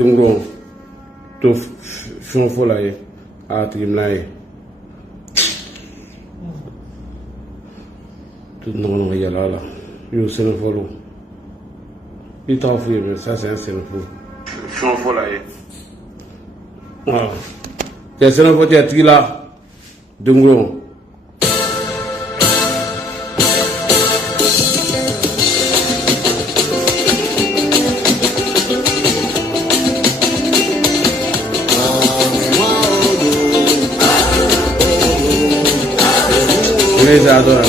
Tungo to fonfo la ye a trim la ye tout non il y a là yo sénéfolo il t'a offert ça c'est un sénéfolo fonfo la ye voilà c'est sénéfolo qui a tri là Dungo les adore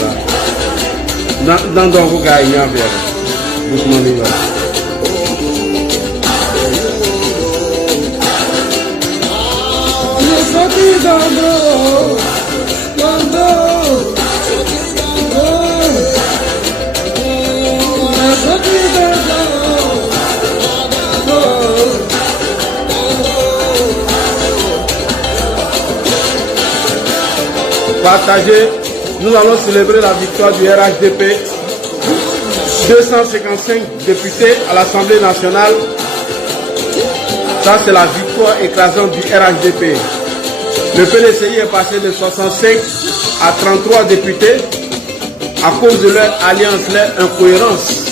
là. Dans donc gars il y a bien. Doucement il va. Partagez. Nous allons célébrer la victoire du RHDP. 255 députés à l'Assemblée nationale. Ça, c'est la victoire écrasante du RHDP. Le PDCI est passé de 65 à 33 députés à cause de leur alliance, leur incohérence.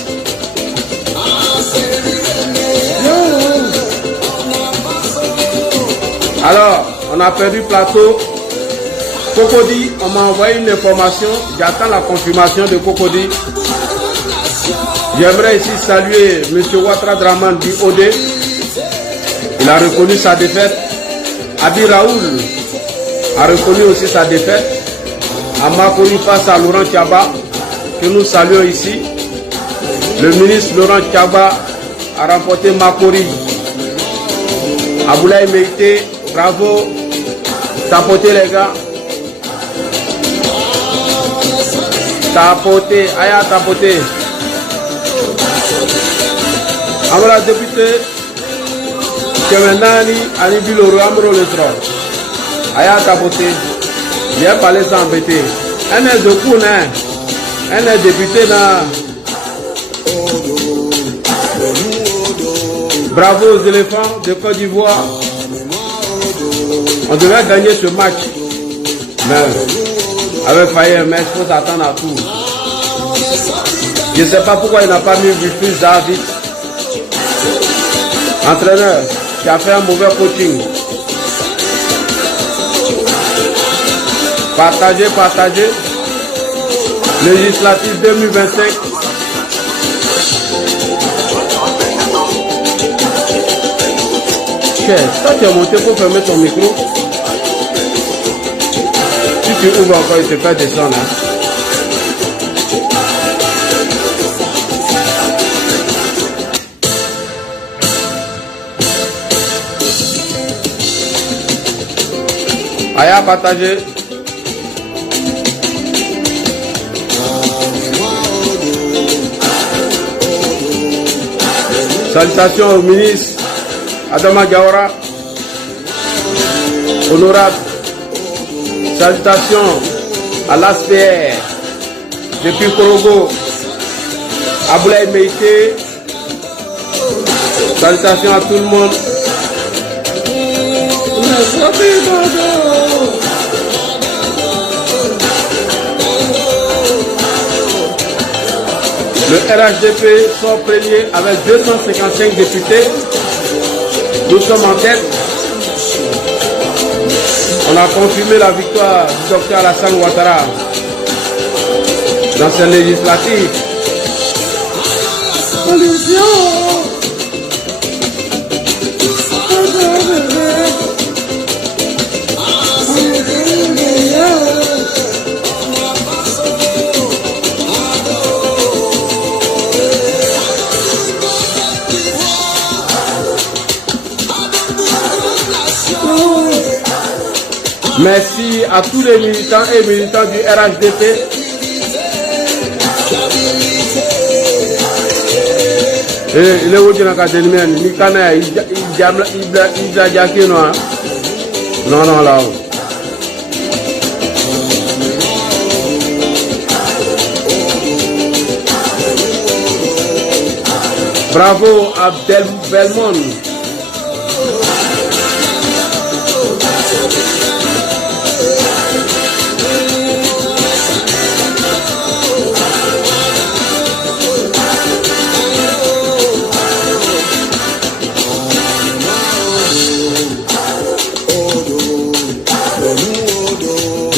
Alors, on a perdu plateau. Cocody, on m'a envoyé une information, j'attends la confirmation de Cocody. J'aimerais ici saluer M. Ouattara Draman du OD. Il a reconnu sa défaite. Abi Raoul a reconnu aussi sa défaite. Amakori passe à Laurent Tiaba, que nous saluons ici. Le ministre Laurent Tiaba a remporté Makori. Aboulaye Meïté, bravo. Tapotez les gars. Tapoter, aya tapoter. Amala député, Kemenani, Ani Biloro, Amro le tron. Aya tapoter. Viens parler sans embêter. Un est de coup, un est député là. Bravo aux éléphants de Côte d'Ivoire. On devait gagner ce match. Mais avec Faye, mais il faut s'attendre à tout. Je ne sais pas pourquoi il n'a pas mis Buffus David. Entraîneur qui a fait un mauvais coaching. Partagez, partagez. Législative 2025. Toi tu es monté pour fermer ton micro. Si tu ouvres encore, il te fait descendre. Aya partager. Salutations au ministre Adama Diawara, honorable. Salutations à l'ASPR depuis Korogo, Aboulaye Meïté. Salutations à tout le monde. Le RHDP sort premier avec 255 députés. Nous sommes en tête. On a confirmé la victoire du docteur Alassane Ouattara dans ces législatives. Merci à tous les militants et militants du RHDP. Il est où tu n'as qu'à dire, il non, non, là-haut. Bravo à Belmont.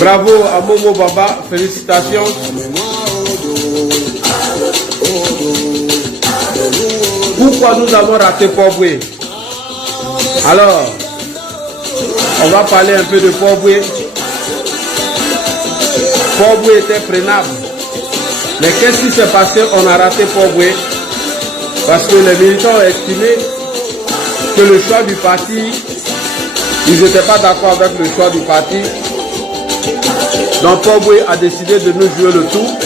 Bravo à Momo Baba, félicitations. Pourquoi nous avons raté Port-Boué? Alors, on va parler un peu de Port-Boué. Port-Boué était freinable. Mais qu'est-ce qui s'est passé? On a raté Port-Boué. Parce que les militants ont estimé que le choix du parti, ils n'étaient pas d'accord avec le choix du parti. Donc Port-Boué a décidé de nous jouer le tour.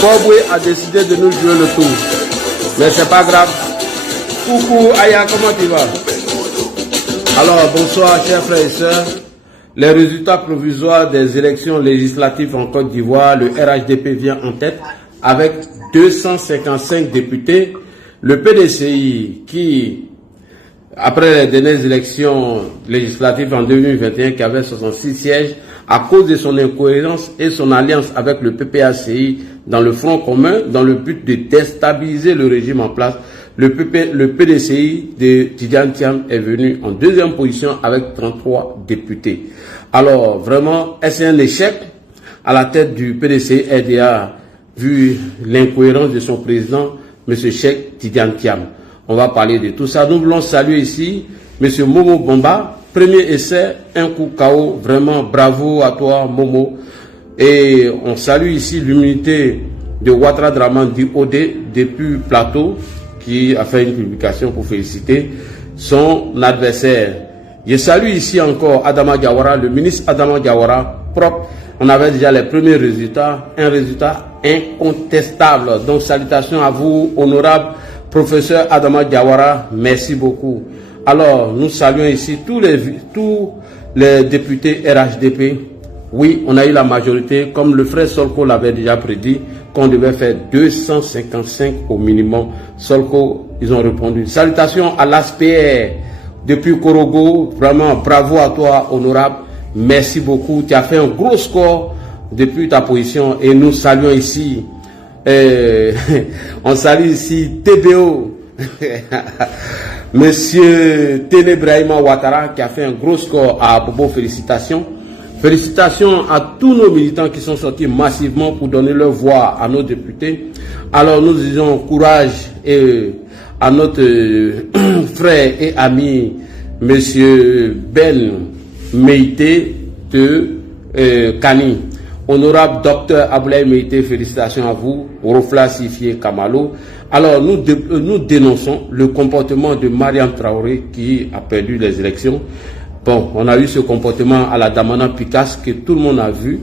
Port-Boué a décidé de nous jouer le tour. Mais c'est pas grave. Coucou Aya, comment tu vas? Alors bonsoir chers frères et sœurs. Les résultats provisoires des élections législatives en Côte d'Ivoire, le RHDP vient en tête avec 255 députés. Le PDCI qui, après les dernières élections législatives en 2021, qui avait 66 sièges, à cause de son incohérence et son alliance avec le PPACI dans le front commun, dans le but de déstabiliser le régime en place, le PDCI de Tidjane Thiam est venu en deuxième position avec 33 députés. Alors, vraiment, est-ce un échec à la tête du PDCI RDA, vu l'incohérence de son président, M. Cheikh Tidjane Thiam? On va parler de tout ça. Nous voulons saluer ici M. Momo Bamba. Premier essai, un coup KO. Vraiment, bravo à toi, Momo. Et on salue ici l'humilité de Ouattara Draman du OD depuis Plateau, qui a fait une publication pour féliciter son adversaire. Je salue ici encore Adama Diawara, le ministre Adama Diawara, propre. On avait déjà les premiers résultats, un résultat incontestable. Donc salutations à vous, honorable professeur Adama Diawara, merci beaucoup. Alors, nous saluons ici tous les députés RHDP. Oui, on a eu la majorité, comme le frère Solko l'avait déjà prédit, qu'on devait faire 255 au minimum. Solko, ils ont répondu. Salutations à l'ASPR depuis Korogo. Vraiment, bravo à toi, honorable. Merci beaucoup. Tu as fait un gros score depuis ta position et nous saluons ici. On salue ici TBO. Monsieur Ténébrahima Ouattara qui a fait un gros score à Bobo. Félicitations. Félicitations à tous nos militants qui sont sortis massivement pour donner leur voix à nos députés. Alors nous disons courage à notre frère et ami Monsieur Ben Meïté de Kani. Honorable docteur Aboulaye Meïté, félicitations à vous. Rofla Sifié Kamalo. Alors nous dénonçons le comportement de Mariam Traoré qui a perdu les élections. Bon, on a eu ce comportement à la Damana Picasse que tout le monde a vu.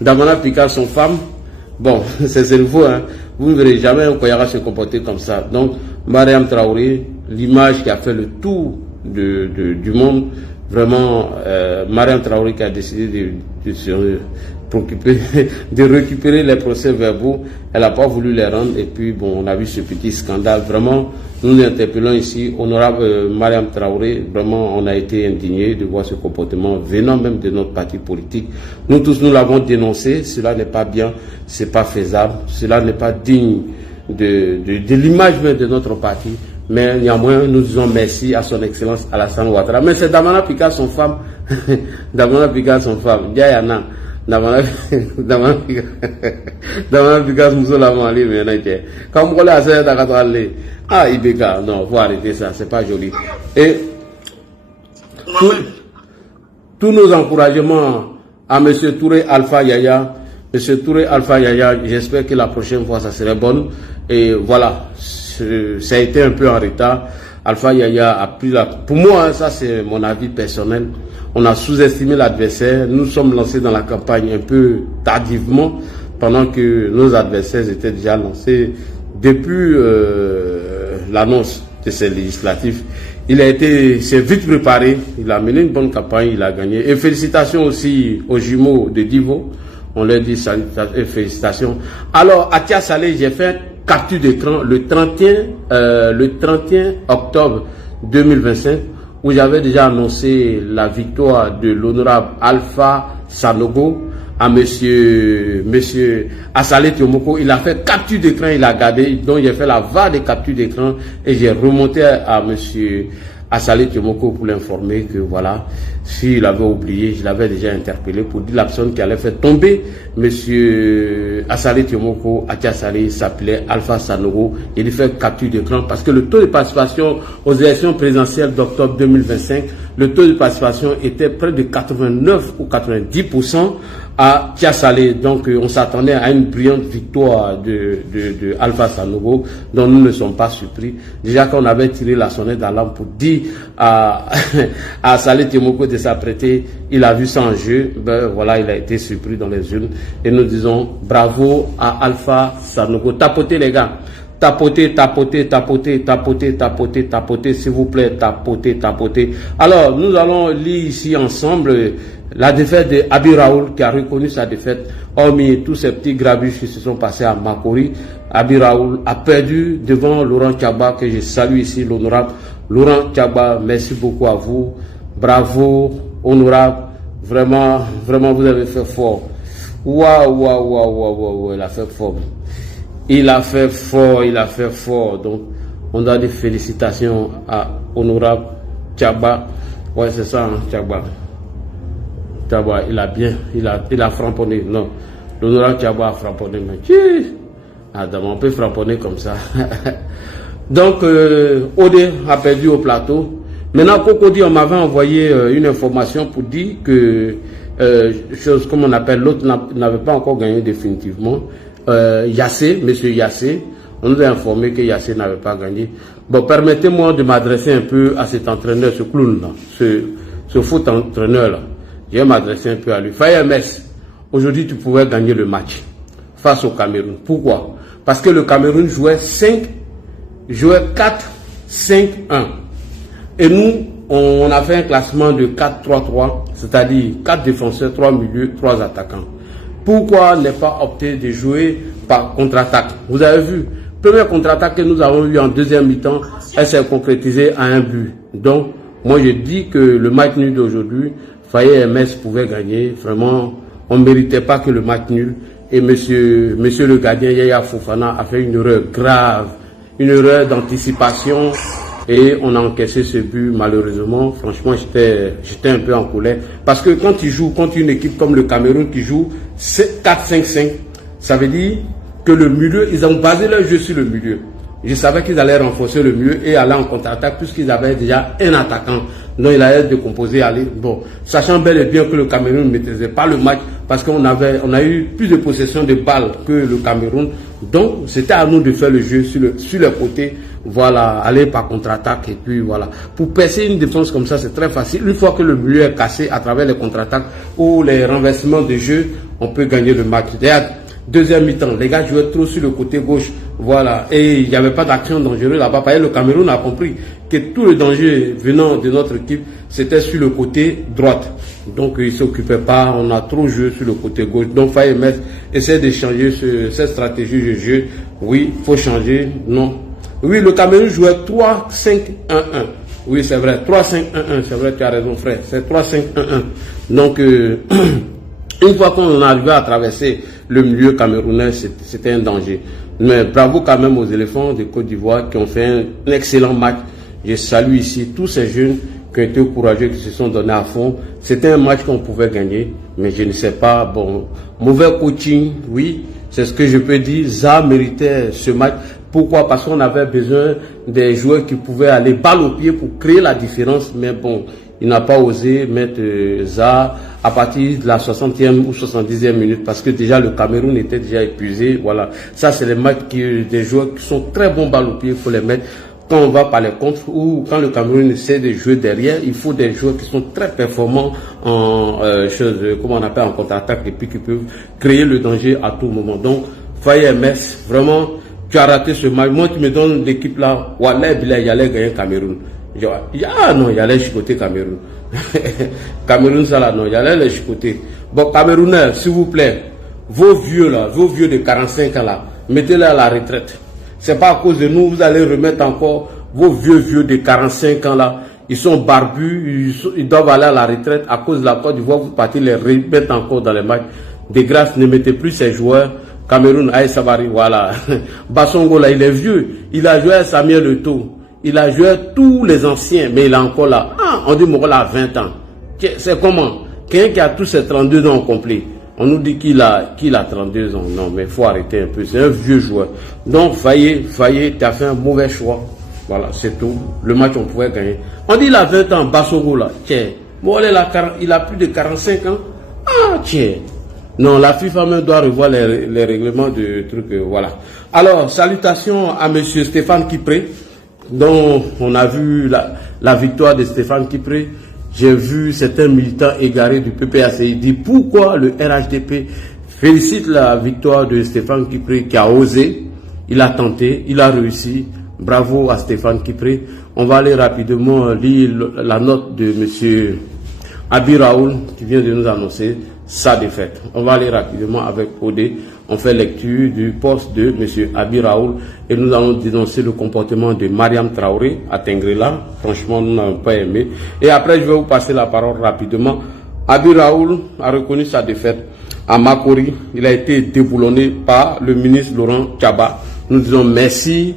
Damana Picasse, son femme, bon, c'est nouveau, hein. Vous ne verrez jamais un Koyara se comporter comme ça. Donc, Mariam Traoré, l'image qui a fait le tour du monde, vraiment, Mariam Traoré qui a décidé de se préoccuper, de récupérer les procès-verbaux, elle n'a pas voulu les rendre, et puis bon, on a vu ce petit scandale. Vraiment, nous interpellons ici, honorable Mariam Traoré, vraiment, on a été indignés de voir ce comportement venant même de notre parti politique. Nous tous, nous l'avons dénoncé, cela n'est pas bien, c'est pas faisable, cela n'est pas digne de l'image même de notre parti. Mais néanmoins, nous disons merci à son excellence Alassane Ouattara. Mais c'est Damana Pika, son femme. Damana Pika, son femme. Diana. Damana Pika, Mousso Lamali, mais quand on a ça, ah, Ibeka, non, faut arrêter ça, c'est pas joli. Et tous nos encouragements à M. Touré Alpha Yaya. M. Touré Alpha Yaya, j'espère que la prochaine fois, ça serait bonne. Et voilà. Ça a été un peu en retard. Alpha Yaya a pris la... Pour moi, ça c'est mon avis personnel. On a sous-estimé l'adversaire. Nous sommes lancés dans la campagne un peu tardivement, pendant que nos adversaires étaient déjà lancés depuis l'annonce de ces législatifs. s'est vite préparé. Il a mené une bonne campagne, il a gagné. Et félicitations aussi aux jumeaux de Divo. On leur dit salutations et félicitations. Alors, à Tia Salé, j'ai fait capture d'écran le 31 octobre 2025, où j'avais déjà annoncé la victoire de l'honorable Alpha Sanogo à monsieur Assalé Tiomoko. Il a fait capture d'écran, il a gardé, donc j'ai fait la VAR de capture d'écran et j'ai remonté à monsieur à Salé Tiomoko pour l'informer que voilà, s'il avait oublié, je l'avais déjà interpellé pour dire la personne qui allait faire tomber monsieur Assalé Tiomoko à Tiasalé s'appelait Alpha Sanogo. Il fait capture d'écran parce que le taux de participation aux élections présidentielles d'octobre 2025, le taux de participation était près de 89 ou 90% à Tiasalé. Donc on s'attendait à une brillante victoire de Alpha Sanogo, dont nous ne sommes pas surpris. Déjà qu'on avait tiré la sonnette d'alarme pour dire à Salé Tiomoko de s'apprêter, il a vu ça en jeu, ben voilà, il a été surpris dans les urnes. Et nous disons bravo à Alpha Sanogo. Tapotez les gars. Tapotez, tapotez, tapotez, tapotez, tapotez, tapotez, s'il vous plaît, tapotez, tapotez. Alors, nous allons lire ici ensemble la défaite de Abi Raoul, qui a reconnu sa défaite, hormis tous ces petits grabuges qui se sont passés à Makori. Abi Raoul a perdu devant Laurent Tchaba, que je salue ici, l'honorable Laurent Tchaba. Merci beaucoup à vous. Bravo, honorable. Vraiment, vraiment, vous avez fait fort. Waouh, waouh, waouh, waouh, waouh, il a fait fort. Il a fait fort, il a fait fort. Donc, on doit des félicitations à honorable Tchaba. Ouais, c'est ça, hein, Tchaba. Tchaba, il a bien, il a framponné. Non, l'honorable Tchaba a framponné. Mais Adam, on peut framponner comme ça. Donc, Odé a perdu au plateau. Maintenant, Cocody, on m'avait envoyé une information pour dire que, chose comme on appelle, l'autre n'avait pas encore gagné définitivement. Yassé, monsieur Yassé, on nous a informé que Yassé n'avait pas gagné. Bon, permettez-moi de m'adresser un peu à cet entraîneur, ce clown-là, ce foot entraîneur-là. Je vais m'adresser un peu à lui. Faye MS, aujourd'hui tu pouvais gagner le match face au Cameroun. Pourquoi? Parce que le Cameroun jouait 4, 5, 1. Et nous, on a fait un classement de 4-3-3, c'est-à-dire 4 défenseurs, 3 milieux, 3 attaquants. Pourquoi ne pas opter de jouer par contre-attaque? Vous avez vu, première contre-attaque que nous avons eu en deuxième mi-temps, elle s'est concrétisée à un but. Donc, moi je dis que le match nul d'aujourd'hui, Faye MS pouvait gagner. Vraiment, on ne méritait pas que le match nul. Et monsieur le gardien Yaya Fofana a fait une erreur grave, une erreur d'anticipation. Et on a encaissé ce but, malheureusement. Franchement, j'étais un peu en colère. Parce que quand tu joues contre une équipe comme le Cameroun qui joue 4-5-5, ça veut dire que le milieu, ils ont basé leur jeu sur le milieu. Je savais qu'ils allaient renforcer le milieu et aller en contre-attaque puisqu'ils avaient déjà un attaquant. Donc il allait décomposer, aller. Bon, sachant bel et bien que le Cameroun ne maîtrisait pas le match parce qu'on a eu plus de possession de balles que le Cameroun. Donc c'était à nous de faire le jeu sur le côté. Voilà, aller par contre-attaque et puis voilà. Pour percer une défense comme ça, c'est très facile. Une fois que le milieu est cassé à travers les contre-attaques ou les renversements de jeu, on peut gagner le match. D'ailleurs, deuxième mi-temps, les gars jouaient trop sur le côté gauche. Voilà, et il n'y avait pas d'action dangereuse là-bas. Le Cameroun a compris que tout le danger venant de notre équipe, c'était sur le côté droite. Donc, il ne s'occupait pas, on a trop joué sur le côté gauche. Donc, Faye MS essaie de changer cette stratégie de jeu. Oui, il faut changer, non. Oui, le Cameroun jouait 3-5-1-1. Oui, c'est vrai, 3-5-1-1, c'est vrai, tu as raison, frère. C'est 3-5-1-1. Donc, une fois qu'on arrivait à traverser le milieu camerounais, c'était un danger. Mais bravo quand même aux éléphants de Côte d'Ivoire qui ont fait un excellent match. Je salue ici tous ces jeunes qui ont été courageux, qui se sont donnés à fond. C'était un match qu'on pouvait gagner, mais je ne sais pas, bon, mauvais coaching, oui, c'est ce que je peux dire. Ça méritait ce match. Pourquoi? Parce qu'on avait besoin des joueurs qui pouvaient aller balle au pied pour créer la différence, mais bon, il n'a pas osé mettre ça à partir de la 60e ou 70e minute parce que déjà le Cameroun était déjà épuisé. Voilà, ça c'est les matchs des joueurs qui sont très bons balle au pied, il faut les mettre. Quand on va par les contre ou quand le Cameroun essaie de jouer derrière, il faut des joueurs qui sont très performants en comment on appelle, en contre-attaque et puis qui peuvent créer le danger à tout moment. Donc, Faye MS, vraiment, tu as raté ce match. Moi, tu me donnes l'équipe là, Wallah, il allait gagner Cameroun. Ah non, il allait chicoter Cameroun. Cameroun, ça là, non, il allait les chicoter. Bon, Camerounais, s'il vous plaît, vos vieux là, vos vieux de 45 ans là, mettez-les à la retraite. C'est pas à cause de nous, vous allez remettre encore vos vieux de 45 ans là. Ils sont barbus, ils doivent aller à la retraite à cause de la Côte d'Ivoire. Vous partez les remettre encore dans les matchs. De grâce, ne mettez plus ces joueurs. Cameroun, Aïe Sabari, voilà. Bassongo là, il est vieux. Il a joué à Samuel Eto'o. il a joué tous les anciens, mais il est encore là. Ah, on dit Mokolo a 20 ans. C'est comment? Quelqu'un qui a tous ses 32 ans complet. On nous dit qu'il a 32 ans. Non, mais il faut arrêter un peu. C'est un vieux joueur. Donc, Faye, tu as fait un mauvais choix. Voilà, c'est tout. Le match, on pouvait gagner. On dit il a 20 ans, Bassoro, là. Tiens. Bon, il a plus de 45 ans. Ah, tiens. Non, la FIFA même doit revoir les règlements de trucs. Voilà. Alors, salutations à monsieur Stéphane Kipré, dont on a vu la victoire de Stéphane Kipré. J'ai vu certains militants égarés du PPACI dire pourquoi le RHDP félicite la victoire de Stéphane Kipré qui a osé, il a tenté, il a réussi. Bravo à Stéphane Kipré. On va aller rapidement lire la note de monsieur Abi Raoul qui vient de nous annoncer sa défaite. On va aller rapidement avec Odé. On fait lecture du poste de M. Abi Raoul et nous allons dénoncer le comportement de Mariam Traoré à Tengrela. Franchement, nous n'avons pas aimé. Et après, je vais vous passer la parole rapidement. Abi Raoul a reconnu sa défaite à Makori. Il a été déboulonné par le ministre Laurent Tchaba. Nous disons merci.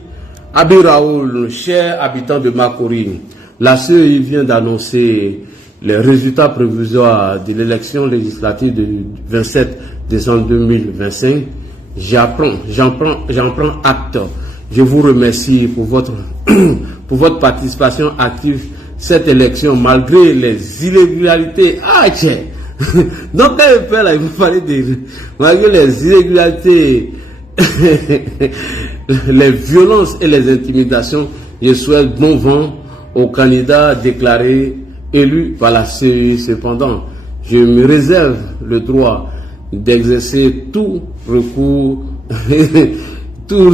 Abi Raoul, cher habitant de Makori, la CEI vient d'annoncer les résultats provisoires de l'élection législative du 27 décembre 2025, j'en prends acte. Je vous remercie pour votre participation active cette élection malgré les irrégularités. Ah tiens. Donc quand il fait là, il vous parlait de malgré les irrégularités, les violences et les intimidations, je souhaite bon vent aux candidats déclarés élus par la CEI. Cependant, je me réserve le droit d'exercer tout recours, tout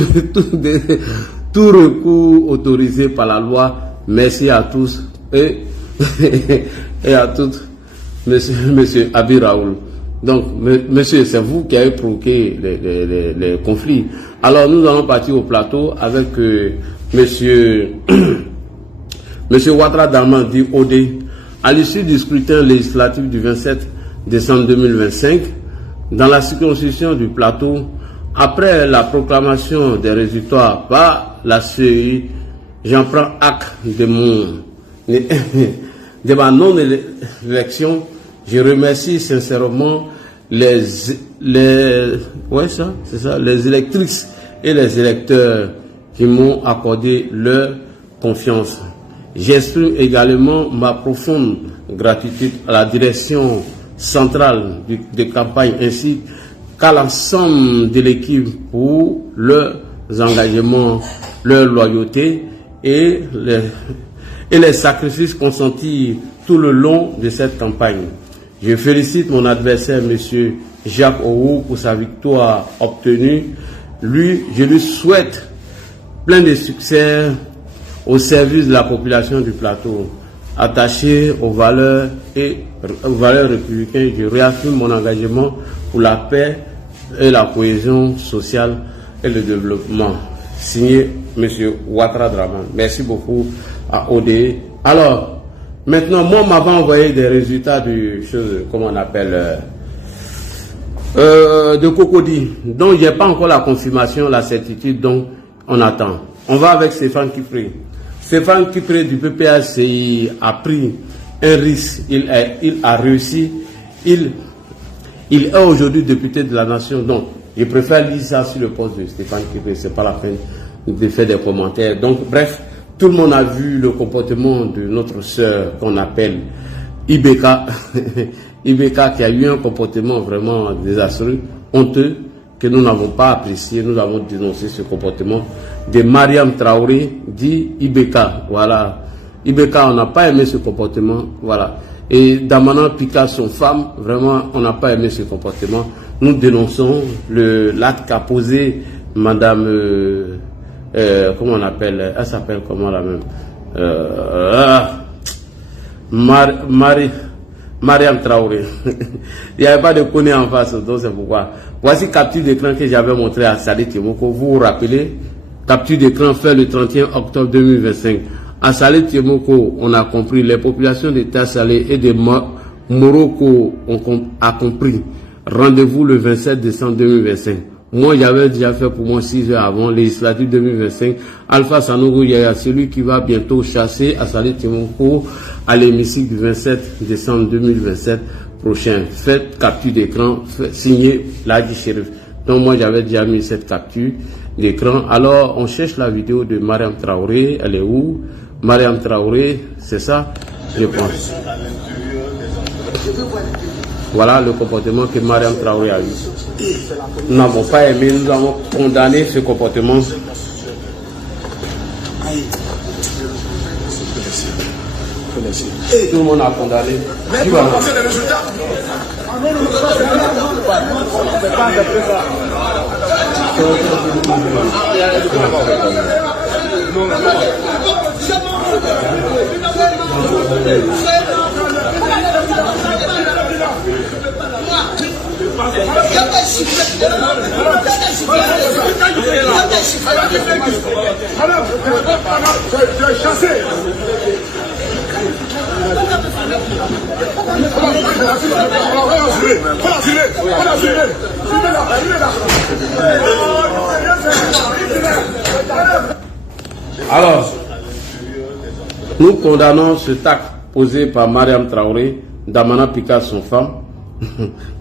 recours autorisé par la loi. Merci à tous et à toutes, monsieur Abi Raoul. Donc, monsieur, c'est vous qui avez provoqué les conflits. Alors, nous allons partir au plateau avec monsieur Ouattara Draman dit Odé. À l'issue du scrutin législatif du 27 décembre 2025, dans la circonscription du plateau, après la proclamation des résultats par la CEI, j'en prends acte de ma non-élection. Je remercie sincèrement les électrices et les électeurs qui m'ont accordé leur confiance. J'exprime également ma profonde gratitude à la direction centrale de campagne ainsi qu'à l'ensemble de l'équipe pour leurs engagements, leur loyauté et les sacrifices consentis tout le long de cette campagne. Je félicite mon adversaire, M. Jacques Owo, pour sa victoire obtenue. Je lui souhaite plein de succès au service de la population du plateau. Attaché aux valeurs républicaines, je réaffirme mon engagement pour la paix et la cohésion sociale et le développement. Signé M. Ouattara Draman. Merci beaucoup à ODE. Alors, maintenant, moi, on m'avait envoyé des résultats du comment on appelle, de Cocody. Donc, j'ai pas encore la confirmation, la certitude, donc on attend. On va avec Stéphane Kipré. Stéphane Kipré du PPACI a pris un risque, il a réussi, il est aujourd'hui député de la nation, donc je préfère lire ça sur le poste de Stéphane Kipré, c'est pas la peine de faire des commentaires. Donc bref, tout le monde a vu le comportement de notre sœur qu'on appelle Ibeka, Ibeka qui a eu un comportement vraiment désastreux, honteux, que nous n'avons pas apprécié, nous avons dénoncé ce comportement de Mariam Traoré, dit Ibeka. Voilà. Ibeka, on n'a pas aimé ce comportement. Voilà. Et Damana Pika, son femme, vraiment, on n'a pas aimé ce comportement. Nous dénonçons l'acte qu'a posé Madame, comment on appelle, elle s'appelle comment la même, Mariam Traoré. Il n'y avait pas de connaît en face, donc c'est pourquoi. Voici capture d'écran que j'avais montré à Salé Tiemoko. Vous vous rappelez, capture d'écran fait le 31 octobre 2025. À Salé Tiemoko, on a compris, les populations d'État Salé et de Morocco ont compris. Rendez-vous le 27 décembre 2025. Moi, j'avais déjà fait pour moi 6 heures avant, législative 2025. Alpha Sanogo Yaya, celui qui va bientôt chasser à Salé Timonko à l'hémicycle du 27 décembre 2027 prochain. Faites capture d'écran, signez Ladi Chérif. Donc moi, j'avais déjà mis cette capture d'écran. Alors, on cherche la vidéo de Mariam Traoré. Elle est où? Mariam Traoré, c'est ça, je pense. Voilà le comportement que Mariam Traoré a eu. Nous n'avons pas aimé, nous avons condamné ce comportement. Tout le monde a condamné. Mais pour penser les résultats. Alors, nous condamnons ce acte posé par Mariam Traoré, Damana Pika, son femme.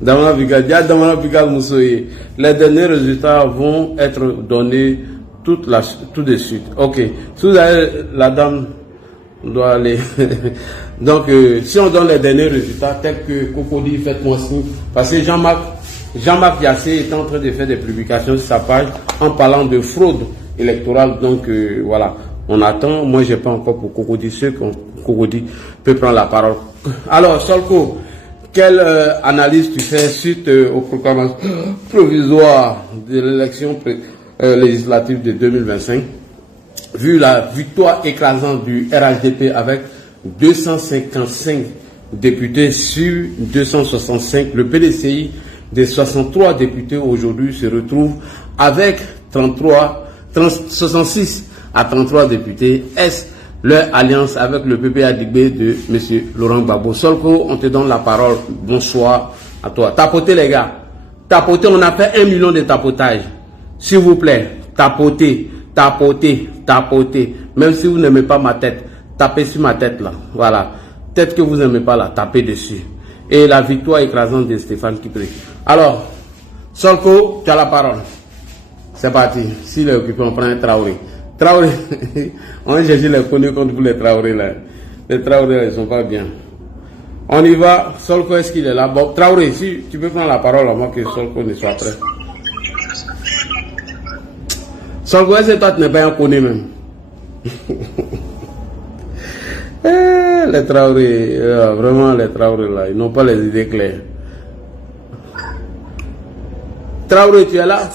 Damana Pika Moussoye. Les derniers résultats vont être donnés tout de suite. Ok. Si vous avez, la dame doit aller. Donc, si on donne les derniers résultats, tels que Cocody, faites-moi signe. Parce que Jean-Marc Yassé est en train de faire des publications sur sa page en parlant de fraude électorale. Donc, voilà. On attend. Moi, j'ai pas encore pour Cocody. Ceux qui Cocody peut prendre la parole. Alors, Solko, quelle analyse tu fais suite aux proclamations provisoires de l'élection législative de 2025, vu la victoire écrasante du RHDP avec 255 députés sur 265, le PDCI des 63 députés aujourd'hui se retrouve avec 66 à 33 députés. Est leur alliance avec le PPADB de M. Laurent Gbagbo. Solko, on te donne la parole. Bonsoir à toi. Tapotez les gars. Tapotez, on a fait 1 million de tapotages. S'il vous plaît, tapotez, tapotez, tapotez. Même si vous n'aimez pas ma tête, tapez sur ma tête là. Voilà. Tête que vous n'aimez pas là, tapez dessus. Et la victoire écrasante de Stéphane Kipré. Alors, Solko, tu as la parole. C'est parti. S'il est occupé, on prend un Traoré. Traoré, on a cherché les connus contre vous les Traoré là. Les Traoré là, ils sont pas bien. On y va. Solko, est-ce qu'il est là? Bon, Traoré, si tu peux prendre la parole avant que Solko ne soit prêt. Solko, est-ce que toi tu n'es pas un connu même? Les Traoré, vraiment les Traoré là, ils n'ont pas les idées claires. Traoré, tu es là?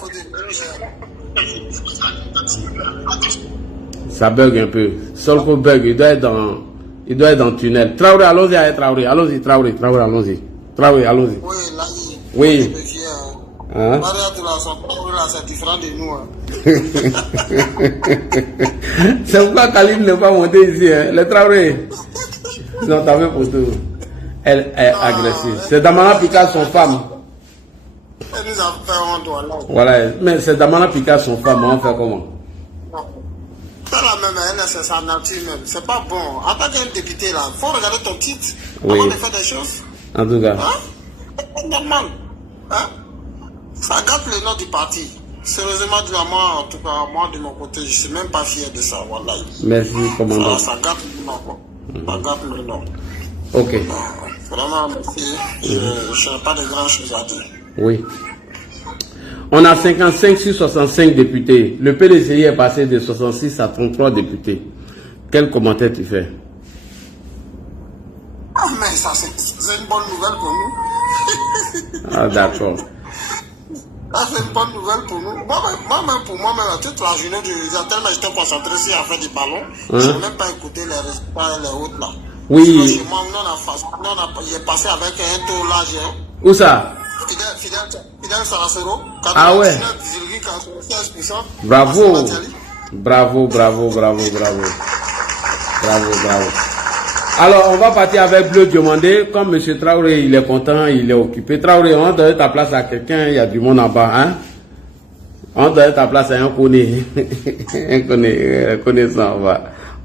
Ça bug un peu. Solko bug, il doit être dans le tunnel. Traoré, allons-y avec Traoré. Allons-y, Traoré, allons-y. Traoré, allons-y. Oui, là, oui. Hein? C'est différent de nous. C'est pourquoi Khalid n'est pas monté ici. Hein. Les Traoré. Non, t'as fait pour tout. Elle est agressive. C'est Damana Pika, son femme. Elle nous a fait un doigt là. Voilà, mais c'est Damana Pika, son femme. On fait comment? C'est la même, c'est sa nature même. C'est pas bon. En tant qu'un député là, faut regarder ton titre oui. avant de faire des choses. En tout cas. Hein? C'est normal. Hein? Ça gâte le nom du parti. Sérieusement, moi, en tout cas, moi de mon côté, je suis même pas fier de ça. Voilà. Merci, commandant. Ça gâte le nom. Ça gâte le nom. Ok. Vraiment, merci. Je n'ai pas de grand chose à dire. Oui. On a 55 sur 65 députés. Le PDCI est passé de 66 à 33 députés. Quel commentaire tu fais? Ah, mais ça, c'est une bonne nouvelle pour nous. Ah, d'accord. Ça, c'est une bonne nouvelle pour nous. Moi-même, pour moi-même, toute la journée, tellement j'étais concentré sur la fin du ballon, je n'ai même pas écouté les résultats et les autres là. Oui. Chez moi, il est passé avec un taux large. Hein. Où ça? Fidel Saracero, 99,96%. Ah ouais. Bravo. Bravo. Alors, on va partir avec Bleu Diomandé. Comme M. Traoré, il est content, il est occupé. Traoré, on va donner ta place à quelqu'un, il y a du monde en bas. Hein? On donne ta place à un connaît. Un connaissant,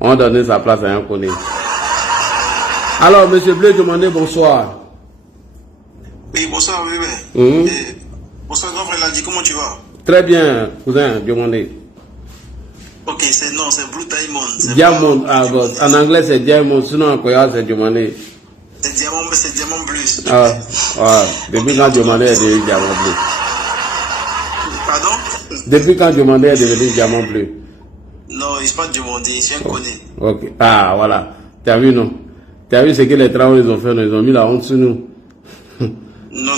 on donne sa place à un connaît. Alors, monsieur Bleu, demandez bonsoir. Oui, bonsoir, oui. Bonsoir, grand frère Ladi, comment tu vas? Très bien, cousin, demandez. Ok, c'est Blue Diamond. Diamond, en anglais c'est Diamond, sinon en Koya c'est demandé. C'est Diamond Bleu. Depuis quand demandé est devenu Diamond Bleu. Pardon? Depuis quand demandé est devenu Diamond Bleu. Non, il ne s'est pas demandé, je un connu. Ok, voilà. Tu as vu, non? Tu as vu ce que les travaux ils ont fait, ils ont mis la honte sur nous. Non.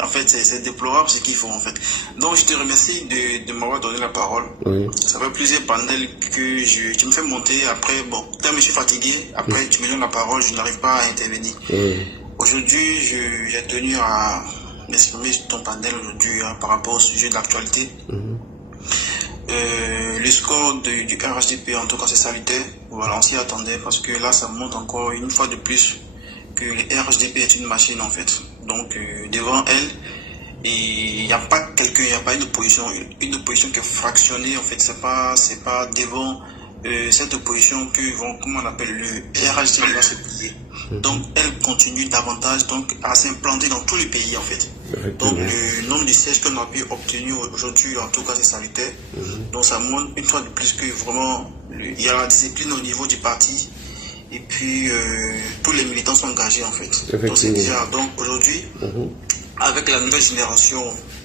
En fait, c'est déplorable ce qu'ils font, en fait. Donc, je te remercie de m'avoir donné la parole. Oui. Ça fait plusieurs panels que tu me fais monter. Après, bon, tellement je suis fatigué. Après, tu me donnes la parole, je n'arrive pas à intervenir. Oui. Aujourd'hui, j'ai tenu à m'exprimer sur ton panel aujourd'hui par rapport au sujet de l'actualité. Le score du RHDP, en tout cas, c'est salutaire. Voilà, on s'y attendait parce que là, ça montre encore une fois de plus que le RHDP est une machine, en fait. Donc, devant elle, il n'y a pas quelqu'un, il n'y a pas une opposition qui est fractionnée, en fait. C'est pas devant cette opposition que comment on appelle, le RHDP va se plier. Donc, elle continue davantage à s'implanter dans tous les pays, en fait. Donc, le nombre de sièges qu'on a pu obtenir aujourd'hui, en tout cas, c'est salutaire. Donc, ça montre une fois de plus que vraiment, il y a la discipline au niveau du parti. Et puis, tous les militants sont engagés, en fait. Donc, c'est déjà, aujourd'hui, avec la nouvelle génération,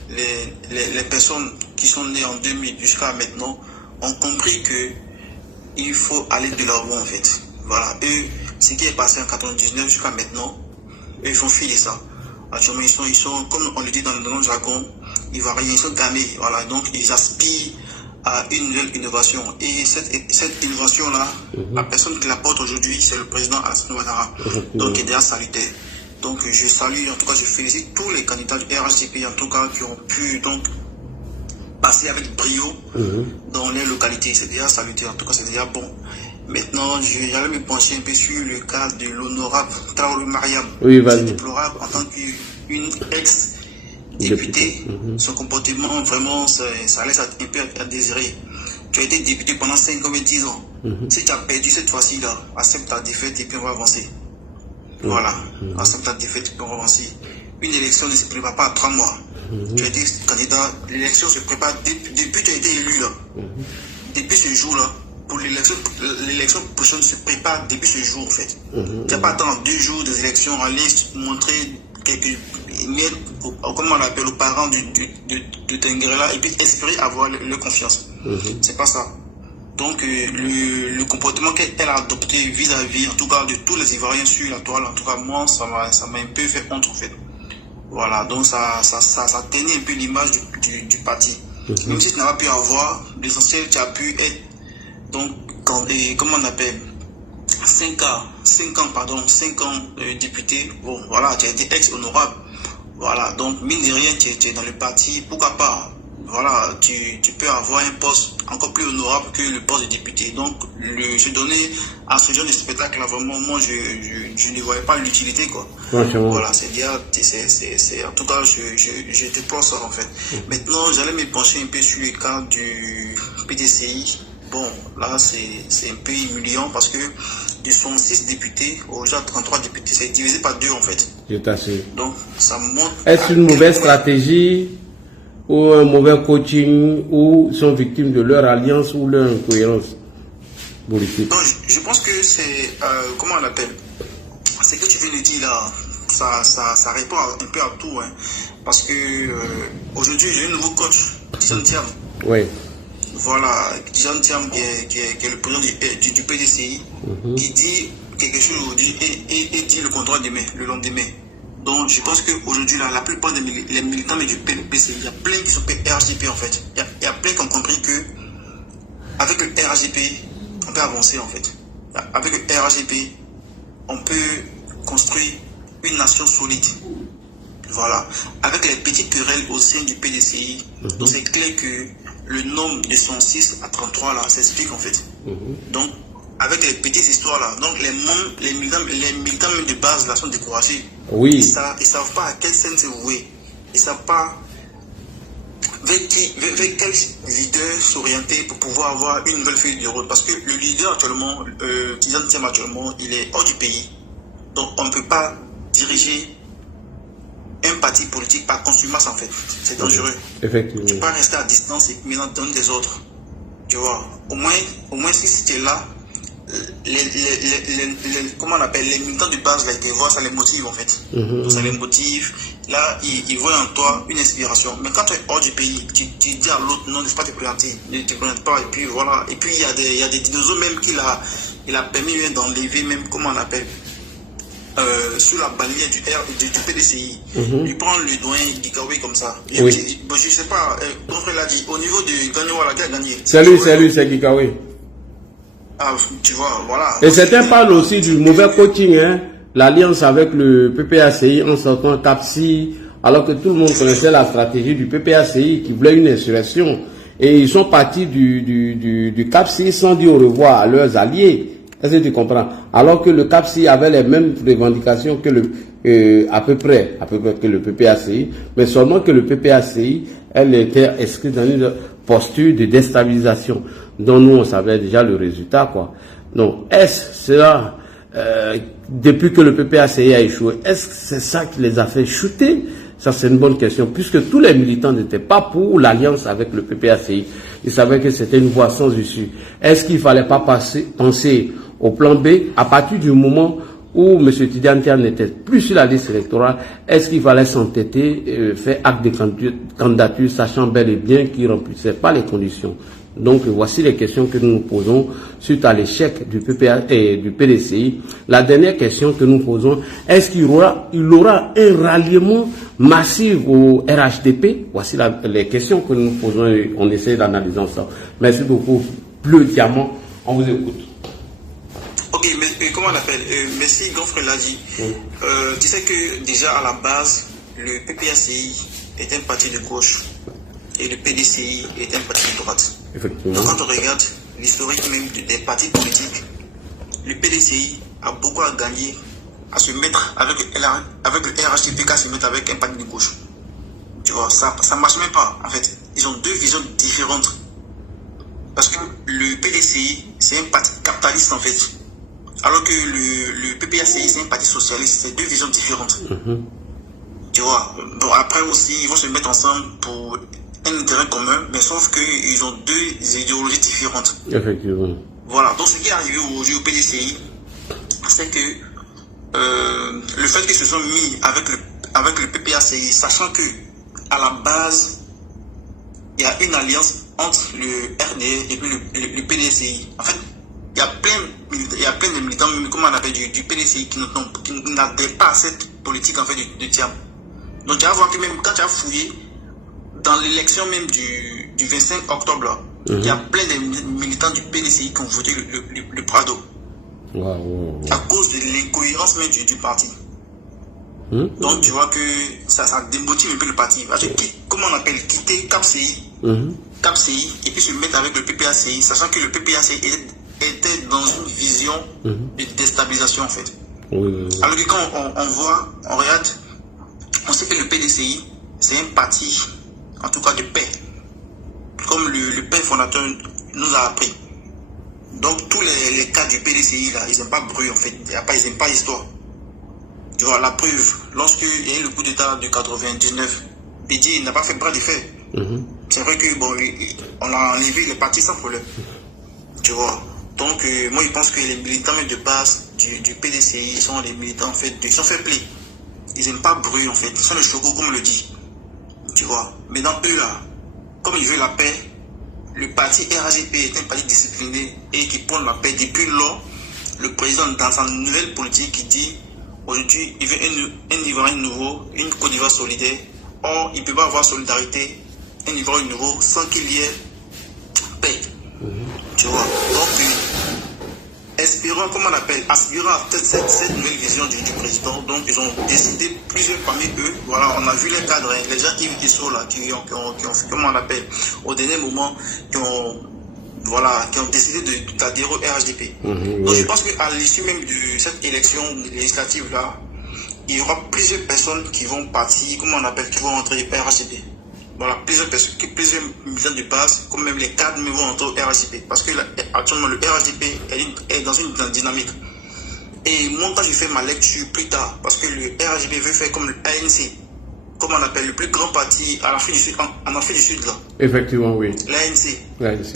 les personnes qui sont nées en 2000 jusqu'à maintenant ont compris que il faut aller de l'avant, en fait. Voilà. Eux, ce qui est passé en 99 jusqu'à maintenant, eux, ils font fi de ça. Actuellement, ils sont, comme on le dit dans le jargon, ils sont gamés. Voilà. Donc, ils aspirent à une nouvelle innovation. Et cette innovation-là, la personne qui la porte aujourd'hui, c'est le président Alassane Ouattara. Donc, il est déjà salutaire. Donc, je salue, en tout cas, je félicite tous les candidats du RHDP, en tout cas, qui ont pu donc passer avec brio dans les localités. C'est déjà salutaire, en tout cas, c'est déjà bon. Maintenant, j'allais me pencher un peu sur le cas de l'honorable Traoré Mariam. Oui, vas-y. C'est déplorable en tant qu'une ex-députée. Son comportement, vraiment, ça laisse un peu à désirer. Tu as été député pendant 5 ans et 10 ans. Si tu as perdu cette fois-ci-là, accepte ta défaite et puis on va avancer. Voilà, accepte ta défaite et puis on va avancer. Une élection ne se prépare pas à 3 mois. Tu as été candidat, l'élection se prépare depuis que tu as été élu là. Depuis ce jour-là. Pour l'élection prochaine se prépare depuis ce jour, en fait. Tu n'as pas attendre 2 jours des élections, aller montrer comment on appelle, aux parents de Tengrela et puis espérer avoir leur confiance. C'est pas ça. Donc, le comportement qu'elle a adopté vis-à-vis, en tout cas, de tous les Ivoiriens sur la toile, en tout cas, moi, ça m'a un peu fait honte, en fait. Voilà, donc ça tenait un peu l'image du parti. Même si tu n'as pas pu avoir, l'essentiel, tu as pu être. Donc, comment on appelle 5 ans député, bon, voilà, tu as été ex-honorable. Voilà, donc, mine de rien, tu es dans le parti, pourquoi pas, voilà, tu peux avoir un poste encore plus honorable que le poste de député. Donc, je donnais à ce genre de spectacle, là, vraiment, moi, je ne voyais pas l'utilité, quoi. Voilà, c'est en tout cas, je déplore ça, en fait. Maintenant, j'allais me pencher un peu sur le cas du PDCI. Bon, là, c'est un peu humiliant parce que de 106 députés, aujourd'hui, 33 députés, c'est divisé par 2, en fait. Je t'assure. Donc, ça montre. Est-ce une mauvaise stratégie ou un mauvais coaching ou sont victimes de leur alliance ou leur incohérence politique? Non, je pense que c'est. Comment on appelle? Ce que tu viens de dire là, ça répond un peu à tout. Hein, parce que aujourd'hui, j'ai un nouveau coach, Jean Thiam. Oui. Voilà, Jean Thiam, qui est le président du PDCI, qui dit quelque chose aujourd'hui et dit le contraire demain, le lendemain. Donc, je pense qu'aujourd'hui, la plupart des militants du PDCI, il y a plein qui sont RHDP en fait. Il y a plein qui ont compris que avec le RHDP, on peut avancer en fait. Avec le RHDP, on peut construire une nation solide. Voilà. Avec les petites querelles au sein du PDCI, donc c'est clair que le nombre de 106 à 33 là s'explique en fait. Donc, avec les petites histoires là, donc les militants même de base là sont découragés. Oui. Ils savent pas à quelle scène se vouer. Ils savent pas vers quel leader s'orienter pour pouvoir avoir une nouvelle feuille de route? Parce que le leader actuellement, Tidiane Thiam actuellement, il est hors du pays. Donc on ne peut pas diriger un parti politique par contumace en fait. C'est dangereux. Effectivement. Tu peux pas rester à distance et maintenant donner des ordres. Tu vois, au moins si tu es là, comment on appelle, les militants de base, là, ils voient, ça les motive en fait. Donc, ça les motive. Là, ils voient en toi une inspiration. Mais quand tu es hors du pays, tu dis à l'autre, non, ne faut pas te présenter. Ne te présente pas. Et puis voilà. Et puis il y a des dinosaures même il a permis d'enlever même, comment on appelle, sur la bannière du PDCI. Il prend le doyen Gikawe comme ça. Je sais pas, l'autre l'a dit, au niveau de Gagnoua, qui a gagné. C'est lui, c'est Gikawe. Ah, tu vois, voilà. Et certains parlent aussi du mauvais coaching, hein, l'alliance avec le PPACI en sortant CAPSI, alors que tout le monde connaissait la stratégie du PPACI qui voulait une insurrection. Et ils sont partis du CAPSI sans dire au revoir à leurs alliés. Est-ce que tu comprends? Alors que le CAPSI avait les mêmes revendications que à peu près que le PPACI, mais seulement que le PPACI, elle était inscrite dans une posture de déstabilisation, dont nous on savait déjà le résultat, quoi. Donc, est-ce cela, depuis que le PPACI a échoué, est-ce que c'est ça qui les a fait chuter? Ça, c'est une bonne question, puisque tous les militants n'étaient pas pour l'alliance avec le PPACI. Ils savaient que c'était une voie sans issue. Est-ce qu'il ne fallait pas penser au plan B à partir du moment où M. Tidiane Thiam n'était plus sur la liste électorale? Est-ce qu'il fallait s'entêter, faire acte de candidature, sachant bel et bien qu'il ne remplissait pas les conditions? Donc, voici les questions que nous nous posons suite à l'échec du PPA et du PDCI. La dernière question que nous posons, est-ce qu'il y aura un ralliement massif au RHDP? Voici les questions que nous nous posons et on essaie d'analyser ensemble. Merci beaucoup. Bleu Diamant, on vous écoute. Ok, mais comment on appelle, merci Gonfre l'a dit. Tu sais que déjà à la base, le PPACI est un parti de gauche et le PDCI est un parti de droite. Effectivement. Donc quand on regarde l'historique même des partis politiques, le PDCI a beaucoup à gagner à se mettre avec le RHDP qu'à se mettre avec un parti de gauche. Tu vois, ça marche même pas en fait. Ils ont deux visions différentes. Parce que le PDCI, c'est un parti capitaliste en fait. Alors que le PPACI, c'est un parti socialiste. C'est deux visions différentes. Tu vois. Donc après aussi, ils vont se mettre ensemble pour un intérêt commun, mais sauf qu'ils ont deux idéologies différentes. Effectivement. Voilà. Donc ce qui est arrivé aujourd'hui au PDCI, c'est que le fait qu'ils se sont mis avec le PPACI, sachant que à la base, il y a une alliance entre le RDR et puis le PDCI. En fait, il y a plein de militants, comment on appelle, du PDCI qui n'adhèrent pas à cette politique en fait de Thiam. Donc tu vas voir que même quand tu as fouillé dans l'élection même du 25 octobre, là, il y a plein de militants du PDCI qui ont voté le Prado. À cause de l'incohérence même du parti. Donc tu vois que ça démotive un peu le parti. Comment on appelle, quitter CAPCI, et puis se mettre avec le PPACI, sachant que le PPACI était dans une vision de déstabilisation en fait. Alors que quand on regarde, on sait que le PDCI, c'est un parti, en tout cas de paix, comme le père fondateur nous a appris. Donc tous les cas du PDCI là, ils n'aiment pas bruit en fait, ils n'aiment pas l'histoire. Tu vois, la preuve, lorsqu'il y a eu le coup d'état de 99, Bédier n'a pas fait bras de fer. C'est vrai que bon, on a enlevé les partis sans problème. Tu vois. Donc moi je pense que les militants de base du PDCI sont les militants en fait, ils sont fair play. Ils n'aiment pas bruit en fait, ils sont les chocos comme on le dit. Tu vois. Mais dans eux là, comme ils veulent la paix, le parti RHDP est un parti discipliné et qui prône la paix. Depuis lors, le président dans sa nouvelle politique qui dit aujourd'hui il veut un Ivoirien nouveau, une Côte d'Ivoire solidaire. Or, il ne peut pas avoir solidarité, un Ivoirien nouveau sans qu'il y ait paix. Tu vois. Donc, espérons, comment on appelle, aspirant à cette nouvelle vision du président. Donc, ils ont décidé, plusieurs parmi eux, voilà, on a vu les cadres, les gens qui sont là, qui ont, comment on appelle, au dernier moment, qui ont décidé d'adhérer au RHDP. Donc, je pense qu'à l'issue même de cette élection législative-là, il y aura plusieurs personnes qui vont partir, comment on appelle, qui vont entrer au RHDP. voilà, plusieurs militants de base, comme même les cadres même vont entrer au RHDP. Parce que actuellement, le RHDP est dans une dynamique. Et moi, quand je fais ma lecture plus tard, parce que le RHDP veut faire comme l'ANC, comme on appelle le plus grand parti en Afrique du Sud, en Afrique du Sud là. Effectivement, oui. L'ANC.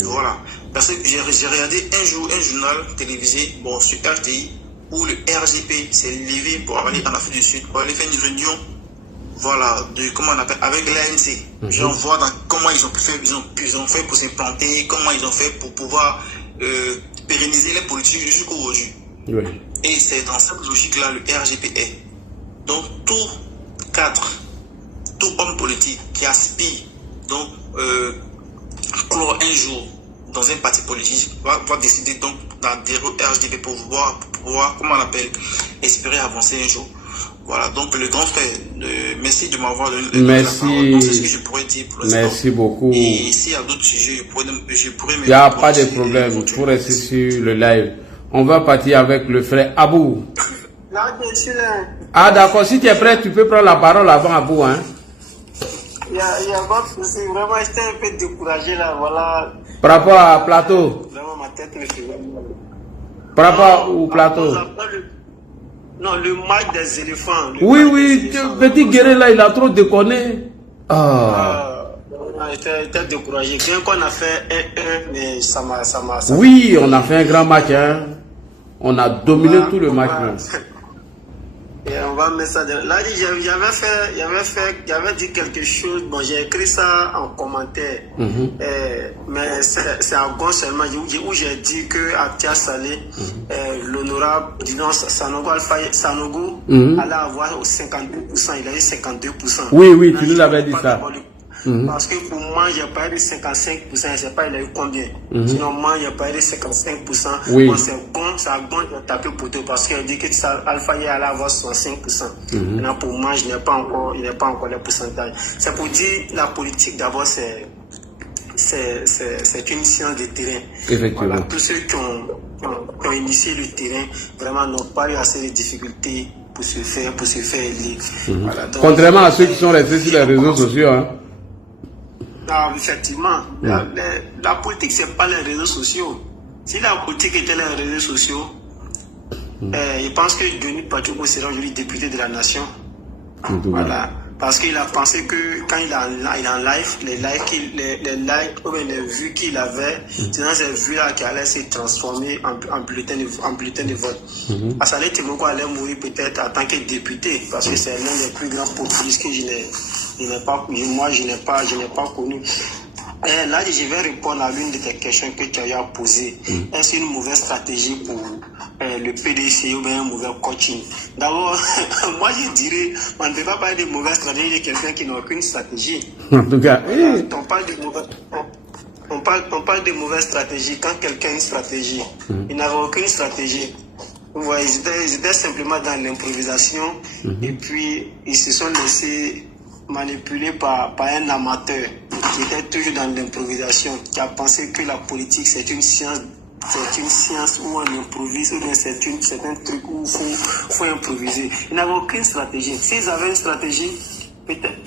Voilà. Parce que j'ai regardé un jour un journal télévisé, bon, sur RTI, où le RHDP s'est levé pour aller en Afrique du Sud, pour aller faire une réunion, voilà, de, comment on appelle, avec l'ANC. J'en vois dans comment ils ont fait pour s'implanter, comment ils ont fait pour pouvoir pérenniser les politiques jusqu'au aujourd'hui. Oui. Et c'est dans cette logique-là le RGP est. Donc tout cadre, tout homme politique qui aspire donc clore un jour dans un parti politique va décider donc d'adhérer au RGP pour pouvoir, comment on appelle, espérer avancer un jour. Voilà, donc le grand frère, merci de m'avoir donné la parole. Donc c'est ce que je pourrais dire pour l'instant. Merci beaucoup. Et s'il y a d'autres sujets, je pourrais il n'y a pas de problème, il faut rester sur le live. On va partir avec le frère Abou. Là, je suis là. Ah d'accord, si tu es prêt, tu peux prendre la parole avant Abou. Hein? Il y a pas de souci. Vraiment, j'étais un peu découragé là, voilà. Par rapport à Plateau. Vraiment, ma tête me fait. Par rapport au Plateau. Non, le match des éléphants. Oui, petit guerrier là, il a trop déconné. J'étais découragé. Bien qu'on a fait 1-1, mais ça m'a. Oui, on a fait un grand match. Hein. On a dominé tout le match. Et on va mettre ça là, j'avais dit quelque chose. Bon, j'ai écrit ça en commentaire. Mais c'est à gauche seulement où j'ai dit que Atia Saleh, l'honorable, disons, Sanogo allait avoir 52%. Il a eu 52%. Oui, tu nous avais dit ça. Parce que pour moi, j'ai pas eu 55%, je ne sais pas il a eu combien. Sinon, moi, j'ai pas eu 55%. Oui. Bon, c'est bon, j'ai tapé pour toi parce qu'il a dit que Alpha allait avoir 65%. Maintenant, pour moi, il n'est pas encore le pourcentage. C'est pour dire la politique, d'abord, c'est une science de terrain. Effectivement. Voilà, tous ceux qui ont initié le terrain, vraiment, n'ont pas eu assez de difficultés pour se faire élire. Voilà, donc, contrairement à ceux qui sont restés sur les réseaux sociaux. Hein. Non, effectivement, la politique, c'est pas les réseaux sociaux. Si la politique était les réseaux sociaux, je pense que Denis Pachoko sera aujourd'hui député de la nation. Voilà. Parce qu'il a pensé que quand il est en live, les likes ou les vues qu'il avait, c'est dans ces vues-là qui allaient se transformer en bulletin de vote. Assalé Timoko allait mourir peut-être en tant que député, parce que c'est l'un des plus grands populistes que je n'ai pas connu. Et là, je vais répondre à l'une de tes questions que tu as posées. Est-ce une mauvaise stratégie pour le PDC ou bien un mauvais coaching? D'abord, moi je dirais, on ne peut pas parler de mauvaise stratégie de quelqu'un qui n'a aucune stratégie. En tout cas, on parle de mauvaise stratégie quand quelqu'un a une stratégie. Il n'avait aucune stratégie. Vous voyez, ils étaient simplement dans l'improvisation et puis ils se sont laissés manipuler par un amateur qui était toujours dans l'improvisation, qui a pensé que la politique c'est une science où on improvise, ou bien c'est un truc où il faut improviser. Ils n'avaient aucune stratégie. S'ils avaient une stratégie, peut-être.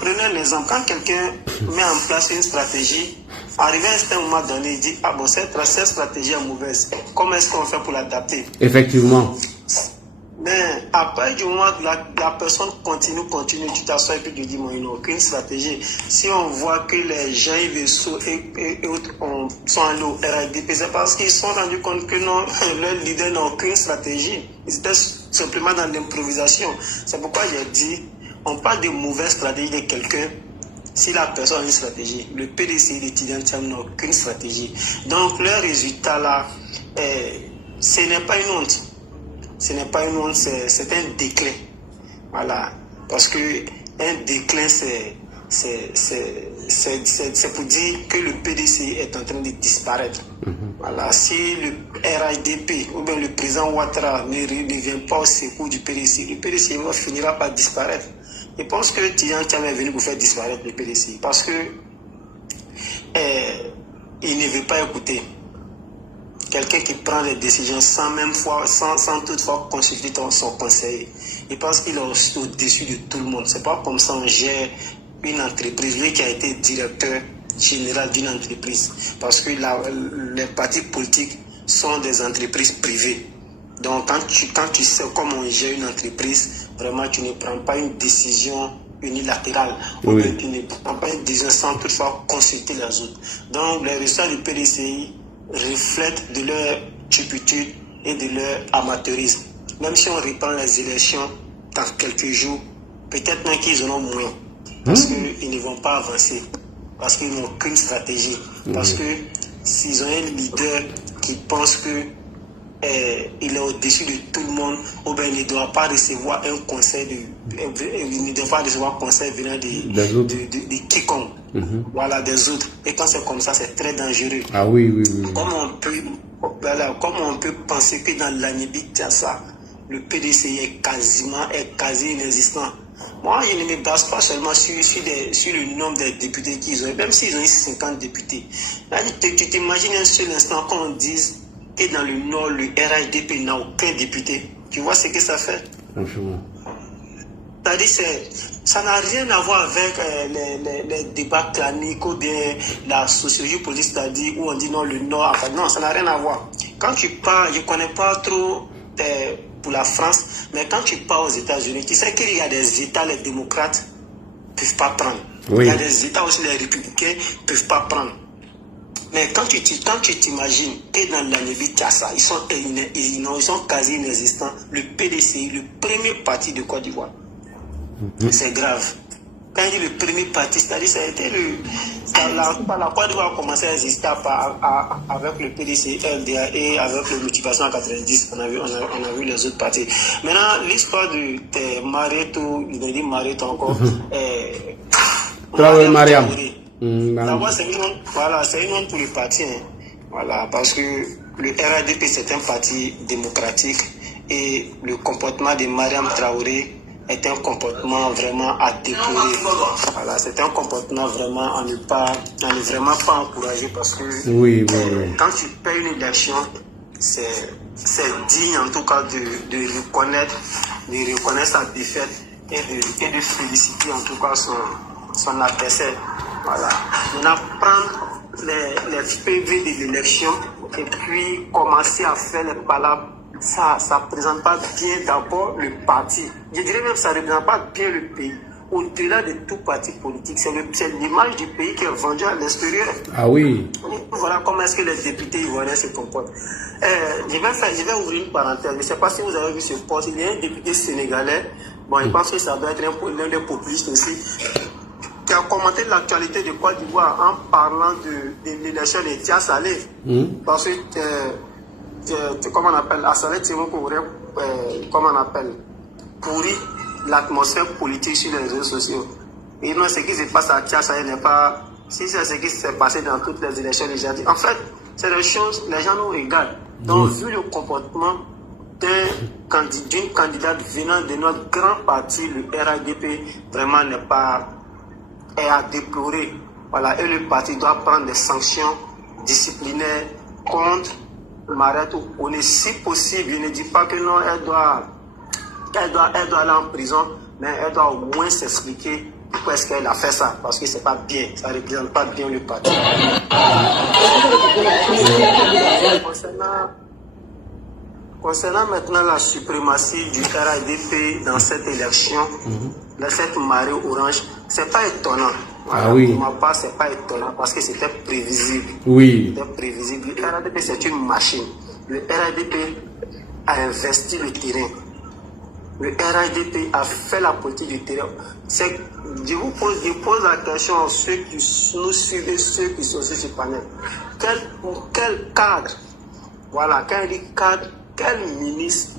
Prenez l'exemple, quand quelqu'un met en place une stratégie, arrivé à un certain moment donné, il dit, ah bon, cette stratégie est mauvaise. Comment est-ce qu'on fait pour l'adapter? Effectivement. Mais après du moment où la personne continue, tu t'assois et puis tu dis, moi, il n'a aucune stratégie. Si on voit que les gens, et autres sont allés au RDP, c'est parce qu'ils se sont rendus compte que non, leur leader n'a aucune stratégie. Ils étaient simplement dans l'improvisation. C'est pourquoi j'ai dit, on parle de mauvaise stratégie de quelqu'un si la personne a une stratégie. Le PDC d'étudiants n'a aucune stratégie. Donc, le résultat là, ce n'est pas une honte. Ce n'est pas une honte, c'est un déclin. Voilà. Parce que un déclin, c'est pour dire que le PDC est en train de disparaître. Voilà. Si le RHDP ou bien le président Ouattara ne vient pas au secours du PDC, le PDC finira par disparaître. Je pense que Tidiane Tcham est venu pour faire disparaître le PDC parce que il ne veut pas écouter. Quelqu'un qui prend des décisions sans toutefois consulter son conseiller. Il pense qu'il est au-dessus de tout le monde. C'est pas comme ça on gère une entreprise, lui qui a été directeur général d'une entreprise. Parce que les partis politiques sont des entreprises privées. Donc quand tu sais comment on gère une entreprise, vraiment tu ne prends pas une décision unilatérale. Ou bien tu ne prends pas une décision sans toutefois consulter les autres. Donc les résultats du PDCI reflètent de leur turpitude et de leur amateurisme. Même si on reprend les élections dans quelques jours, peut-être même qu'ils en ont moins. Parce qu'ils ne vont pas avancer. Parce qu'ils n'ont aucune stratégie. Parce que s'ils ont un leader qui pense que il est au-dessus de tout le monde, ou bien il ne doit pas recevoir un conseil il ne doit pas recevoir conseil venant de quiconque. Voilà, des autres. Et quand c'est comme ça, c'est très dangereux. Ah oui. Comment on peut penser que dans l'Anibi Tiassa, le PDCI est quasi inexistant? Moi, je ne me base pas seulement sur le nombre de députés qu'ils ont, même s'ils ont eu 50 députés. Là, tu t'imagines un seul instant qu'on dise que dans le Nord, le RHDP n'a aucun député. Tu vois ce que ça fait? Franchement. C'est-à-dire, ça n'a rien à voir avec les débats claniques ou bien la sociologie politique, c'est-à-dire où on dit non, le Nord, enfin, non, ça n'a rien à voir. Quand tu parles, je ne connais pas trop pour la France, mais quand tu pars aux États-Unis, tu sais qu'il y a des États, les démocrates ne peuvent pas prendre. Oui. Il y a des États aussi, les républicains ne peuvent pas prendre. Mais quand tu t'imagines que dans l'Anibi Tiassa, ils sont quasi inexistants, le PDCI, le premier parti de Côte d'Ivoire, c'est grave. Quand il dit le premier parti, c'est-à-dire ça a été la Côte d'Ivoire a commencé à exister avec le PDC, LDA et avec le motivation en 90, on a vu les autres partis. Maintenant, l'histoire de Mareto, il a dit Mareto encore, Mariam. D'abord, c'est une honte pour le parti. Hein. Voilà, parce que le RADP, c'est un parti démocratique et le comportement de Mariam Traoré est un comportement vraiment à déplorer. Voilà, c'est un comportement vraiment à ne vraiment pas encourager parce que quand tu payes une élection, c'est digne en tout cas de reconnaître sa défaite et de féliciter en tout cas son adversaire. Voilà. Maintenant, prendre les PV de l'élection et puis commencer à faire les palabres, ça ne présente pas bien d'abord le parti. Je dirais même que ça ne représente pas bien le pays. Au-delà de tout parti politique, c'est l'image du pays qui est vendue à l'extérieur. Ah oui. Voilà comment est-ce que les députés ivoiriens se comportent. Je vais ouvrir une parenthèse. Je ne sais pas si vous avez vu ce poste. Il y a un député sénégalais. Bon, je pense que ça doit être l'un des populistes aussi, qui a commenté l'actualité de Côte d'Ivoire en parlant de l'élection de Tia Saleh. Parce que, comment on appelle, Saleh comment on appelle, pourri l'atmosphère politique sur les réseaux sociaux. Et non, ce qui se passe à Tia Saleh n'est pas, si c'est ce qui s'est passé dans toutes les élections déjà dit. En fait, c'est des choses, les gens nous regardent. Donc, vu le comportement d'une candidate venant de notre grand parti, le RADP, vraiment est à déplorer. Voilà, et le parti doit prendre des sanctions disciplinaires contre Mareto. On est si possible, je ne dis pas que non, elle doit aller en prison, mais elle doit au moins s'expliquer pourquoi est-ce qu'elle a fait ça, parce que c'est pas bien, ça ne représente pas bien le parti. Concernant maintenant la suprématie du RADP dans cette élection, dans cette marée orange, c'est pas étonnant. Voilà, pour ma part, c'est pas étonnant parce que c'était prévisible. Oui. C'était prévisible. Le RADP, c'est une machine. Le RADP a investi le terrain. Le RADP a fait la politique du terrain. Je pose la question à ceux qui nous suivent, ceux qui sont sur ce panel. Quel cadre, voilà, quand il dit cadre, quel ministre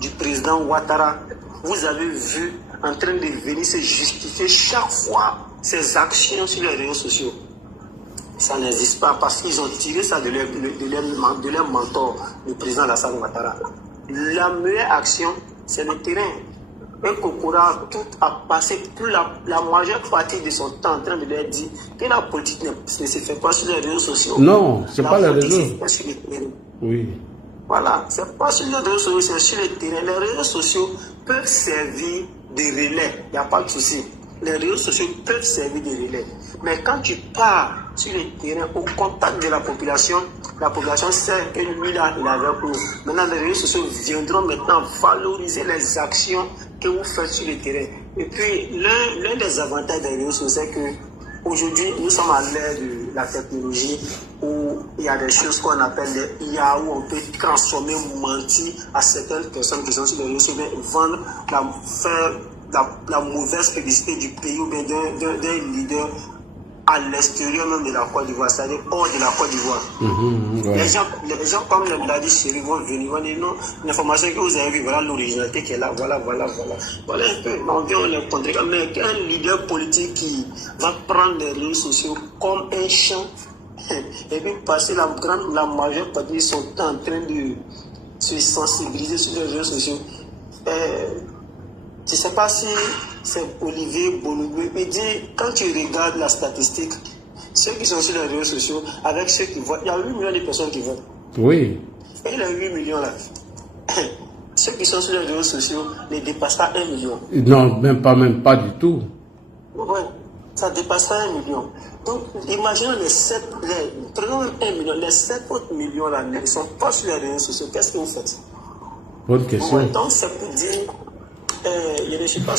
du président Ouattara vous avez vu en train de venir se justifier chaque fois ses actions sur les réseaux sociaux? Ça n'existe pas parce qu'ils ont tiré ça de leur mentor, le président Alassane Ouattara. La meilleure action, c'est le terrain. Un Kokora a passé la majeure partie de son temps en train de leur dire que la politique ne se fait pas sur les réseaux sociaux. Non, c'est pas les réseaux. Oui. Voilà, c'est pas sur les réseaux sociaux, c'est sur le terrain. Les réseaux sociaux peuvent servir de relais, il n'y a pas de souci. les réseaux sociaux peuvent servir de relais. Mais quand tu pars sur le terrain au contact de la population sait que lui là, il avait pour. Maintenant, les réseaux sociaux viendront maintenant valoriser les actions que vous faites sur le terrain. Et puis, l'un des avantages des réseaux sociaux, c'est que aujourd'hui, nous sommes à l'ère de la technologie où il y a des choses qu'on appelle des IA, où on peut transformer, mentir à certaines personnes qui sont sur les réseaux sociaux, vendre, faire la mauvaise publicité du pays ou bien d'un leader à l'extérieur même de la Côte d'Ivoire, c'est-à-dire hors de la Côte d'Ivoire. Ouais. Les gens, comme l'a dit Chéri, vont venir, vont dire non, l'information que vous avez vue, voilà l'originalité qui est là, voilà. Voilà un peu, on vient, on est contre, mais qu'un leader politique qui va prendre les réseaux sociaux comme un champ, et puis passer la majeure partie de son temps en train de se sensibiliser sur les réseaux sociaux. Je ne sais pas si c'est Olivier Bologou, mais dit, quand tu regardes la statistique, ceux qui sont sur les réseaux sociaux, avec ceux qui votent, il y a 8 millions de personnes qui votent. Oui. Et les 8 millions là, ceux qui sont sur les réseaux sociaux ne dépassent pas 1 million. Non, même pas du tout. Oui, ça ne dépasse pas 1 million. Donc, imaginons prenons 1 million, les 7 autres millions là ne sont pas sur les réseaux sociaux. Qu'est-ce que vous faites? Bonne question. Donc, c'est pour dire. Je ne suis pas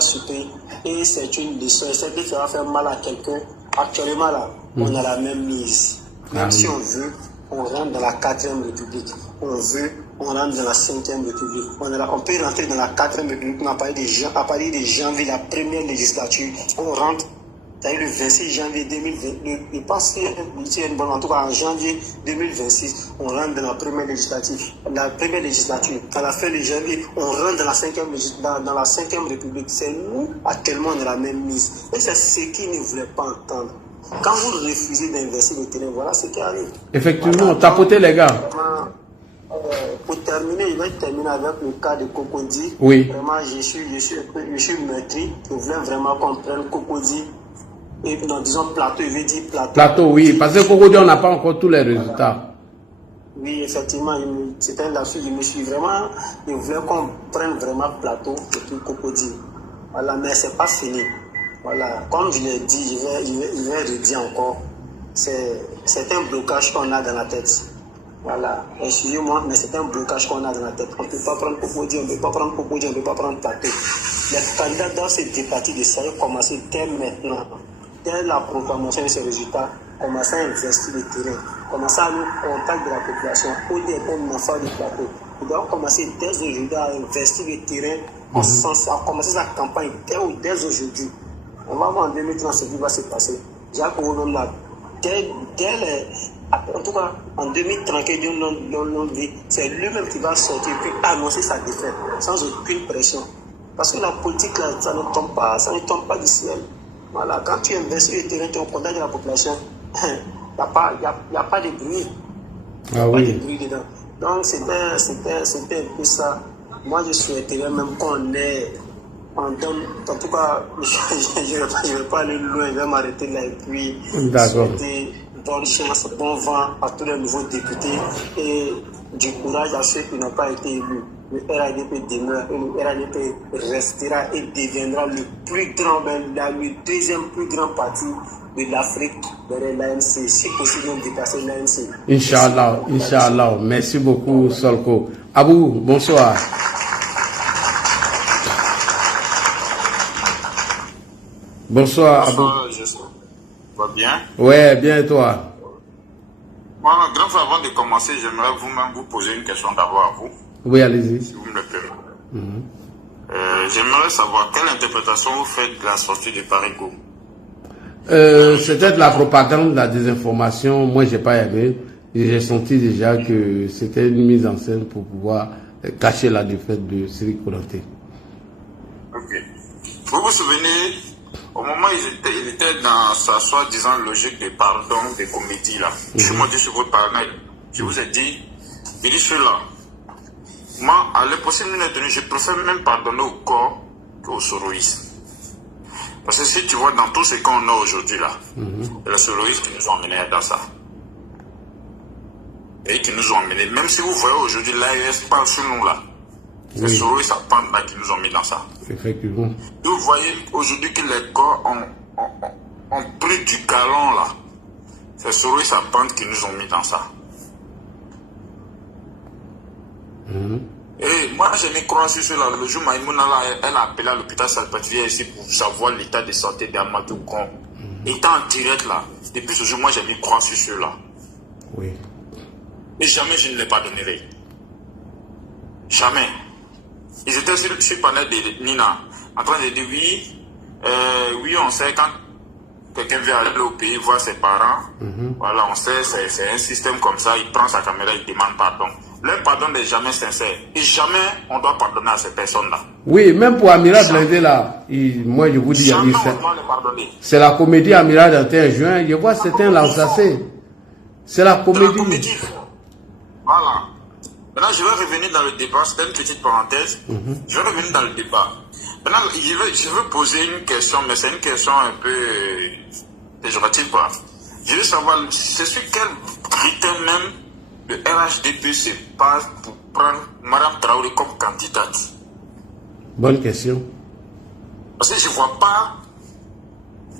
surpris, et c'est une leçon, et c'est que ça va faire mal à quelqu'un. Actuellement là, on a la même mise. Même si on veut, on rentre dans la 4e République. On veut, on rentre dans la 5e République. On peut rentrer dans la 4e République à partir de janvier, la première législature. On rentre. C'est le 26 janvier 2020, je pense qu'il y a une bonne, en tout cas en janvier 2026, on rentre dans la première législature. À la fin de janvier, on rentre dans la 5e République. C'est nous, actuellement, on a la même mise. Et c'est ce qu'ils ne voulaient pas entendre. Quand vous refusez d'investir le terrain, voilà ce qui arrive. Effectivement, voilà, tapotez les gars. Pour terminer, je vais terminer avec le cas de Cocody. Oui. Vraiment, je suis meurtri. Je voulais vraiment comprendre Cocody. Et non, disons plateau, il veut dire plateau. Plateau, oui, parce que Cocody, on n'a pas encore tous les résultats. Oui, effectivement, c'était là-dessus, je voulais qu'on prenne vraiment plateau et puis Cocody. Voilà, mais c'est pas fini. Voilà, comme je l'ai dit, je vais redire encore, c'est un blocage qu'on a dans la tête. Voilà, excusez-moi, mais c'est un blocage qu'on a dans la tête. On ne peut pas prendre Cocody, on ne peut pas prendre Cocody, on ne peut pas prendre plateau. Les candidats doivent se départir de ça et commencer dès maintenant. Dès la proclamation de ces résultats, commencer à investir le terrain, commencer à aller au contact de la population, au lieu d'être un enfant du plateau. Il doit commencer dès aujourd'hui à investir le terrain, à commencer sa campagne dès aujourd'hui. On va voir en 2030 ce qui va se passer. Jacques Ounom là, en tout cas, en 2030, c'est lui-même qui va sortir et puis annoncer sa défaite, sans aucune pression. Parce que la politique, là, ça ne tombe pas du ciel. Voilà, quand tu investis le terrain, tu es au contact de la population, il n'y a pas de bruit. Ah oui. Pas de bruit dedans. Donc, c'était un peu ça. Moi, je souhaiterais même qu'on ait, en tout cas, je ne vais pas aller loin, je vais m'arrêter là et puis souhaiter bonne chance, bon vent à tous les nouveaux députés et du courage à ceux qui n'ont pas été élus. Le RADP demeure et le RADP restera et deviendra le plus grand, le deuxième plus grand parti de l'Afrique derrière l'ANC, si possible de dépasser l'ANC. Inch'Allah. Merci beaucoup, Solko. Abou, bonsoir. Bonsoir, Abou. Va bien? Ouais, bien et toi? Moi, grand frère, avant de commencer, j'aimerais vous-même vous poser une question d'abord à vous. Oui, allez-y. Si vous me le permettez. J'aimerais savoir quelle interprétation vous faites de la sortie de Parigo. C'était de la propagande, de la désinformation. Moi, j'ai pas aimé. J'ai senti déjà que c'était une mise en scène pour pouvoir cacher la défaite de Siri Konaté. Ok. Vous vous souvenez, au moment où il était dans sa soi-disant logique de pardon, de comédie là, je suis monté sur votre panel. Je vous ai dit, il dit cela. Moi, à l'impossible je préfère même pardonner au corps qu'aux soroïstes. Parce que si tu vois dans tout ce qu'on a aujourd'hui là, les soroïstes qui nous ont emmenés dans ça. Et qui nous ont emmenés, même si vous voyez aujourd'hui l'AES parle sur nous là. C'est Soro et sa bande là qui nous ont mis dans ça. Effectivement. Et vous voyez aujourd'hui que les corps ont pris du galon là. C'est Soro et sa bande qui nous ont mis dans ça. Et moi, j'ai mis croix sur cela. Le jour Maïmouna, elle a appelé à l'hôpital Salpêtrière ici pour savoir l'état de santé d'Amadou Kon. Étant en direct là, depuis ce jour, moi, j'ai mis croix sur cela. Oui. Et jamais je ne l'ai pas donné. Jamais. Ils étaient sur le panel de Nina, en train de dire oui, on sait quand quelqu'un vient aller au pays voir ses parents, voilà, on sait, c'est un système comme ça, il prend sa caméra, il demande pardon. Leur pardon n'est jamais sincère. Et jamais on doit pardonner à ces personnes-là. Oui, même pour Amiral Blindé là, moi je vous dis, jamais on doit les pardonner. C'est la comédie Amiral 21 juin, je vois certains là où ça c'est la comédie. Voilà. Maintenant, je vais revenir dans le débat, c'est une petite parenthèse. Je vais revenir dans le débat. Maintenant, je veux poser une question, mais c'est une question un peu péjorative, quoi. Je veux savoir, c'est sur quel critère même le RHDP se base pour prendre Mme Traoré comme candidate? Bonne question. Parce que je ne vois pas...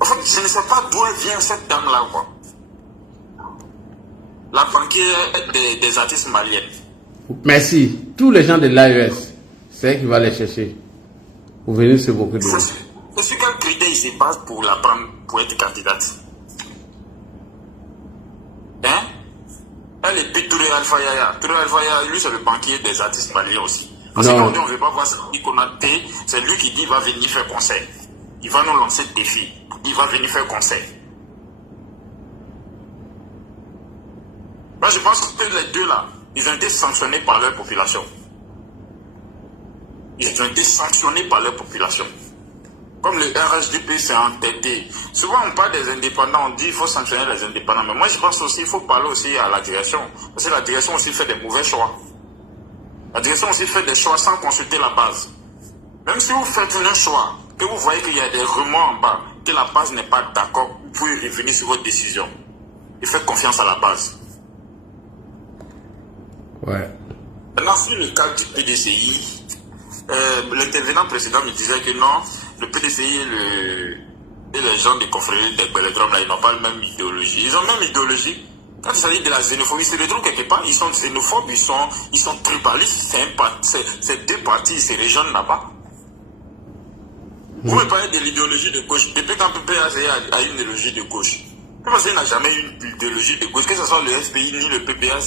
En fait, je ne sais pas d'où elle vient cette dame-là, quoi. La banquière des artistes maliens. Merci. Tous les gens de l'AES, c'est elle qui va les chercher. Vous venez se moquer de nous. C'est sur quel critère il se base pour la prendre pour être candidate? Hein? Elle est Touré Alpha Yaya. Touré Alpha Yaya, lui, c'est le banquier des artistes maliens aussi. Parce qu'aujourd'hui, on ne veut pas voir Sadi Konaté. C'est lui qui dit qu'il va venir faire concert. Il va nous lancer le défi. Il va venir faire concert. Moi, je pense que les deux là, ils ont été sanctionnés par leur population. Ils ont été sanctionnés par leur population. Comme le RHDP s'est entêté. Souvent on parle des indépendants, on dit qu'il faut sanctionner les indépendants. Mais moi je pense aussi qu'il faut parler aussi à la direction. Parce que la direction aussi fait des mauvais choix. La direction aussi fait des choix sans consulter la base. Même si vous faites un choix, que vous voyez qu'il y a des remords en bas, que la base n'est pas d'accord, vous pouvez revenir sur votre décision. Et faites confiance à la base. Ouais. Maintenant, sur le cas du PDCI, l'intervenant précédent me disait que non, le PDCI et les gens des confréries des Belledrum, là, ils n'ont pas la même idéologie. Ils ont la même idéologie. Quand il s'agit de la xénophobie, c'est le truc quelque part. Ils sont xénophobes, ils sont tribalistes. C'est deux partis, ils se rejoignent là-bas. Vous me parlez de l'idéologie de gauche. Depuis quand PPAC a une idéologie de gauche, PPAC n'a jamais eu une idéologie de gauche, que ce soit le FPI ni le PPAC.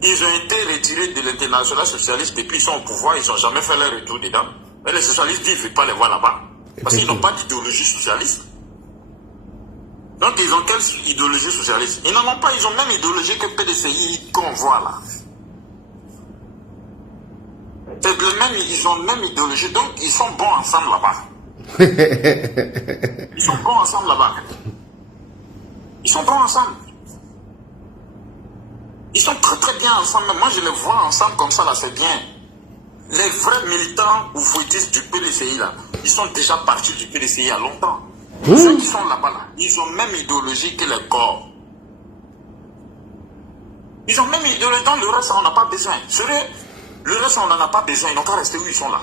Ils ont été retirés de l'international socialiste depuis qu'ils sont au pouvoir, ils n'ont jamais fait leur retour dedans. Mais les socialistes disent qu'ils ne veulent pas les voir là-bas. Parce qu'ils n'ont pas d'idéologie socialiste. Donc ils ont quelle idéologie socialiste? Ils n'en ont pas, ils ont même idéologie que PDCI qu'on voit là. C'est le même, ils ont même idéologie, donc ils sont bons ensemble là-bas. Ils sont bons ensemble là-bas. Ils sont bons ensemble. Ils sont très très bien ensemble. Moi je les vois ensemble comme ça là, c'est bien. Les vrais militants ou fouettistes du PDCI là, ils sont déjà partis du PDCI il y a longtemps. Ceux qui sont là-bas là, ils ont même idéologie que les corps. Ils ont même idéologie. Dans le reste on n'a pas besoin. Sérieux, le reste on n'en a pas besoin. Ils n'ont qu'à rester où ils sont là.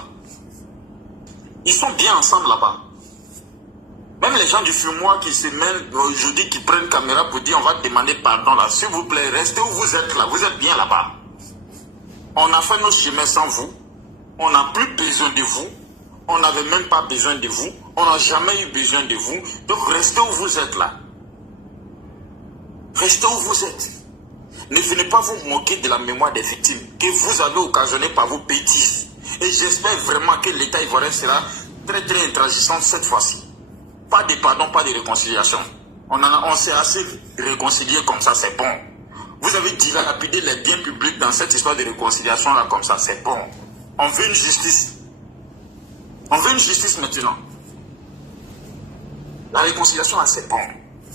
Ils sont bien ensemble là-bas. Même les gens du fumoir qui se mêlent aujourd'hui, qui prennent caméra pour dire on va demander pardon là, s'il vous plaît, restez où vous êtes là, vous êtes bien là-bas. On a fait nos chemins sans vous, on n'a plus besoin de vous, on n'avait même pas besoin de vous, on n'a jamais eu besoin de vous, donc restez où vous êtes là. Restez où vous êtes. Ne venez pas vous moquer de la mémoire des victimes que vous avez occasionné par vos bêtises. Et j'espère vraiment que l'État ivoirien sera très très intransigeant cette fois-ci. Pas de pardon, pas de réconciliation. On s'est assez réconcilié comme ça, c'est bon. Vous avez dilapidé les biens publics dans cette histoire de réconciliation là comme ça, c'est bon. On veut une justice. On veut une justice maintenant. La réconciliation là, c'est bon.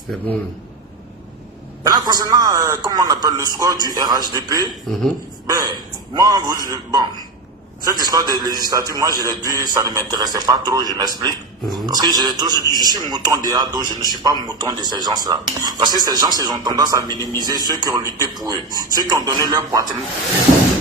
C'est bon. Maintenant, concernant, comment on appelle le score du RHDP, ben, moi, bon, cette histoire des législatives, moi je l'ai dit, ça ne m'intéressait pas trop, je m'explique. Parce que je l'ai toujours dit, je suis mouton des ados, je ne suis pas mouton de ces gens-là. Parce que ces gens, ils ont tendance à minimiser ceux qui ont lutté pour eux, ceux qui ont donné leur poitrine.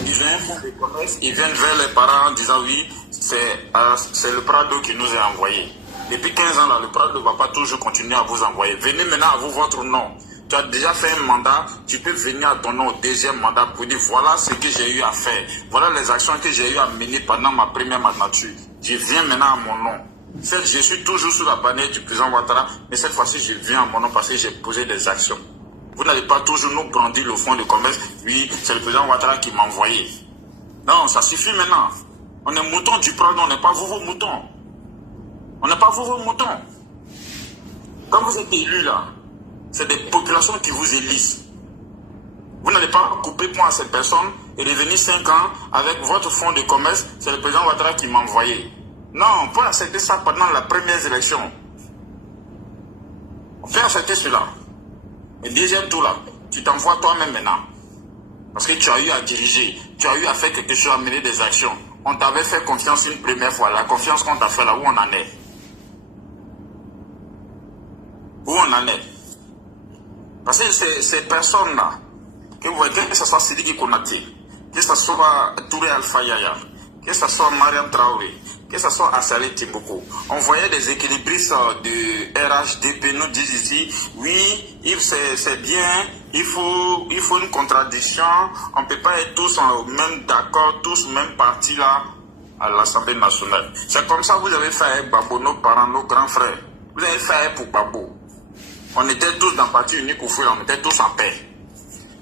Ils ont un fonds de commerce, ils viennent vers les parents en disant oui, c'est le Prado qui nous a envoyé. Depuis 15 ans, là, le Prado ne va pas toujours continuer à vous envoyer. Venez maintenant à vous votre nom. Tu as déjà fait un mandat, tu peux venir à ton nom au deuxième mandat pour dire voilà ce que j'ai eu à faire. Voilà les actions que j'ai eu à mener pendant ma première mandature. Je viens maintenant à mon nom. Certes, je suis toujours sous la bannière du président Ouattara, mais cette fois-ci, je viens à mon nom parce que j'ai posé des actions. Vous n'allez pas toujours nous brandir le fonds de commerce. Oui, c'est le président Ouattara qui m'a envoyé. Non, ça suffit maintenant. On est moutons du Prado, on n'est pas vous vos moutons. On n'est pas vous vos moutons. Quand vous êtes élus là, c'est des populations qui vous élisent. Vous n'allez pas couper point à ces personnes et revenir 5 ans avec votre fonds de commerce, c'est le président Ouattara qui m'a envoyé. Non, on peut accepter ça pendant la première élection. On peut accepter cela. Et deuxième tour là, tu t'envoies toi-même maintenant. Parce que tu as eu à diriger, tu as eu à faire quelque chose, à mener des actions. On t'avait fait confiance une première fois. La confiance qu'on t'a fait là, où on en est? Où on en est? Parce que ces personnes-là, que vous voyez, que ce soit Sidiki Konaté, que ce soit Touré Alpha Yaya, que ce soit Mariam Traoré, que ce soit Assali Timboko, on voyait des équilibristes de RHDP nous disent ici, oui, c'est bien, il faut une contradiction, on ne peut pas être tous même d'accord, tous même partis là à l'Assemblée nationale. C'est comme ça que vous avez fait Babo, nos parents, nos grands frères. Vous avez fait pour Babo. On était tous dans le parti unique au feu, on était tous en paix.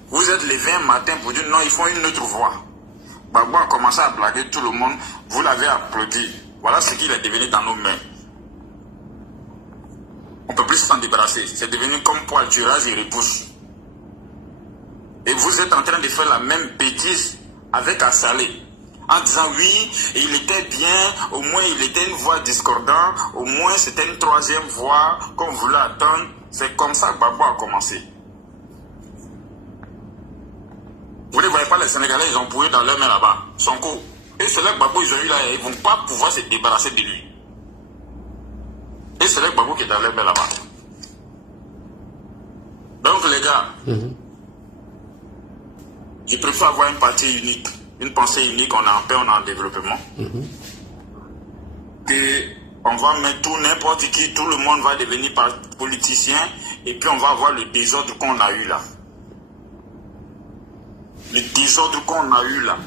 Vous êtes levés un matin pour dire non, il faut une autre voix. Babo a commencé à blaguer tout le monde, vous l'avez applaudi. Voilà ce qu'il est devenu dans nos mains. On ne peut plus s'en débarrasser. C'est devenu comme poil, tu rases et repousse. Et vous êtes en train de faire la même bêtise avec Assalé. En disant oui, il était bien, au moins il était une voix discordante, au moins c'était une troisième voix qu'on voulait attendre. C'est comme ça que Babo a commencé. Vous ne voyez pas, les Sénégalais, ils ont pouillé dans leur main là-bas, son coup. Et c'est là que Babo, ils ont eu là, ils ne vont pas pouvoir se débarrasser de lui. Et c'est là que Babo qui est dans leur main là-bas. Donc les gars, je préfère avoir un parti unique, une pensée unique, on est en paix, on est en développement. Que on va mettre tout, n'importe qui, tout le monde va devenir politicien, et puis on va avoir le désordre qu'on a eu là. Le désordre qu'on a eu là,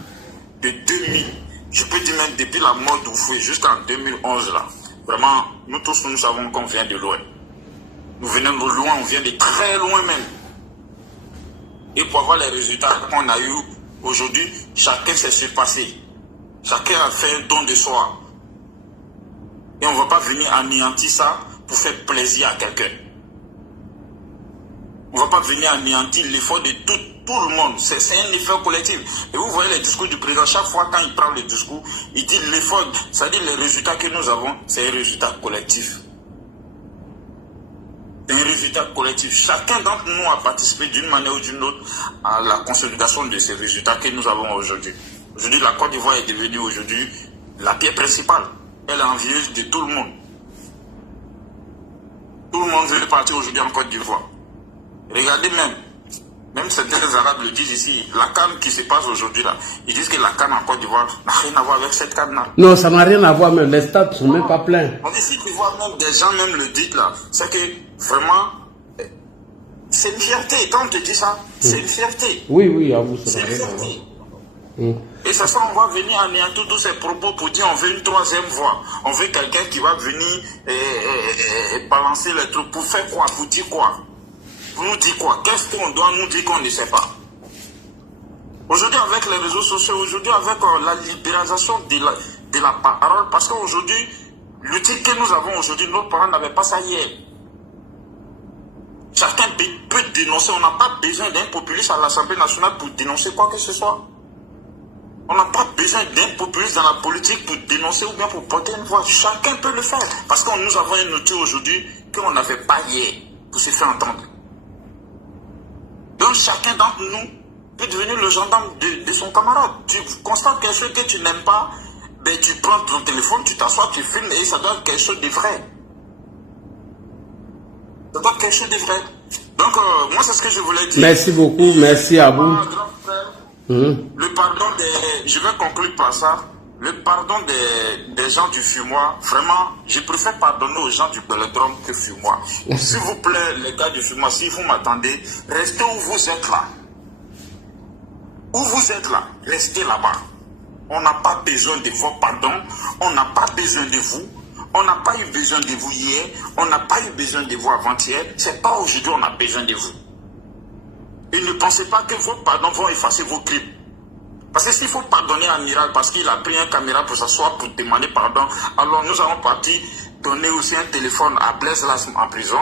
de 2000, je peux dire même depuis la mort d'Oufoué jusqu'en 2011 là, vraiment, nous tous nous savons qu'on vient de loin. Nous venons de loin, on vient de très loin même. Et pour avoir les résultats qu'on a eu aujourd'hui, chacun s'est surpassé. Chacun a fait un don de soi. Et on ne va pas venir anéantir ça pour faire plaisir à quelqu'un. On ne va pas venir anéantir l'effort de tout le monde. C'est un effort collectif. Et vous voyez les discours du président, chaque fois quand il prend le discours, il dit l'effort, c'est-à-dire les résultats que nous avons, c'est un résultat collectif. C'est un résultat collectif. Chacun d'entre nous a participé d'une manière ou d'une autre à la consolidation de ces résultats que nous avons aujourd'hui. Aujourd'hui, la Côte d'Ivoire est devenue aujourd'hui la pierre principale. Elle est envieuse de tout le monde. Tout le monde veut partir aujourd'hui en Côte d'Ivoire. Regardez même certains Arabes le disent ici, la canne qui se passe aujourd'hui là, ils disent que la canne en Côte d'Ivoire n'a rien à voir avec cette canne là. Non, ça n'a rien à voir, même les stades ne sont même pas pleins. On dit si tu vois même des gens même le disent là, c'est que vraiment, c'est une fierté. Quand on te dit ça, c'est une fierté. Oui, à vous, c'est une fierté. Et c'est ça, on va venir anéantir tous ces propos pour dire on veut une troisième voie. On veut quelqu'un qui va venir balancer les trucs. Pour faire quoi? Pour dire quoi? Pour nous dire quoi? Qu'est-ce qu'on doit nous dire qu'on ne sait pas? Aujourd'hui, avec les réseaux sociaux, aujourd'hui, avec la libéralisation de la parole, parce qu'aujourd'hui, l'outil que nous avons aujourd'hui, nos parents n'avaient pas ça hier. Chacun peut dénoncer. On n'a pas besoin d'un populiste à l'Assemblée nationale pour dénoncer quoi que ce soit. On n'a pas besoin d'un populiste dans la politique pour dénoncer ou bien pour porter une voix. Chacun peut le faire. Parce que nous avons un outil aujourd'hui qu'on n'avait pas hier pour se faire entendre. Donc chacun d'entre nous peut devenir le gendarme de son camarade. Tu constates quelque chose que tu n'aimes pas, ben, tu prends ton téléphone, tu t'assois, tu filmes et ça donne quelque chose de vrai. Ça donne quelque chose de vrai. Donc, moi, c'est ce que je voulais dire. Merci beaucoup, merci à vous. Le pardon des... Je vais conclure par ça. Le pardon des gens du fumoir, vraiment, je préfère pardonner aux gens du Belledrome que fumoir. S'il vous plaît, les gars du fumoir, si vous m'attendez, restez où vous êtes là. Où vous êtes là, restez là-bas. On n'a pas besoin de vos pardons, on n'a pas besoin de vous. On n'a pas eu besoin de vous hier, on n'a pas eu besoin de vous avant-hier. C'est pas aujourd'hui on a besoin de vous. Et ne pensez pas que vos pardons vont effacer vos crimes. Parce que s'il faut pardonner à Amiral parce qu'il a pris un caméra pour s'asseoir pour demander pardon, alors nous allons partir donner aussi un téléphone à Blaise Las en prison,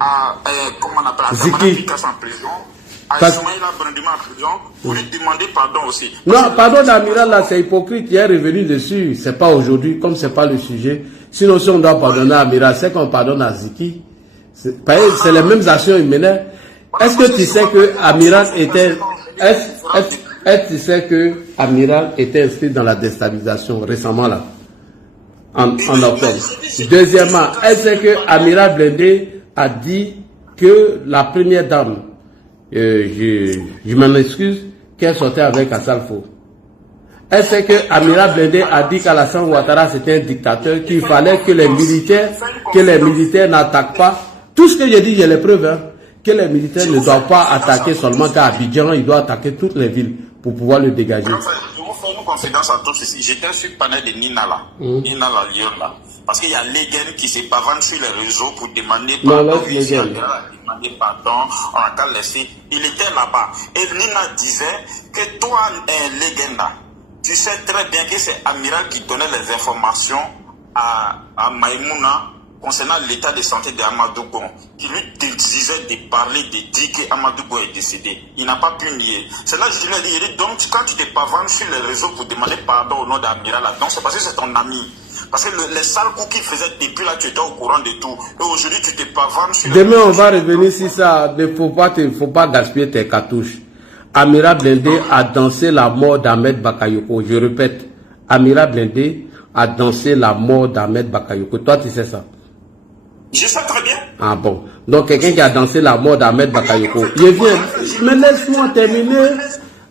à comment on appelle, à Zamana Picasso en prison, à Ismaïla Brandima en prison, pour lui demander pardon aussi. Non, pardon d'Amiral là, c'est hypocrite, il est revenu dessus, c'est pas aujourd'hui, comme c'est pas le sujet. Sinon, si on doit pardonner à Amiral, c'est qu'on pardonne à Ziki. C'est les mêmes actions qu'il menait. Est-ce que tu sais que Amiral était... Est-ce que tu sais que Amiral était inscrit dans la déstabilisation récemment là, en octobre? Deuxièmement, est-ce que Amiral Blindé a dit que la première dame, je m'en excuse, qu'elle sortait avec Assalfo? Est-ce que Amiral Blindé a dit qu'Alassane Ouattara c'était un dictateur, qu'il fallait que les militaires n'attaquent pas? Tout ce que j'ai dit, j'ai les preuves, hein, que les militaires ne doivent pas attaquer seulement qu'à Abidjan, ils doivent attaquer toutes les villes pour pouvoir le dégager. Je vous fais une confidence à tous ici. J'étais sur le panel de Nina là, Nina la Lyon là. Parce qu'il y a Legen qui se pavane sur les réseaux pour demander pardon. Demander pardon, on a qu'à laisser. Il était là-bas. Et Nina disait que toi, Legen là, tu sais très bien que c'est Amiral qui donnait les informations à Maïmouna concernant l'état de santé d'Amadou Gon, qui lui disait de parler, de dire qu'Amadou Gon est décédé. Il n'a pas pu nier. C'est là que je lui ai dit, donc quand tu te pavanes sur les réseaux pour demander pardon au nom d'Amiral, donc c'est parce que c'est ton ami. Parce que les sales coups qu'il faisait depuis là, tu étais au courant de tout. Et aujourd'hui, tu te pavanes sur les réseaux. Demain, on va revenir sur ça. Il ne faut pas gaspiller tes cartouches. Amiral Blindé a dansé la mort d'Ahmed Bakayoko. Je répète, Amiral Blindé a dansé la mort d'Ahmed Bakayoko. Toi, tu sais ça? Je sais très bien. Ah bon. Donc, quelqu'un qui a dansé la mort d'Ahmed Bakayoko. Je viens. Mais laisse-moi terminer.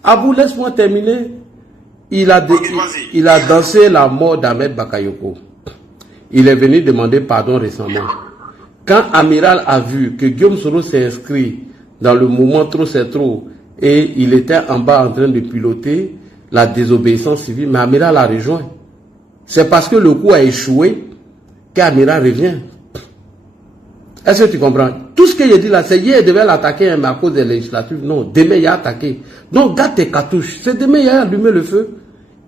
Abou, laisse-moi terminer. Il a dansé la mort d'Ahmed Bakayoko. Il est venu demander pardon récemment. Quand Amiral a vu que Guillaume Soro s'est inscrit dans le mouvement Trop c'est trop, et il était en bas en train de piloter la désobéissance civile, mais Amiral l'a rejoint. C'est parce que le coup a échoué qu'Amiral revient. Est-ce que tu comprends? Tout ce que j'ai dit là, c'est hier, il devait l'attaquer, mais à cause des législatives, non, demain il a attaqué. Donc garde tes cartouches, c'est demain il a allumé le feu.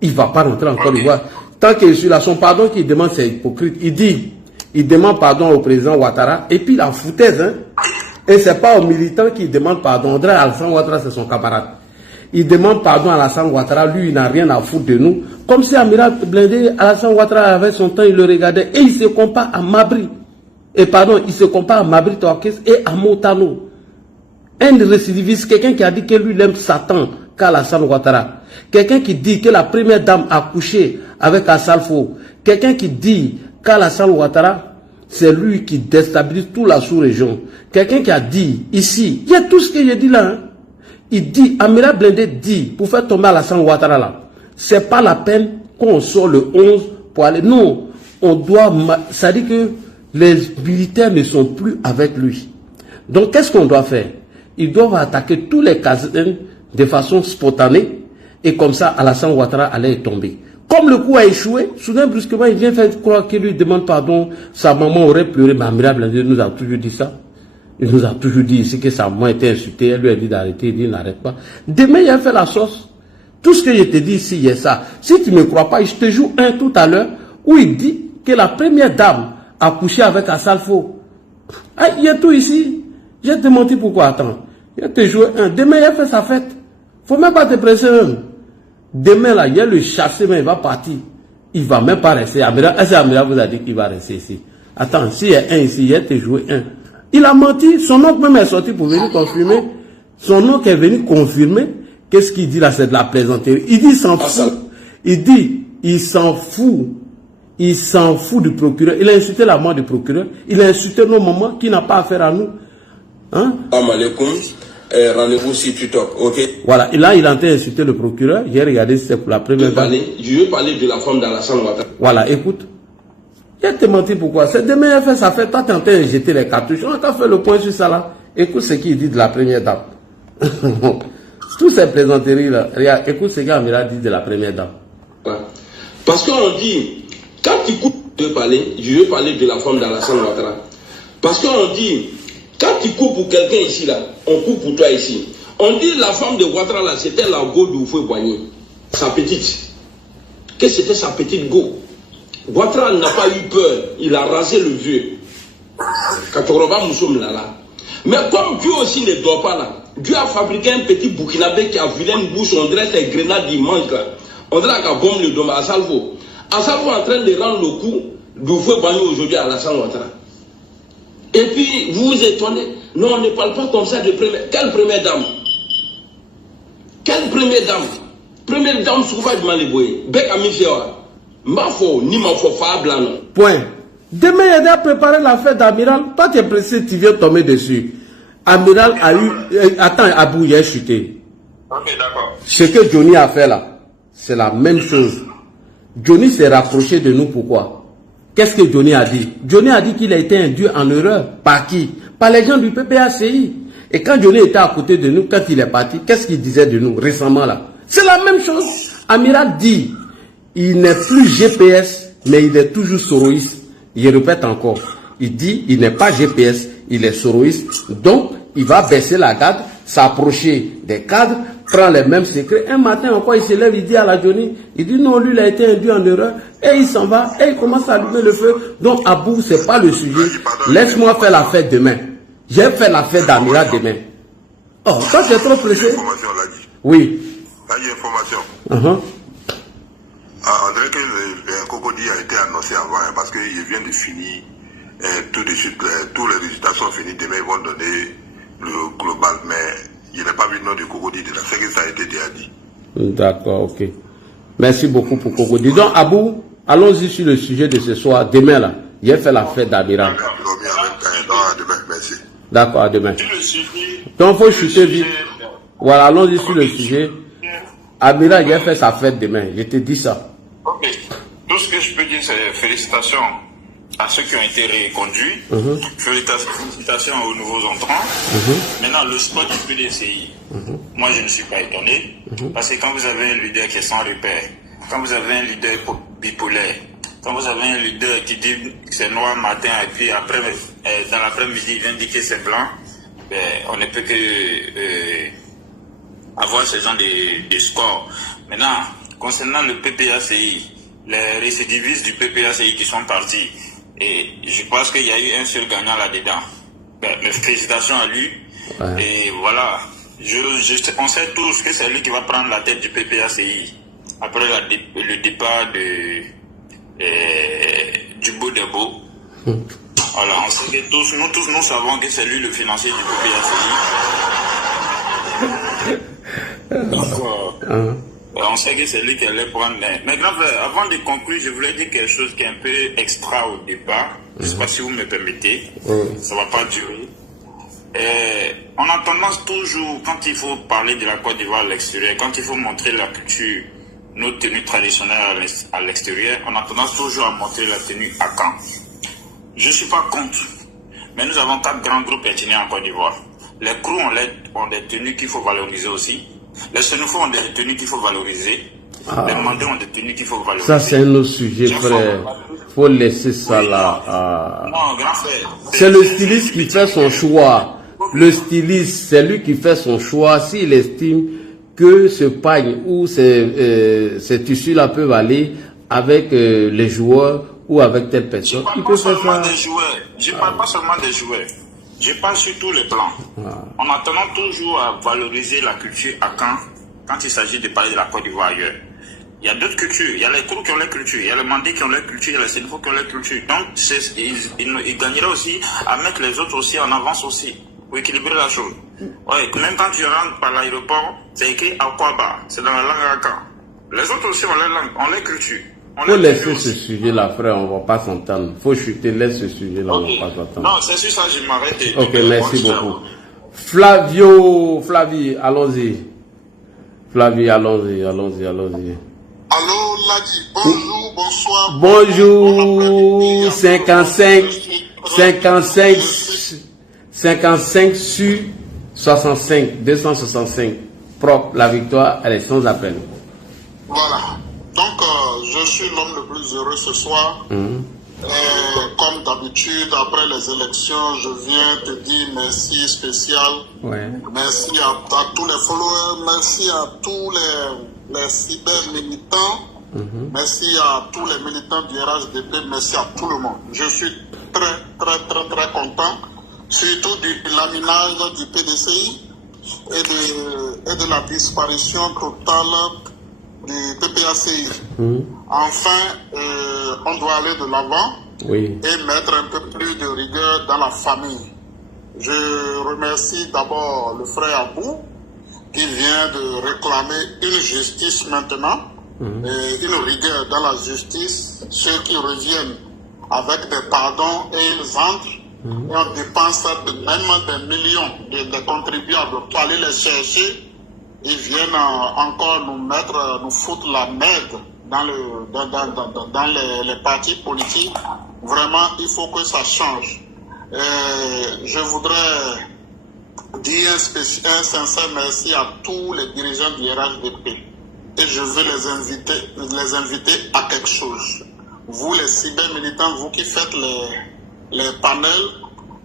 Il ne va pas rentrer en Côte d'Ivoire. Tant qu'il est sur là, son pardon qu'il demande, c'est hypocrite. Il demande pardon au président Ouattara, et puis la foutaise, hein. Et ce n'est pas aux militants qui demandent pardon. André Alassane Ouattara, c'est son camarade. Il demande pardon à Alassane Ouattara, lui, il n'a rien à foutre de nous. Comme si Amiral Blindé, Alassane Ouattara avait son temps, il le regardait, et il se compare à Mabri. Et pardon, il se compare à Mabri Touakes et à Montano. Un récidiviste, quelqu'un qui a dit que lui, il aime Satan qu'Alassane Ouattara. Quelqu'un qui dit que la première dame a couché avec Assalfo. Quelqu'un qui dit qu'Alassane Ouattara, c'est lui qui déstabilise toute la sous-région. Quelqu'un qui a dit ici, il y a tout ce que j'ai dit là. Hein. Il dit, Amiral Blindé dit, pour faire tomber Alassane Ouattara là, c'est pas la peine qu'on sort le 11 pour aller. Non, on doit. Ça dit que les militaires ne sont plus avec lui. Donc, qu'est-ce qu'on doit faire? Ils doivent attaquer tous les casernes de façon spontanée. Et comme ça, Alassane Ouattara allait tomber. Comme le coup a échoué, soudain, brusquement, il vient faire croire qu'il lui demande pardon. Sa maman aurait pleuré, mais Amiral Blindé nous a toujours dit ça. Il nous a toujours dit ici que sa maman était insultée. Elle lui a dit d'arrêter, il dit n'arrête pas. Demain, il a fait la sauce. Tout ce que je te dis ici, il y a ça. Si tu ne me crois pas, je te joue un tout à l'heure où il dit que la première dame a couché avec Assalfo. Ah, il y a tout ici. Je vais te mentir pourquoi. Attends. Il va te jouer un. Demain, il a fait sa fête. Faut même pas te presser même. Demain, là, il y a le chassé, mais il va partir. Il ne va même pas rester. Est-ce que Amiral vous a dit qu'il va rester ici? Attends, s'il y a un ici, il va te jouer un. Il a menti. Son oncle même est sorti pour venir confirmer. Son oncle est venu confirmer. Qu'est-ce qu'il dit là? C'est de la plaisanterie. Il dit, il s'en fout. Il dit, il s'en fout. Il s'en fout du procureur. Il a insulté la mort du procureur. Il a insulté nos mamans qui n'a pas affaire à nous. Hein? Rendez-vous sur TikTok, ok? Voilà, et là, il a en train d'insulter le procureur. J'ai regardé, c'est pour la première fois. Je veux parler de la femme d'Alassane Ouattara. Voilà, écoute. Il a te menti pourquoi? C'est demain, il fait sa fête. Toi, tu es en train de jeter les cartouches. On a fait le point sur ça là. Écoute ce qu'il dit de la première dame. Tous ces plaisanteries là. Regarde, écoute ce qu'Amira dit de la première dame. Parce qu'on dit, quand tu coupes, je veux parler de la femme d'Alassane Ouattara. Parce qu'on dit, quand tu coupes pour quelqu'un ici là, on coupe pour toi ici. On dit la femme de Ouattara là, c'était la go de Oufoué-Boigny. Sa petite. Que c'était sa petite go. Ouattara n'a pas eu peur. Il a rasé le vieux. Katoroba Moussoum là. Mais comme Dieu aussi ne dort pas là, Dieu a fabriqué un petit Burkinabé qui a vilaine bouche, on dirait ses grenades immenses là. On dirait qu'il a bombé le dôme à Salvo. À Salvo en train de rendre le coup d'Oufoué-Boigny aujourd'hui à Alassane Ouattara. Et puis, vous vous étonnez. Non, on ne parle pas comme ça de première. Quelle première dame? Quelle première dame? Première dame, Souva de Maléboué. Bec à Mifewa. Mafo, ni Mafo Fablan. Point. Demain, il a préparé la fête d'Amiral. Toi, tu es pressé, tu viens tomber dessus. Amiral a eu. Attends, Abou, il a chuté. Ok, d'accord. Ce que Johnny a fait là, c'est la même chose. Johnny s'est rapproché de nous, pourquoi? Qu'est-ce que Johnny a dit? Johnny a dit qu'il a été induit en erreur. Par qui? Par les gens du PPACI. Et quand Johnny était à côté de nous, quand il est parti, qu'est-ce qu'il disait de nous récemment là? C'est la même chose. Amiral dit, il n'est plus GPS, mais il est toujours soroïste. Il répète encore. Il dit, il n'est pas GPS, il est soroïste. Donc, il va baisser la garde, s'approcher des cadres, prendre les mêmes secrets. Un matin encore, il se lève, il dit à la Johnny, il dit non, lui, il a été induit en erreur. Et il s'en va, et il commence à allumer le feu. Donc, Abou, c'est pas le sujet. Laisse-moi faire la fête demain. J'ai fait la fête d'Amiral demain. Oh, toi, tu es trop pressé. Oui. Là, il y a une information. On dirait que le Cocody a été annoncé avant, hein, parce qu'il vient de finir tout de suite. Tous les résultats sont finis. Demain, ils vont donner le global. Mais il n'a pas vu le nom de Cocody. C'est que ça a été déjà dit. D'accord, ok. Merci beaucoup pour Cocody. Donc, Abou, allons-y sur le sujet de ce soir. Demain, là, j'ai fait la fête d'Amiral. Merci. D'accord, à demain. Donc, il faut chuter vite. Voilà, allons-y sur le sujet. Amiral, j'ai fait sa fête demain. Je te dis ça. Ok. Tout ce que je peux dire, c'est félicitations à ceux qui ont été reconduits. Félicitations aux nouveaux entrants. Maintenant, le spot du PDCI, moi, je ne suis pas étonné. Parce que quand vous avez un leader qui est sans repère, quand vous avez un leader bipolaire, quand vous avez un leader qui dit que c'est noir matin et puis après, dans l'après-midi, il vient dire que c'est blanc, ben, on ne peut que avoir ce genre de scores. Maintenant, concernant le PPACI, les récidivistes du PPACI qui sont partis, et je pense qu'il y a eu un seul gagnant là-dedans. Ben, mes félicitations à lui. Ouais. Et voilà, on sait tous que c'est lui qui va prendre la tête du PPACI après le départ du Beau Debo. Voilà, on sait que nous savons que c'est lui le financier du PPACI. Donc, on sait que c'est lui qui allait prendre. Mais grand frère, avant de conclure, je voulais dire quelque chose qui est un peu extra au départ. Je ne sais pas si vous me permettez. Ça ne va pas durer. On a tendance toujours, quand il faut parler de la Côte d'Ivoire à l'extérieur, quand il faut montrer la culture, nos tenues traditionnelles à l'extérieur, on a tendance toujours à montrer la tenue à Caen. Je ne suis pas contre, mais nous avons 4 grands groupes ethniques en Côte d'Ivoire. Les Krou ont des tenues qu'il faut valoriser aussi. Les Sénoufos ont des tenues qu'il faut valoriser. Les Mandés ont des tenues qu'il faut valoriser. Ça, c'est un autre sujet, frère. Il faut laisser ça là. Non, grand frère. C'est le styliste qui fait son choix. Le styliste, c'est lui qui fait son choix. S'il estime que ce pagne ou ces tissus-là peuvent aller avec les joueurs ou avec telle personne, il peut faire ça. Je ne parle pas seulement des joueurs. Je parle sur tous les plans. On a tendance toujours à valoriser la culture à Caen quand il s'agit de parler de la Côte d'Ivoire ailleurs. Il y a d'autres cultures. Il y a les Krou qui ont leur culture. Il y a les Mandés qui ont leur culture. Il y a les Sénoufos qui ont leur culture. Donc, il gagnerait aussi à mettre les autres aussi en avance aussi, pour équilibrer la chose. Ouais, même quand tu rentres par l'aéroport, c'est écrit Akwaba. C'est dans la langue à Caen. Les autres aussi ont leur langue, ont leur culture. Faut laisser ce sujet-là, frère, on va pas s'entendre. Faut chuter, laisse ce sujet-là, Okay. on va pas s'entendre. Non, c'est sur ça que je m'arrête. Ok, merci beaucoup. Flavie, allons-y. Flavie, allons-y. Allô, Ladi, bonjour, bonsoir. Bonjour, 55 sur 65, 265. Propre, la victoire, elle est sans appel. Voilà. Donc, je suis l'homme le plus heureux ce soir. Comme d'habitude, après les élections, je viens te dire merci spécial. Ouais. Merci à tous les followers, merci à tous les cyber-militants, merci à tous les militants du RHDP, merci à tout le monde. Je suis très content, surtout du laminage du PDCI et de la disparition totale du PPACI. Enfin, on doit aller de l'avant et mettre un peu plus de rigueur dans la famille. Je remercie d'abord le frère Abou qui vient de réclamer une justice maintenant, et une rigueur dans la justice. Ceux qui reviennent avec des pardons et ils entrent et on dépense même des millions de contribuables pour aller les chercher. Ils viennent encore nous foutre la merde dans les partis politiques. Vraiment, il faut que ça change. Je voudrais dire un sincère merci à tous les dirigeants du RHDP. Et je veux les inviter à quelque chose. Vous, les cyber-militants, vous qui faites les panels,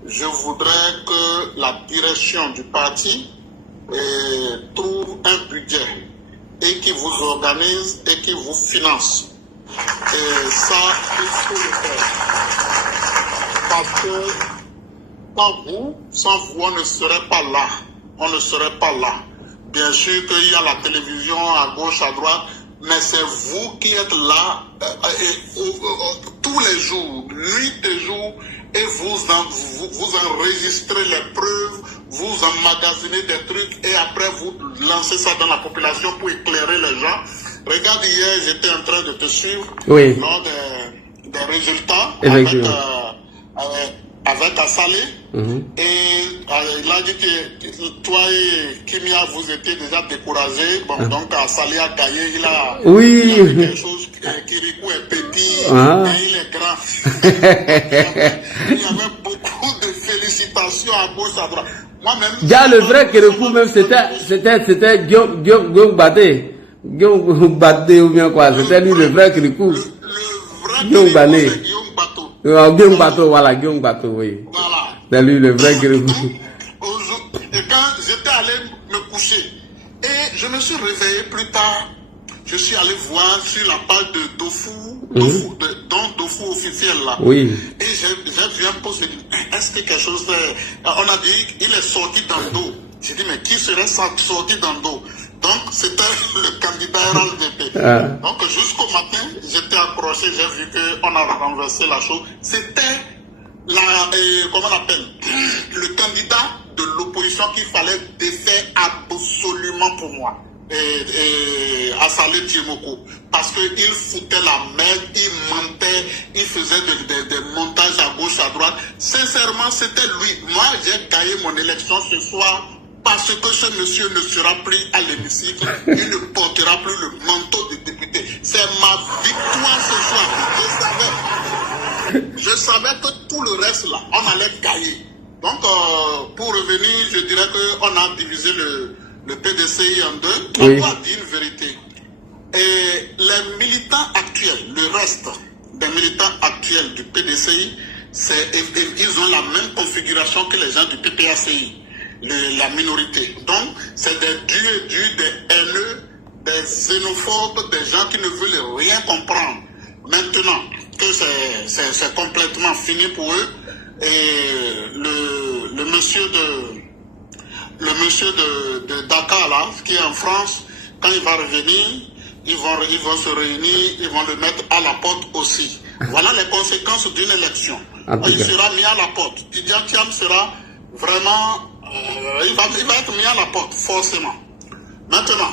je voudrais que la direction du parti trouve un budget et qui vous organise et qui vous finance. Et ça, il faut le faire. Parce que sans vous, on ne serait pas là. On ne serait pas là. Bien sûr qu'il y a la télévision à gauche, à droite, mais c'est vous qui êtes là tous les jours, nuit et jour, et vous enregistrez les preuves, vous emmagasinez des trucs et après vous lancez ça dans la population pour éclairer les gens. Regarde, hier, j'étais en train de te suivre lors des résultats avec Assalé. Et il a dit que toi et Kimia, vous étiez déjà découragés. Bon, donc Assalé a gagné. Il a fait quelque chose. Kirikou est petit, mais il est grand. Il y avait beaucoup de félicitations à gauche, à droite. Moi-même. Le vrai Kirikou, même, c'était Guillaume Badé. Guillaume Badé ou bien quoi. C'était lui le vrai Kirikou. Le vrai Kirikou, c'est Guillaume Bateau. Guillaume Bateau, voilà, Guillaume Bateau, oui. Voilà. C'est lui le vrai Kirikou. Et quand j'étais allé me coucher, et je me suis réveillé plus tard, je suis allé voir sur la page de Dofu officiel là. Oui. Et j'ai vu un post, je me dis, est-ce que quelque chose... on a dit, il est sorti dans le dos. J'ai dit, mais qui serait sorti dans le dos? Donc, c'était le candidat RHDP. Donc, jusqu'au matin, j'étais accroché, j'ai vu qu'on a renversé la chose. C'était comment on appelle, le candidat de l'opposition qu'il fallait défaire absolument pour moi. Assalé Djemoko, parce qu'il foutait la merde, il mentait, il faisait des montages à gauche, à droite. Sincèrement, c'était lui. Moi, j'ai gagné mon élection ce soir parce que ce monsieur ne sera plus à l'hémicycle, il ne portera plus le manteau de député. C'est ma victoire ce soir. Je savais que tout le reste là, on allait gagner. Donc, pour revenir, je dirais qu'on a divisé le PDCI en deux. On doit dire une vérité. Et les militants actuels, le reste des militants actuels du PDCI, ils ont la même configuration que les gens du PPACI, la minorité. Donc, c'est des dieux, des haineux, des xénophobes, des gens qui ne veulent rien comprendre. Maintenant que c'est complètement fini pour eux, et le monsieur de Dakar, là, qui est en France, quand il va revenir, ils vont se réunir, ils vont le mettre à la porte aussi. Voilà les conséquences d'une élection. Il sera mis à la porte. Tidjane Thiam sera vraiment... il va être mis à la porte, forcément. Maintenant,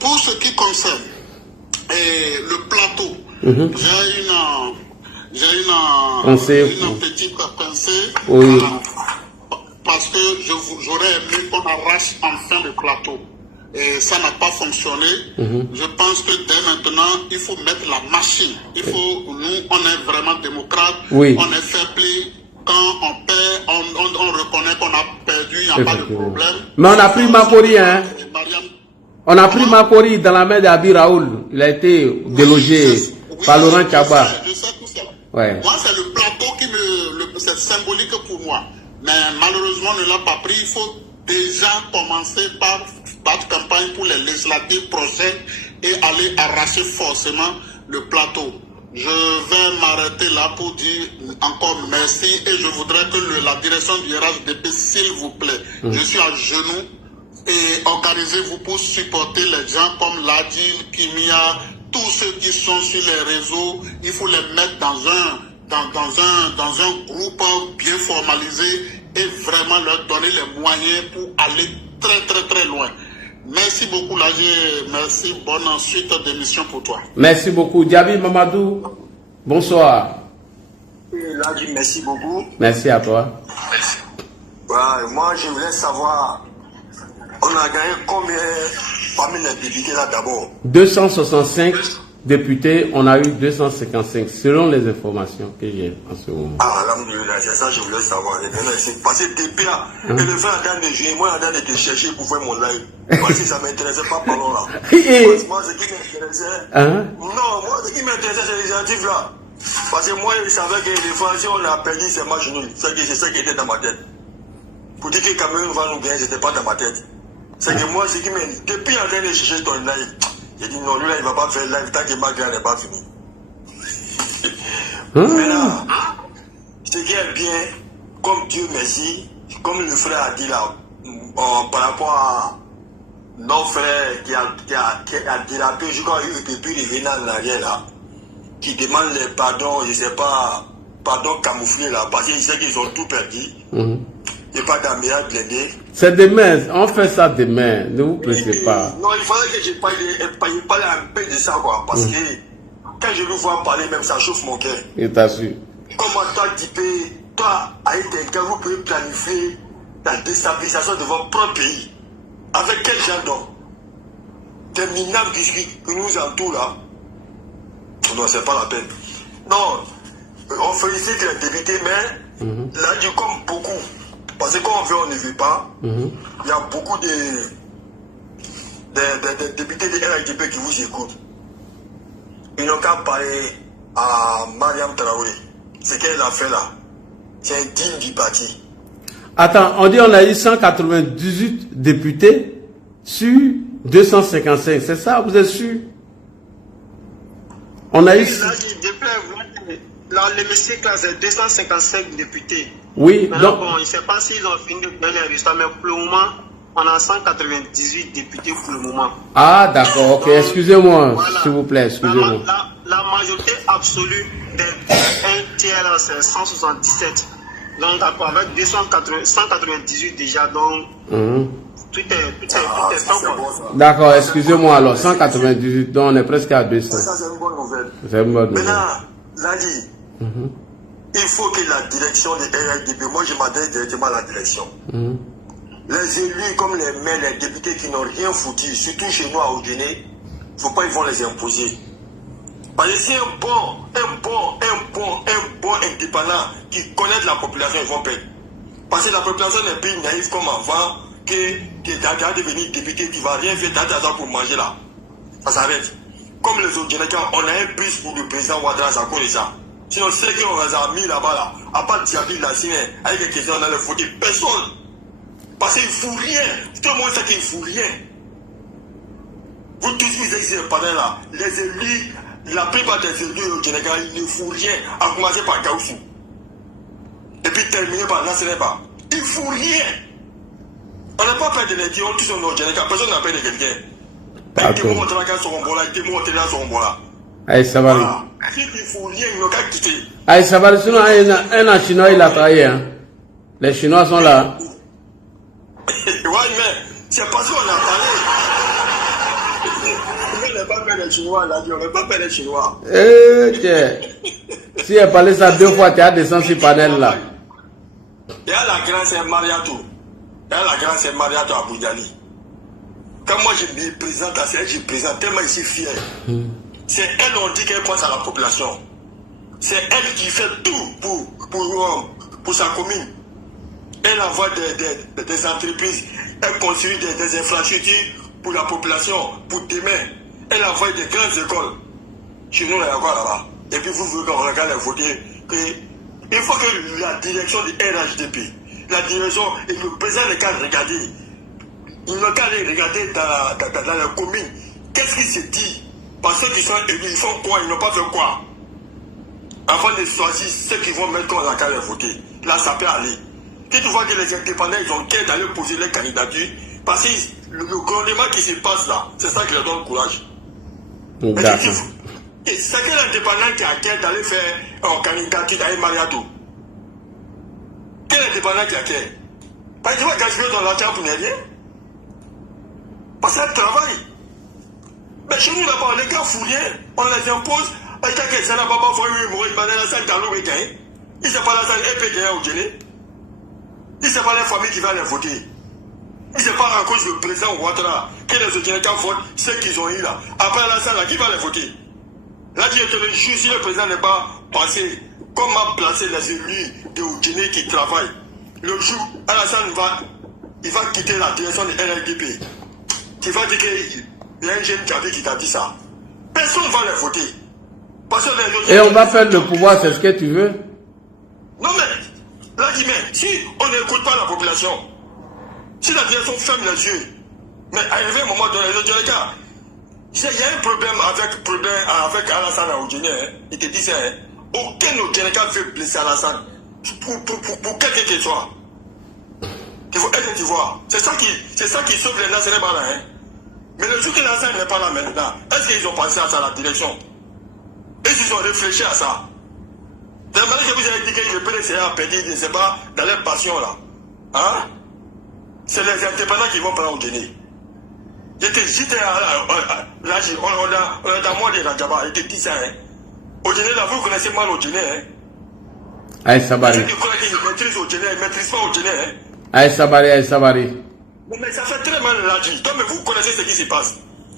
pour ce qui concerne le plateau, J'ai une petite pensée. Oui. Parce que j'aurais aimé qu'on arrache enfin le plateau. Et ça n'a pas fonctionné. Je pense que dès maintenant, il faut mettre la machine. Nous, on est vraiment démocrates. Oui. On est fair play. Quand on perd, on reconnaît qu'on a perdu, il n'y a pas de problème. Mais on a pris Makori, hein. On a pris Makori dans la main d'Abi Raoul. Il a été délogé par Laurent Tchaba. Je sais tout ça. Ouais. Moi, c'est le plateau qui c'est symbolique pour moi. Mais malheureusement, on ne l'a pas pris. Il faut déjà commencer par battre campagne pour les législatives prochaines et aller arracher forcément le plateau. Je vais m'arrêter là pour dire encore merci et je voudrais que la direction du RHDP, s'il vous plaît, je suis à genoux et organisez-vous pour supporter les gens comme Ladil, Kimia, tous ceux qui sont sur les réseaux. Il faut les mettre dans un groupe bien formalisé et vraiment leur donner les moyens pour aller très très très loin. Merci beaucoup, Lagé. Merci. Bonne suite d'émission pour toi. Merci beaucoup. Diaby Mamadou, bonsoir. Lagé, merci beaucoup. Merci à toi. Ouais, moi, je voulais savoir, on a gagné combien parmi les députés là d'abord? 265 députés, on a eu 255, selon les informations que j'ai en ce moment. Ah, alhamdoulilah, c'est ça que je voulais savoir. Parce que depuis là, et le fait en train de jouer, moi en train de te chercher pour faire mon live. Parce que ça ne m'intéressait pas, parlons là. Moi, ce qui m'intéressait, non, moi, ce qui m'intéressait, c'est les actifs là. Parce que moi, je savais que des fois, si on a perdu, c'est match nul. C'est ça qui était dans ma tête. Pour dire que Cameroun va nous gagner, c'était pas dans ma tête. C'est que moi, ce qui m'intéresse, depuis en train de chercher ton live, j'ai dit non, lui là, il ne va pas faire live tant que Maghreb n'est pas fini. Maintenant, ce qui est bien, comme Dieu merci, comme le frère a dit là, par rapport à nos frères qui a dérapé, je crois qu'il ne peut plus revenir en arrière là, qui demandent les pardons, je ne sais pas, pardon camouflé là, parce qu'ils savent qu'ils ont tout perdu. Il n'y a pas d'amiral blindé. C'est demain, on fait ça demain, ne vous pressez pas. Non, il fallait que je parle un peu de ça, quoi, parce que quand je le vois parler, même ça chauffe mon cœur. Je t'assure. Comment toi, toi, avec tes gars, vous pouvez planifier la déstabilisation de votre propre pays? Avec quel genre d'homme? Des minables qui nous entourent là? Non, c'est pas la peine. Non, on félicite les députés, mais là, du comme beaucoup. Parce que quand on veut, on ne veut pas. Il y a beaucoup de députés de RHDP qui vous écoutent. Ils n'ont qu'à parler à Mariam Traoré. Ce qu'elle a fait là, c'est indigne du parti. Attends, on dit on a eu 198 députés sur 255. C'est ça, vous êtes sûr? On a eu... Là, l'hémicycle, c'est 255 députés. Oui, maintenant, donc... bon, je ne sais pas s'ils ont fini de donner les résultats, mais pour le moment, on a 198 députés pour le moment. Ah, d'accord, ok, excusez-moi, voilà. S'il vous plaît, excusez-moi. La majorité absolue des un tiers, c'est 177. Donc, avec 198 déjà, donc, tout est bon. D'accord, excusez-moi alors, 198, donc on est presque à 200. Ça, c'est une bonne nouvelle. C'est une bonne nouvelle. Maintenant, Lali, il faut que la direction de RHDP, moi je m'adresse directement à la direction. Les élus comme les maires, les députés qui n'ont rien foutu, surtout chez nous à Oudéné, il ne faut pas ils vont les imposer. Parce que si un bon indépendant qui connaît la population, ils vont payer. Parce que la population n'est plus naïve comme avant, que Dada devenir député, il ne va rien faire Dada pour manger là. Ça s'arrête. Comme les autres, on a un bus pour le président Ouattara, ça connaît ça. Sinon, ceux qui ont mis là-bas, là, à part Diaby, la signé, avec les questions dans le fauteuil, personne. Parce qu'il ne fout rien. Tout le monde sait qu'il ne fout rien. Vous tous, vous êtes pendant là. Les élus, la plupart des élus au Sénégal, ils ne font rien. À commencer par Gaussou. Et puis terminer par Nassereba. Ils ne font rien. On n'a pas peur de les dire, on tous au Sénégal. Personne n'a peur de quelqu'un. Allez, ça va. Allez, ça va. Sinon, un Chinois, il a travaillé. Hein. Les Chinois sont là. Oui, mais c'est parce qu'on a parlé. les Chinois, là, on ne pas peur des Chinois. Si elle parlait ça 2 fois, tu as descendu sur panel là. Il y a la grande sœur Mariatou. Il y a la grande sœur Mariatou à Boudjali. Quand moi je me présente à celle, je présente tellement je suis fier. C'est elle, on dit qu'elle pense à la population. C'est elle qui fait tout pour sa commune. Elle envoie des entreprises, elle construit des infrastructures pour la population, pour demain. Elle envoie des grandes écoles. Chez nous, il y a quoi là-bas? Et puis vous voulez qu'on regarde les voter. Il faut que la direction du RHDP, la direction et le président de cadre regarder. Ils n'ont qu'à aller regarder dans la commune. Qu'est-ce qui se dit? Parce que ceux qui sont élus, ils font quoi? Ils n'ont pas fait quoi? Avant de choisir ceux qui vont mettre dans la carte de voter. Là, ça peut aller. Quand tu vois que les indépendants, ils ont qu'à d'aller poser les candidatures. Parce que le gouvernement qui se passe là, c'est ça qui leur donne courage. Et c'est quel indépendant qui a qu'à d'aller faire une candidature d'aller Mariatou? Quel indépendant qui a qu'à? Parce que tu vas gaspiller dans l'argent pour ne rien. Parce qu'elle travaille. Mais chez nous là-bas, les gars font rien. On les impose. Il ne sait pas la salle EPDA au Djélé. Il ne sait pas la famille qui va les voter. Il ne sait pas à cause du président Ouattara que les Djélékas votent ceux qu'ils ont eu là. Après la salle, qui va les voter? Là, je te le jure, si le président n'est pas passé, comment placer les élus de Djélé qui travaillent, le jour, Alassane il va quitter la direction de LLDP. Tu vas dire qu'il y a un jeune qui t'a dit ça. Personne ne va les voter. Et on va faire le pouvoir, c'est ce que tu veux? Non mais, là si on n'écoute pas la population, si la direction ferme les yeux, mais arrivé un moment donné, il y a un problème avec Alassane Aoudjene, il te dit ça, aucun Oudjeneka veut blesser Alassane, pour quel que soit. Il faut être, tu vois, c'est ça qui sauve les nationaux là, hein. Mais le jour que Alassane n'est pas là maintenant, est-ce qu'ils ont pensé à ça, la direction? Est-ce qu'ils ont réfléchi à ça? De la manière que vous avez dit que le PDC a perdu, je ne sais pas, dans leur passion là. Hein? C'est les indépendants qui vont prendre au Guinée. J'étais là, on a dans moi de Rajaba, il te dit ça, hein. Au Guinée, là, vous connaissez mal au Guinée, hein. Aïe Sabari. Ceux qui croient qu'ils maîtrisent au Guinée, ils ne maîtrisent pas au Guinée, hein. Aïe Sabari. Mais ça fait très mal là, dit. Mais vous connaissez ce qui se passe.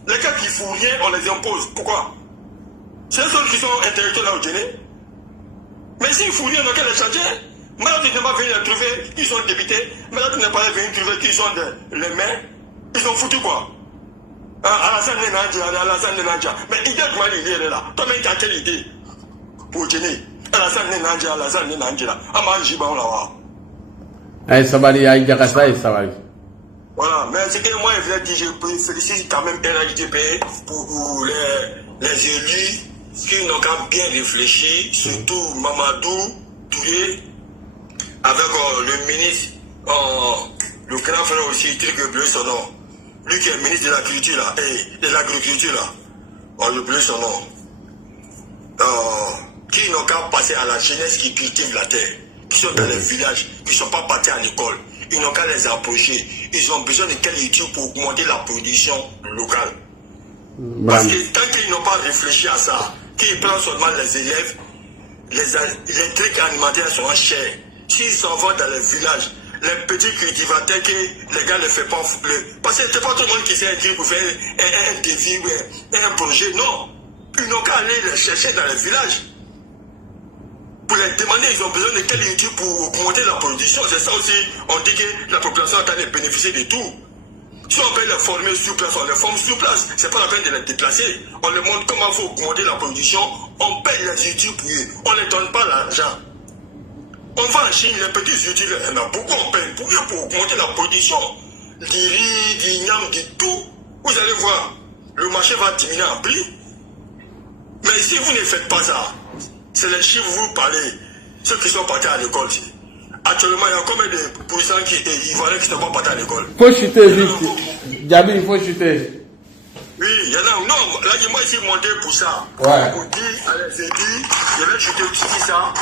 Les gars qui font rien, on les impose. Pourquoi? C'est ceux qui sont intellectuels là au Guinée. Mais s'ils font rien, on n'a qu'à les changer. Maintenant, tu n'es pas venu les trouver, ils sont débités. Maintenant, tu n'es pas venu trouver qu'ils sont les mains. Ils sont foutus quoi? Alassane Nenandja. Mais idée de moi, l'idée est là. Toi-même, tu as quelle idée pour Guinée? Alassane Nenandja. Ama Jiba, on l'a voir. Aïe Sabari, aïe Jakassa, aïe Sabari. Voilà, mais ce que moi je voulais dire, je félicite quand même RHDP pour les élus qui n'ont qu'à bien réfléchi, surtout Mamadou Touré, avec le ministre, le grand frère aussi, Trigue Bleu son nom. Lui qui est ministre de l'agriculture là, et de l'agriculture là, on oublie son nom. Qui n'ont qu'à passer à la jeunesse qui cultive la terre, qui sont dans les villages, qui ne sont pas partis à l'école. Ils n'ont qu'à les approcher. Ils ont besoin de quelle étude pour augmenter la production locale. Parce que tant qu'ils n'ont pas réfléchi à ça, qu'ils prennent seulement les élèves, les trucs alimentaires sont chers. S'ils s'en vont dans les villages, les petits cultivateurs que les gars ne font pas. Parce que c'est pas tout le monde qui sait écrire pour faire un devis ou un projet. Non. Ils n'ont qu'à aller les chercher dans les villages. Pour les demander, ils ont besoin de quelle étude pour augmenter la production. C'est ça aussi, on dit que la population a de bénéficier de tout. Si on peut les former sur place, on les forme sur place. C'est pas la peine de les déplacer. On leur montre comment il faut augmenter la production. On paye les études pour eux. On ne les donne pas l'argent. On va en Chine, les petits études, il y en a beaucoup, on paye pour eux pour augmenter la production. Du riz, du niam, du tout. Vous allez voir, le marché va diminuer en prix. Mais si vous ne faites pas ça, c'est les chiffres vous parlez, ceux qui sont partis à l'école. Actuellement, il y a combien de pourcents qui ne sont pas partis à l'école? Il faut chuter vite. Gabi, il faut chuter. Oui, il y en a. Non, là, moi, ici, monté pour ça. Ouais. Pour dire à les élus, je vais chuter aussi ça.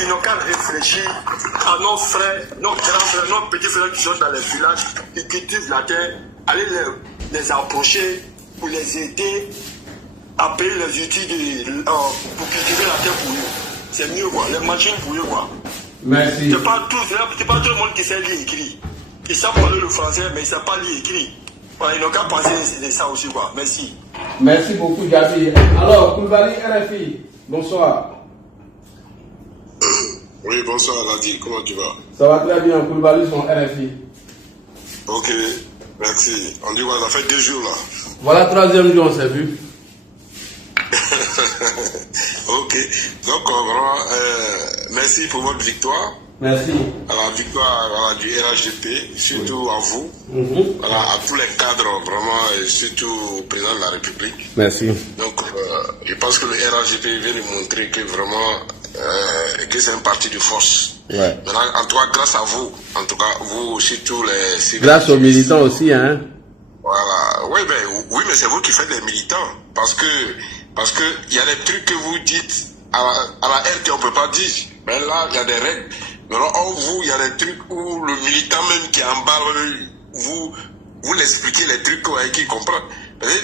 Ils n'ont qu'à réfléchir à nos frères, nos grands frères, nos petits frères qui sont dans les villages, qui cultivent la terre, aller les approcher pour les aider à payer les outils pour cultiver la terre pour eux. C'est mieux, quoi. Les machines pour eux, quoi. Merci. C'est pas tout le monde qui sait lire et écrire. Ils savent parler le français, mais ils ne savent pas lire et écrire. Voilà, ils n'ont qu'à penser de ça aussi, quoi. Merci. Merci beaucoup, Gabi. Alors, Koulibaly, RFI, bonsoir. Oui, bonsoir, Ladi. Comment tu vas? Ça va très bien, Koulibaly, son RFI. Ok, merci. On dit quoi, ça fait 2 jours, là. Voilà, 3e jour, on s'est vu. Ok, donc vraiment, merci pour votre victoire. Merci. À la victoire du RHDP, surtout à vous, voilà, à tous les cadres, vraiment, et surtout au président de la République. Merci. Donc, je pense que le RHDP vient de montrer que vraiment, que c'est un parti de force. Ouais. Maintenant, en tout cas, grâce à vous, en tout cas, vous aussi, tous les civils. Grâce aux militants aussi, hein. Voilà, oui, mais c'est vous qui faites les militants, parce que il y a des trucs que vous dites à la RT, on ne peut pas dire. Mais là, il y a des règles. Mais là, vous, il y a des trucs où le militant même qui emballe, vous l'expliquez les trucs qui comprend.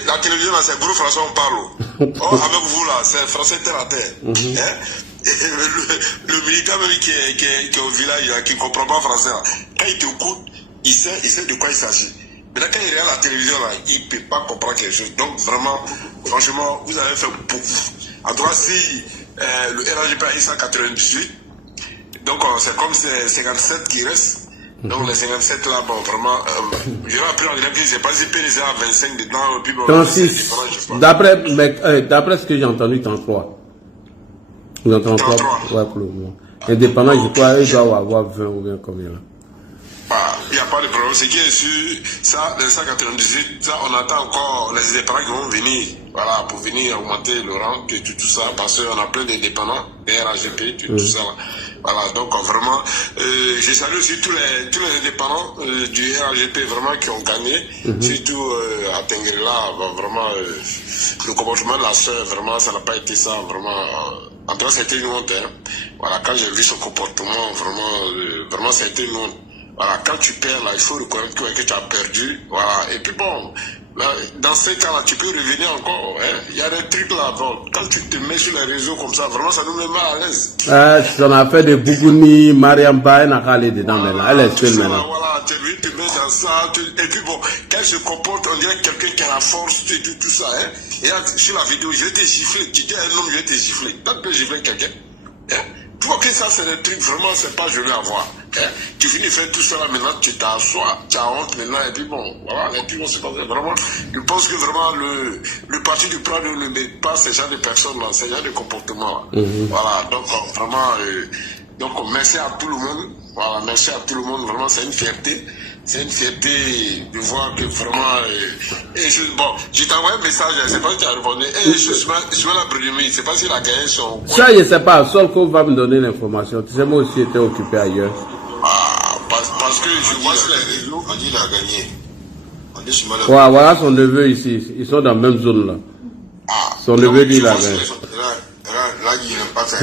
La télévision, là, c'est gros français, on parle. Oh, avec vous, là, c'est français terre à terre. Hein? Et le militant même qui est au village, là, qui ne comprend pas français, là, quand il t'écoute, il sait de quoi il s'agit. Maintenant, quand il regarde la télévision, là, il ne peut pas comprendre quelque chose. Donc, vraiment, franchement, vous avez fait beaucoup. En tout cas, si le RHDP a eu 198, donc c'est comme c'est 57 qui restent. Donc, les 57 là, bon, vraiment, je vais appeler en direct, je ne sais pas si PDC a 25 dedans, puis bon, 36. D'après ce que j'ai entendu, 33. Ils ont 33. Ouais, pour le moment. Indépendant, je crois, ils doivent avoir 20 ou bien combien là. Il n'y a pas de problème. Ce qui est sûr, ça, les 198, ça, on attend encore les indépendants qui vont venir, voilà, pour venir augmenter le rang, tout ça, parce qu'on a plein d'indépendants, des RHDP, tout ça. Voilà, donc vraiment, je salue aussi tous les indépendants du RHDP vraiment qui ont gagné, surtout à Tengrela, vraiment, le comportement de la sœur, vraiment, ça n'a pas été ça, vraiment. En tout cas, ça a été une honte. Hein. Voilà, quand j'ai vu son comportement, vraiment, ça a été une honte. Voilà, quand tu perds, là, il faut reconnaître que tu as perdu. Voilà, et puis bon, là, dans ces cas-là, tu peux revenir encore. Hein. Il y a des trucs là, bon, quand tu te mets sur les réseaux comme ça, vraiment, ça nous met mal à l'aise. On a fait des Bougouni, Mariam Baye, n'a qu'à aller dedans maintenant. Elle est seule maintenant. Voilà, tu te mets dans ça. Et puis bon, quand elle se comporte, on dirait quelqu'un qui a la force, tout ça. Hein. Et là, sur la vidéo, je vais te gifler. Tu dis à un homme, je vais te gifler. Tant que gifler quelqu'un. Hein. Tu vois que ça, c'est des trucs, vraiment, c'est pas joli à voir. Hein? Tu finis de faire tout ça là, maintenant, tu t'assois, tu as honte maintenant, et puis bon, voilà, et puis bon, c'est pas vraiment. Je pense que vraiment, le parti du plan ne met pas ces genres de personnes là, ces genres de comportements là. Voilà, donc vraiment, donc merci à tout le monde, voilà, merci à tout le monde, vraiment, c'est une fierté. C'est une fierté de voir que vraiment. Bon, je t'ai envoyé un message, je ne sais pas si tu as répondu. Je suis là après demi, je ne sais pas s'il a gagné son. Ça, je ne sais pas. Solko va me donner l'information. Tu sais, moi aussi, j'étais occupé ailleurs. Parce que je vois sur les réseaux. On dit qu'il a gagné. Ouais, voilà son neveu ici. Ils sont dans la même zone là. Son neveu dit qu'il a gagné. Là, il n'aime pas ça.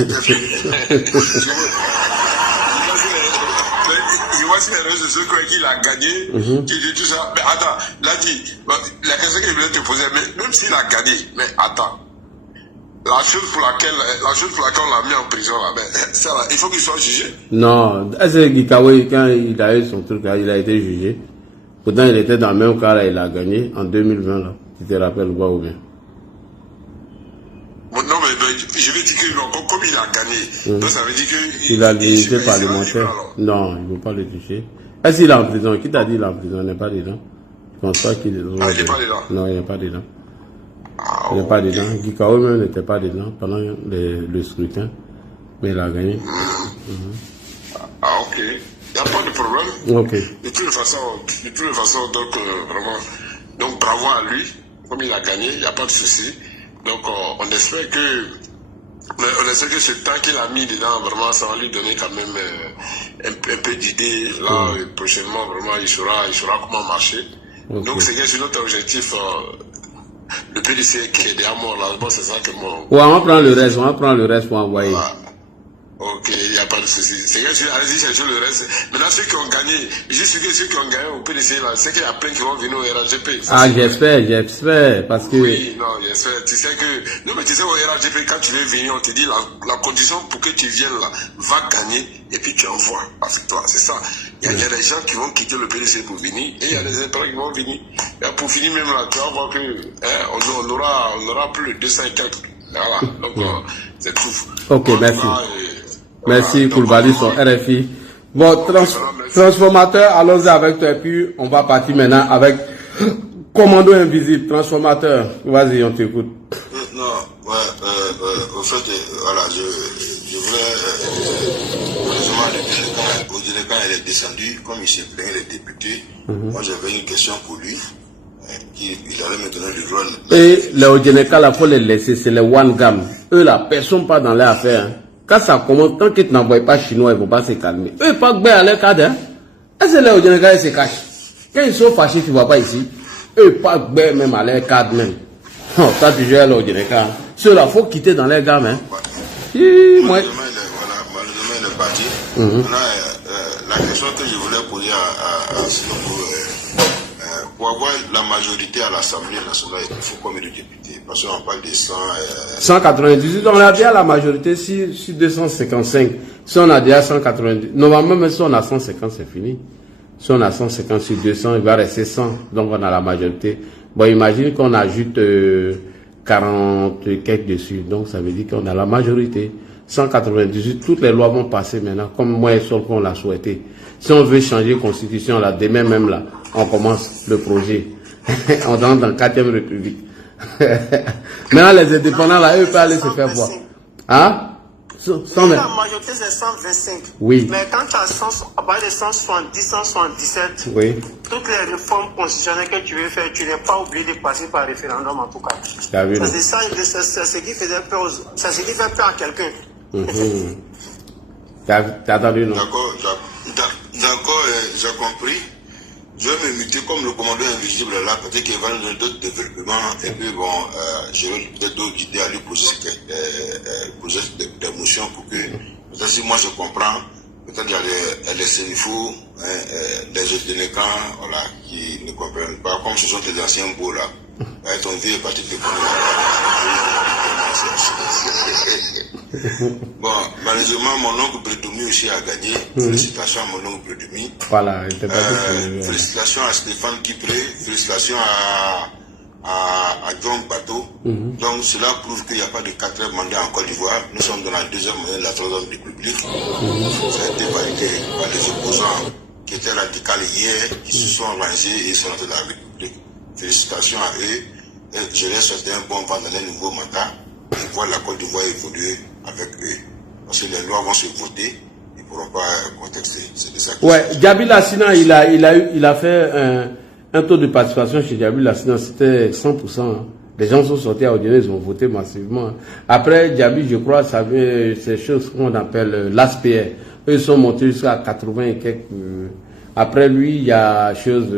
Je vois sur les réseaux sociaux qu'il a gagné, qui dit tout ça. Mais attends, là, la question que je voulais te poser, mais même s'il a gagné, mais attends, la chose pour laquelle on l'a mis en prison, là, mais ça, là, il faut qu'il soit jugé. Non, est-ce Gikawe, quand il a eu son truc, là, il a été jugé. Pourtant, il était dans le même cas, là, il a gagné en 2020, là. Tu te rappelles ou pas ou bien? Non, mais je vais dire que comme il a gagné, donc ça veut dire qu'il a l'unité parlementaire. Non, il ne veut pas le toucher. Est-ce qu'il est en prison? Qui t'a dit qu'il est en prison? Il n'est pas dedans. Je ne pense pas qu'il est dedans. Ah, il n'est pas dedans? Non, il n'est pas dedans. Il n'est pas dedans. Gikawe même n'était pas dedans pendant le scrutin. Mais il a gagné. Ah, ok. Il n'y a pas de problème. Ok. De toutes les façons, donc, vraiment. Donc, bravo à lui. Comme il a gagné, il n'y a pas de souci. Donc, on espère que ce temps qu'il a mis dedans, vraiment, ça va lui donner quand même un peu d'idées. Là, prochainement, vraiment, il saura comment marcher. Okay. Donc, c'est notre objectif. Le PDC qui est derrière moi, là, bon, c'est ça que moi. Ouais, on va prendre le reste pour envoyer. Voilà. Ok, il n'y a pas de souci. Allez-y chercher le reste. Maintenant, ceux qui ont gagné, je suis que ceux qui ont gagné au PDC, là, c'est qu'il y a plein qui vont venir au RHGP. Ah, j'espère, parce que... Oui, non, j'espère. Tu sais que... Non, mais tu sais, au RHGP, quand tu veux venir, on te dit la condition pour que tu viennes là, va gagner, et puis tu envoies avec toi. C'est ça. Il y a des gens qui vont quitter le PDC pour venir, et il y a des étrangers qui vont venir. Et pour finir même là, tu vas voir que on aura plus de 204. Voilà, donc c'est tout. Ok, merci. Merci Koulibaly sur RFI. Bon, transformateur, allons-y avec toi, et puis on va partir maintenant avec Commando Invisible, transformateur. Vas-y, on t'écoute. Non, au fait, voilà, je voulais, heureusement, quand il est descendu, comme il s'est plaint les députés, moi j'avais une question pour lui, il allait me donner le rôle. Et les Odjeneka, là, faut les laisser, c'est les One Gam. Eux là, personne pas dans les affaires. Quand ça commence, tant qu'ils n'envoient pas chinois, ils ne vont pas se calmer. Eux, pas que à leur cadre, hein. Et c'est les Odjeneka, ils se cachent. Quand ils sont fâchés, tu ne vois pas ici. Eux, pas que même à leur cadre même. Oh, toi, tu joues à l'Odjeneka. Ceux-là, il faut quitter dans les gammes, hein. Malheureusement, il est parti. Maintenant, la question que je voulais poser à Silombo, pour avoir la majorité à l'Assemblée nationale, il faut combien de députés? Parce qu'on parle de 198, on a déjà la majorité sur 255. Si on a déjà 190, normalement, même si on a 150, c'est fini. Si on a 150 sur 200, il va rester 100. Donc on a la majorité. Bon, imagine qu'on ajoute 40 quelques dessus. Donc ça veut dire qu'on a la majorité. 198, toutes les lois vont passer maintenant, comme moi et Sol qu'on l'a souhaité. Si on veut changer la constitution, là, demain même là, on commence le projet. On entre dans la 4e République. Maintenant, les indépendants, là, eux peuvent aller se faire voir. Hein? La majorité, c'est 125. Oui. Mais quand tu as 170, 177, oui. Toutes les réformes constitutionnelles que tu veux faire, tu n'es pas obligé de passer par référendum en tout cas. C'est ça, c'est ce qui faisait peur, c'est ce qui fait peur à quelqu'un. T'as entendu, non? D'accord, j'ai compris. Je vais me muter comme le commandant invisible là, peut-être qu'il va nous donner d'autres développements, et puis bon, j'aurai peut-être d'autres idées à lui poser des motions pour que, peut-être si moi je comprends, peut-être il y a les Sénifous, les Odjeneka, voilà, qui ne comprennent pas, comme ce sont des anciens beaux là. Ton vieux est parti te Bon, malheureusement, mon oncle Bredoumi aussi a gagné. Félicitations à mon oncle Bredoumi. Voilà, félicitations à Stéphane Kipré, félicitations à John Bateau. Donc cela prouve qu'il n'y a pas de 4e mandat en Côte d'Ivoire. Nous sommes dans la 2e moyenne de la 3e République. Ça a été validé par les opposants qui étaient radicaux hier, qui se sont rangés et sont rentrés dans la République. Félicitations à eux. Et je leur souhaite un bon vent dans un nouveau mandat et voir la Côte d'Ivoire évoluer avec eux. Parce que les lois vont se voter, ils ne pourront pas contester. C'est de ça que Djabi Lassina, il a fait un taux de participation chez Djabi Lassina, c'était 100%. Les gens sont sortis à Odiné, ils ont voté massivement. Après, Djabi, je crois, ça vient ces choses qu'on appelle l'ASPR. Eux sont montés jusqu'à 80 et quelques. Après lui, il y a chose,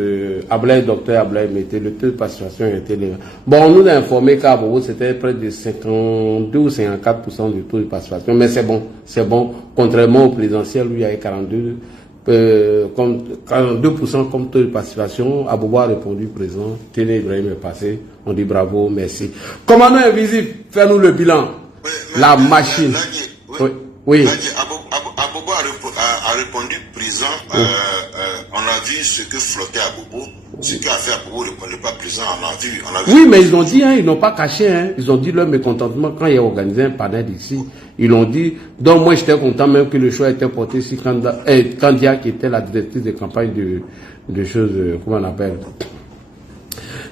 docteur Ablaï mettait le taux de participation était là. Bon, on nous a informé qu'à Bobo, c'était près de 52 ou 54% du taux de participation. Mais c'est bon. Contrairement au présidentiel, lui, il y avait 42% comme taux de participation. Abobo a répondu présent. Télé Ibrahim est passé. On dit bravo, merci. Commandant invisible, fais-nous le bilan. La machine. Oui. Abobo a répondu présent. On a vu ce que flottait Abobo. Ce qu'a fait Abobo ne répondait pas présent. On a vu oui, mais ils ont dit, ils n'ont pas caché. Ils ont dit leur mécontentement quand il y a organisé un panel ici. Ils l'ont dit. Donc moi, j'étais content même que le choix était porté sur Kandia, qui était la directrice de campagne de choses, comment on appelle,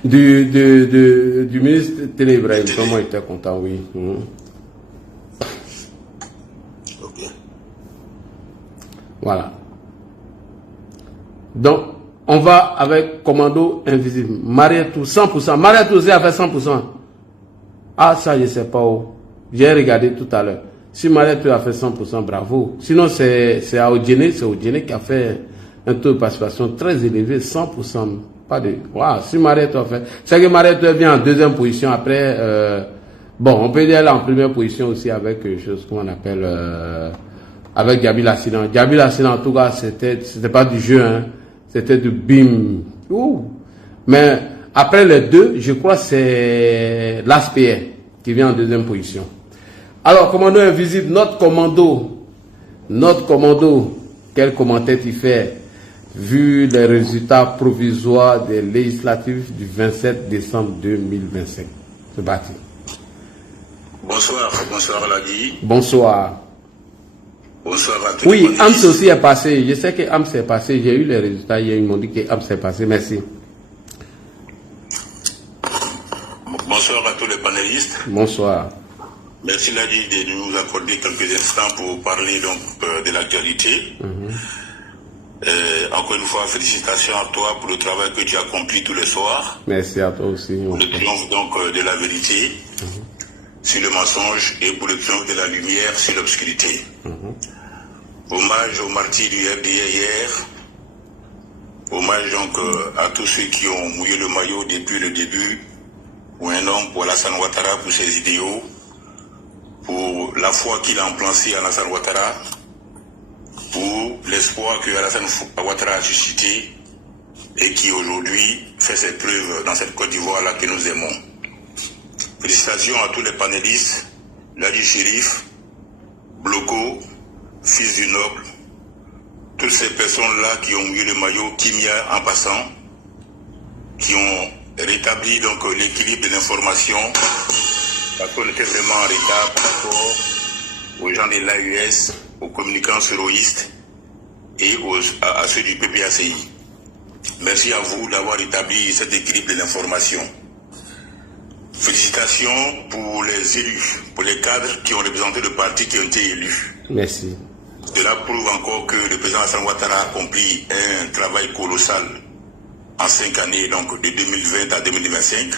du ministre Télé Ibrahim. Moi, j'étais content, oui. Voilà. Donc, on va avec Commando Invisible. Marietou, 100%. Marietou aussi a fait 100%. Ah, ça, je ne sais pas où. J'ai regardé tout à l'heure. Si Marietou a fait 100%, bravo. Sinon, c'est à Odjené qui a fait un taux de participation très élevé, 100%. Pas de. Wow, si Marietou a fait. C'est que Marietou vient en 2e position. Après, bon, on peut dire elle en 1re position aussi avec quelque chose qu'on appelle. avec Djabil Assina. Djabil Assina, en tout cas, c'était pas du jeu, hein. C'était du bim. Ouh. Mais après les deux, je crois que c'est l'ASPR qui vient en deuxième position. Alors, commando invisible, notre commando, quel commentaire tu fais vu les résultats provisoires des législatives du 27 décembre 2025? C'est parti. Bonsoir Ladi. Bonsoir. Bonsoir à tous. Oui, AMS aussi est passé. Je sais que AMS est passé. J'ai eu les résultats hier. Ils m'ont dit que AMS est passé. Merci. Bonsoir à tous les panélistes. Bonsoir. Merci Ladi de nous accorder quelques instants pour parler donc de l'actualité. Encore une fois, félicitations à toi pour le travail que tu accomplis tous les soirs. Merci à toi aussi. Pour le triomphe donc de la vérité sur le mensonge et pour le triomphe de la lumière sur l'obscurité. Hommage aux martyrs du RDR hier. Hommage donc à tous ceux qui ont mouillé le maillot depuis le début. Pour un homme, pour Alassane Ouattara, pour ses idéaux, pour la foi qu'il a implanté à Alassane Ouattara, pour l'espoir que Alassane Ouattara a suscité et qui aujourd'hui fait ses preuves dans cette Côte d'Ivoire-là que nous aimons. Félicitations à tous les panélistes, Ladi Chérif, Bloco, Fils du Noble, toutes ces personnes-là qui ont mouillé le maillot, Kimia en passant, qui ont rétabli donc l'équilibre de l'information, parce qu'on était vraiment en retard par rapport aux gens de l'AUS, aux communicants séroïstes et à ceux du PPACI. Merci à vous d'avoir établi cet équilibre de l'information. Félicitations pour les élus, pour les cadres qui ont représenté le parti qui ont été élus. Merci. Cela prouve encore que le président Alassane Ouattara a accompli un travail colossal en 5 années, donc de 2020 à 2025.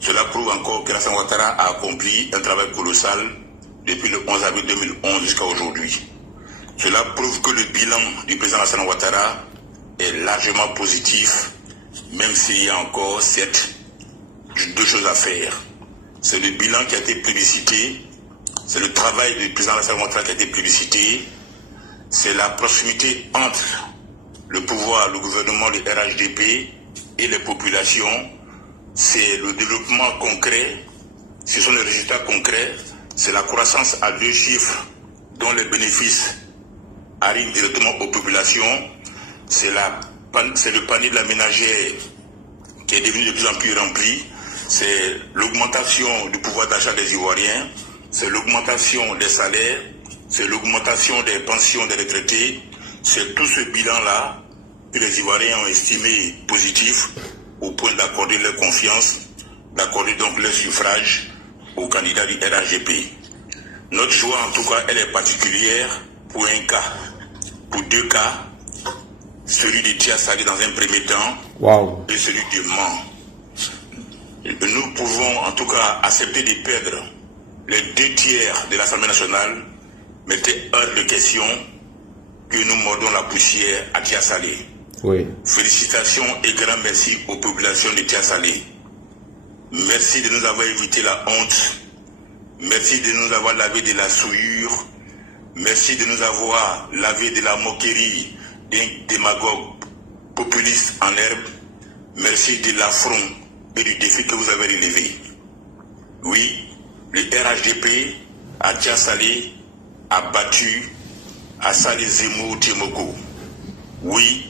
Cela prouve encore que Alassane Ouattara a accompli un travail colossal depuis le 11 avril 2011 jusqu'à aujourd'hui. Cela prouve que le bilan du président Alassane Ouattara est largement positif, même s'il y a encore deux choses à faire. C'est le bilan qui a été plébiscité, c'est le travail du président Alassane Ouattara qui a été plébiscité, c'est la proximité entre le pouvoir, le gouvernement, le RHDP et les populations, c'est le développement concret, ce sont les résultats concrets, c'est la croissance à 2 chiffres dont les bénéfices arrivent directement aux populations, c'est le panier de la ménagère qui est devenu de plus en plus rempli, c'est l'augmentation du pouvoir d'achat des Ivoiriens, c'est l'augmentation des salaires, c'est l'augmentation des pensions des retraités, c'est tout ce bilan-là que les Ivoiriens ont estimé positif au point d'accorder leur confiance, d'accorder donc leur suffrage aux candidats du RHDP. Notre joie, en tout cas, elle est particulière pour un cas, pour 2 cas, celui de Tia Salé dans un premier temps et celui de Mans. Nous pouvons en tout cas accepter de perdre les 2 tiers de l'Assemblée nationale, mais c'est hors de question que nous mordons la poussière à Tia Salé. Oui. Félicitations et grand merci aux populations de Tia Salé. Merci de nous avoir évité la honte. Merci de nous avoir lavé de la souillure. Merci de nous avoir lavé de la moquerie d'un démagogue populiste en herbe. Merci de l'affront et du défi que vous avez relevé. Oui, le RHDP à Tia Salé a battu Salé Zemmour Tiemoko. Oui,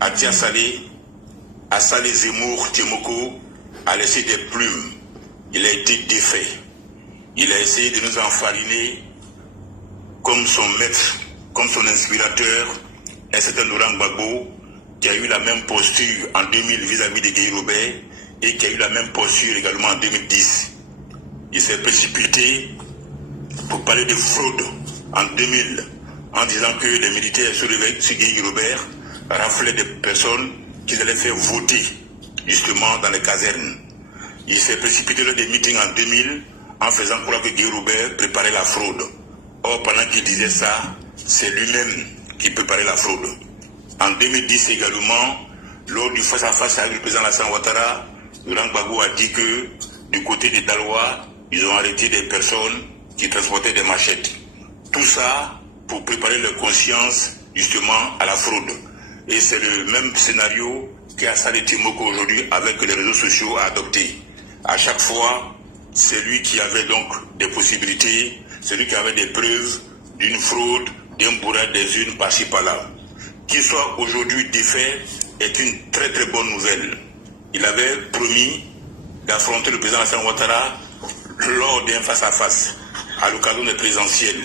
à Tia Salé, Salé Zemmour Tiemoko a laissé des plumes. Il a été défait. Il a essayé de nous enfariner comme son maître, comme son inspirateur, un certain Laurent Gbagbo, qui a eu la même posture en 2000 vis-à-vis de Guy Robert et qui a eu la même posture également en 2010. Il s'est précipité pour parler de fraude en 2000 en disant que les militaires sur Guy Robert raflaient des personnes qu'ils allaient faire voter justement dans les casernes. Il s'est précipité lors des meetings en 2000 en faisant croire que Guy Robert préparait la fraude. Or, pendant qu'il disait ça, c'est lui-même qui préparait la fraude. En 2010 également, lors du face-à-face avec le président Alassane Ouattara, Laurent Gbagbo a dit que du côté des Dalois, ils ont arrêté des personnes qui transportaient des machettes. Tout ça pour préparer leur conscience justement à la fraude. Et c'est le même scénario qu'Assane Timoko aujourd'hui avec les réseaux sociaux a adopté. À chaque fois, c'est lui qui avait donc des possibilités, c'est lui qui avait des preuves d'une fraude, d'un bourrage des unes par-ci par-là. Qu'il soit aujourd'hui défait est une très très bonne nouvelle. Il avait promis d'affronter le président Alassane Ouattara lors d'un face-à-face à l'occasion des présidentielles.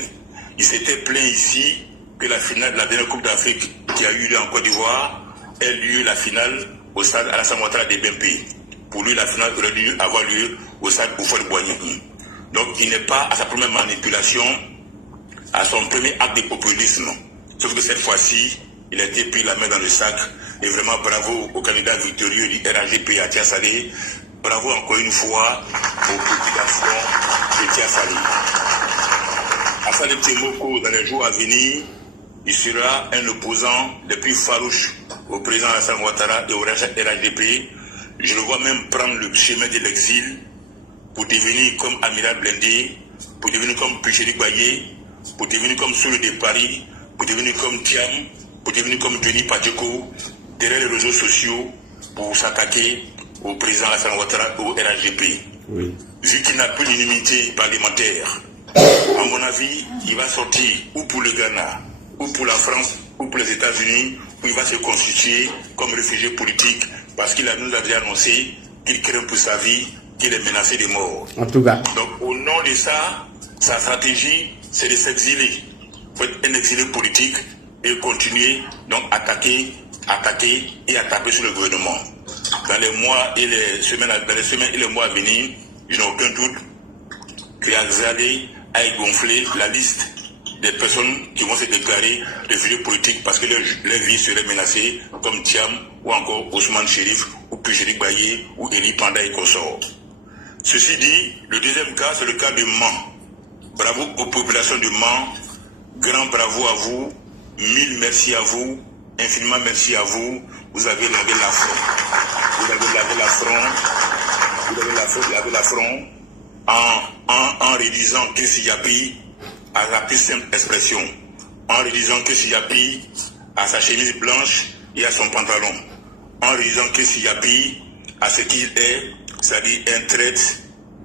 Il s'était plaint ici que la finale de la dernière Coupe d'Afrique qui a eu lieu en Côte d'Ivoire ait lieu la finale au stade Alassane Ouattara des BMP. Pour lui, la finale aurait dû avoir lieu au stade Houphouët-Boigny. Donc il n'est pas à sa première manipulation, à son premier acte de populisme. Sauf que cette fois-ci, il a été pris la main dans le sac. Et vraiment bravo au candidat victorieux du RHDP à Tiasalé. Bravo encore une fois aux populations de Tiasalé. Assane Timoko, dans les jours à venir, il sera un opposant le plus farouche au président Alassane Ouattara et au RHDP. Je le vois même prendre le chemin de l'exil pour devenir comme Amiral Blindé, pour devenir comme Pucheri Baye, pour devenir comme Soule de Paris, pour devenir comme Thiam, pour devenir comme Denis Padjeko, derrière les réseaux sociaux, pour s'attaquer au président Alassane Ouattara et au RHDP. Oui. Vu qu'il n'a plus d'unité parlementaire, à mon avis, il va sortir ou pour le Ghana, ou pour la France, ou pour les États-Unis, où il va se constituer comme réfugié politique, parce qu'il nous a déjà annoncé qu'il craint pour sa vie, qu'il est menacé de mort. En tout cas. Donc au nom de ça, sa stratégie, c'est de s'exiler. Il faut être un exilé politique et continuer donc attaquer et attaquer sur le gouvernement. Dans les mois et les semaines et les mois à venir, je n'ai aucun doute que Azalé a gonflé la liste des personnes qui vont se déclarer réfugiés politiques parce que leur vie serait menacée, comme Thiam ou encore Ousmane Chérif ou Pucheri Baye ou Eli Panda et consorts. Ceci dit, le deuxième cas, c'est le cas de Mans. Bravo aux populations de Mans, grand bravo à vous, mille merci à vous, infiniment merci à vous. Vous avez lavé l'affront. Vous avez lavé l'affront. Vous avez lavé l'affront en réduisant Chrissy Yapi à la plus simple expression. En réduisant Chrissy Yapi à sa chemise blanche et à son pantalon. En réduisant Chrissy Yapi à ce qu'il est, c'est-à-dire un traître,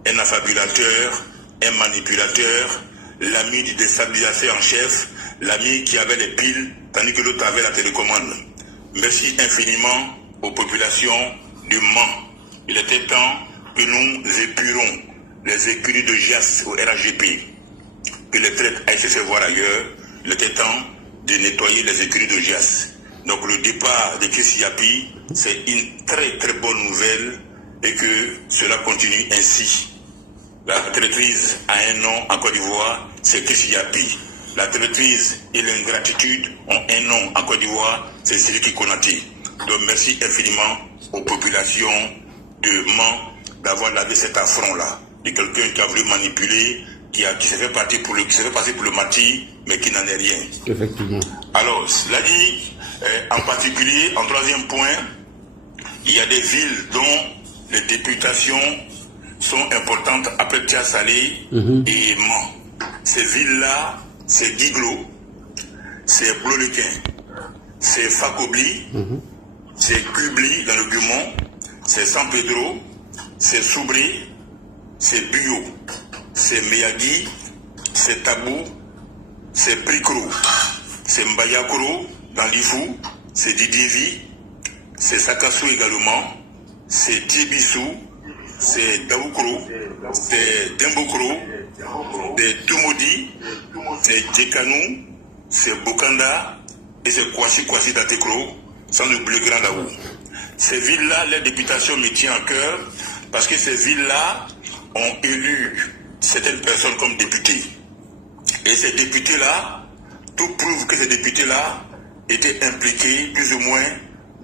un affabulateur, un manipulateur, l'ami du déstabilisateur en chef, l'ami qui avait les piles, tandis que l'autre avait la télécommande. Merci infiniment aux populations du Mans. Il était temps que nous épurons les écuries de JAS au RHDP, que les traites aillent se voir ailleurs. Il était temps de nettoyer les écuries de JAS. Donc le départ de Chrissy Yapi, c'est une très très bonne nouvelle et que cela continue ainsi. La traîtrise a un nom en Côte d'Ivoire, c'est Chrissy Yapi. La traîtrise et l'ingratitude ont un nom en Côte d'Ivoire, c'est Sidiki Konaté. Donc merci infiniment aux populations de Mans d'avoir lavé cet affront-là, de quelqu'un qui a voulu manipuler, qui s'est fait passer pour le mati, mais qui n'en est rien. Effectivement. Alors, cela dit, en particulier, en troisième point, il y a des villes dont les députations sont importantes après Tiasalé et Mans. Ces villes-là, c'est Guiglo, c'est Blolequin, c'est Fakobli, c'est Kubli dans le Gumont, c'est San Pedro, c'est Soubré, c'est Buyo, c'est Meyagui, c'est Tabou, c'est Prikro, c'est Mbayakoro dans l'Ifou, c'est Didivi, c'est Sakassou également, c'est Tibissou, c'est Daoukro, c'est Dembokro, c'est Tumodi, c'est Djekanou, c'est Bokanda et c'est Kwasi Datekro, sans oublier Grand Daou. Ces villes-là, les députations me tiennent à cœur parce que ces villes-là ont élu certaines personnes comme députés. Et ces députés-là, tout prouve que ces députés-là étaient impliqués plus ou moins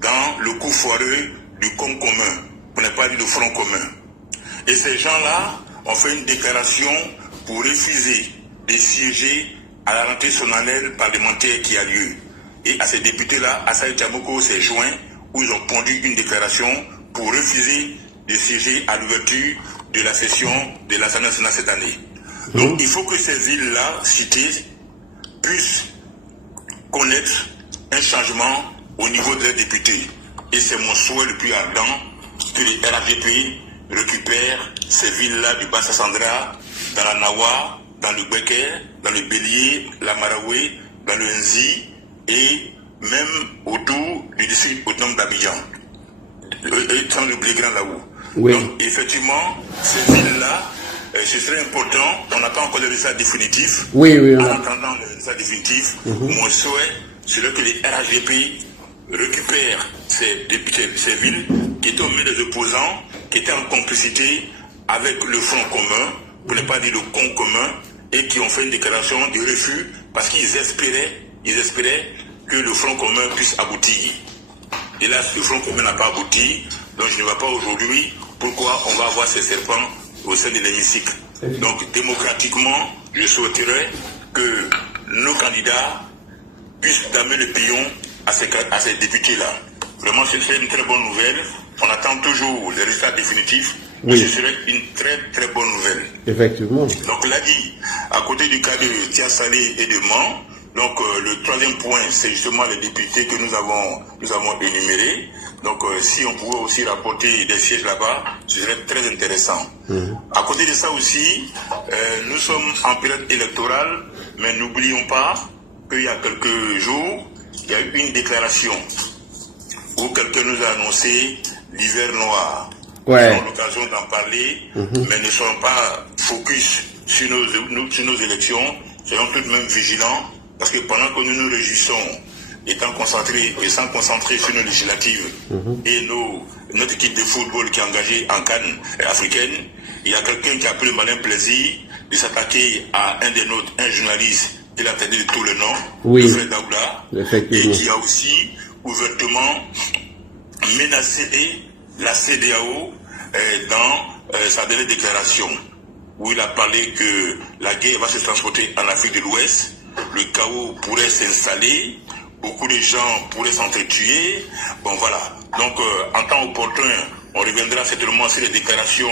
dans le coup foireux du compte commun, pour ne pas dire du front commun. Et ces gens-là ont fait une déclaration pour refuser de siéger à la rentrée solennelle parlementaire qui a lieu. Et à ces députés-là, Assane Timoko s'est joint, où ils ont pondu une déclaration pour refuser de siéger à l'ouverture de la session de l'Assemblée nationale cette année. Donc il faut que ces villes-là citées puissent connaître un changement au niveau des députés. Et c'est mon souhait le plus ardent que les RHDP récupèrent ces villes-là du Bassa-Sandra, dans la Nawa, dans le Beker, dans le Bélier, la Maraoué, dans le Nzi et même autour du district autonome d'Abidjan. Dans le blé grand là-haut. Oui. Donc, effectivement, ces villes-là, ce serait important. On n'a pas encore le résultat définitif. Oui, oui. En attendant le résultat définitif, mon souhait serait que les RHDP récupèrent ces villes qui étaient aux mains des opposants, qui étaient en complicité avec le Front commun, pour ne pas dire le Con commun, et qui ont fait une déclaration de refus parce qu'ils espéraient que le Front commun puisse aboutir. Hélas, le Front commun n'a pas abouti, donc je ne vois pas aujourd'hui pourquoi on va avoir ces serpents au sein de l'hémicycle. Donc, démocratiquement, je souhaiterais que nos candidats puissent damer le pion à ces députés-là. Vraiment, ce serait une très bonne nouvelle. On attend toujours les résultats définitifs. Oui. Ce serait une très très bonne nouvelle. Effectivement. Donc, là dit, à côté du cas de Tia-Salé et de Mans, donc le troisième point, c'est justement les députés que nous avons énumérés. Donc, si on pouvait aussi rapporter des sièges là-bas, ce serait très intéressant. À côté de ça aussi, nous sommes en période électorale, mais n'oublions pas qu'il y a quelques jours, il y a eu une déclaration où quelqu'un nous a annoncé l'hiver noir. Ouais. Nous avons l'occasion d'en parler, mais ne soyons pas focus sur nos élections, soyons tout de même vigilants, parce que pendant que nous nous réjouissons, étant concentrés et sans concentrer sur nos législatives et notre équipe de football qui est engagée en CAN africaine, il y a quelqu'un qui a pris le malin plaisir de s'attaquer à un des nôtres, un journaliste, il a tenu de tout le nom, oui. le frère Daouda, et qui a aussi ouvertement menacé la CEDEAO dans sa dernière déclaration, où il a parlé que la guerre va se transporter en Afrique de l'Ouest, le chaos pourrait s'installer, beaucoup de gens pourraient s'entretuer. Bon voilà, donc en temps opportun, on reviendra certainement sur les déclarations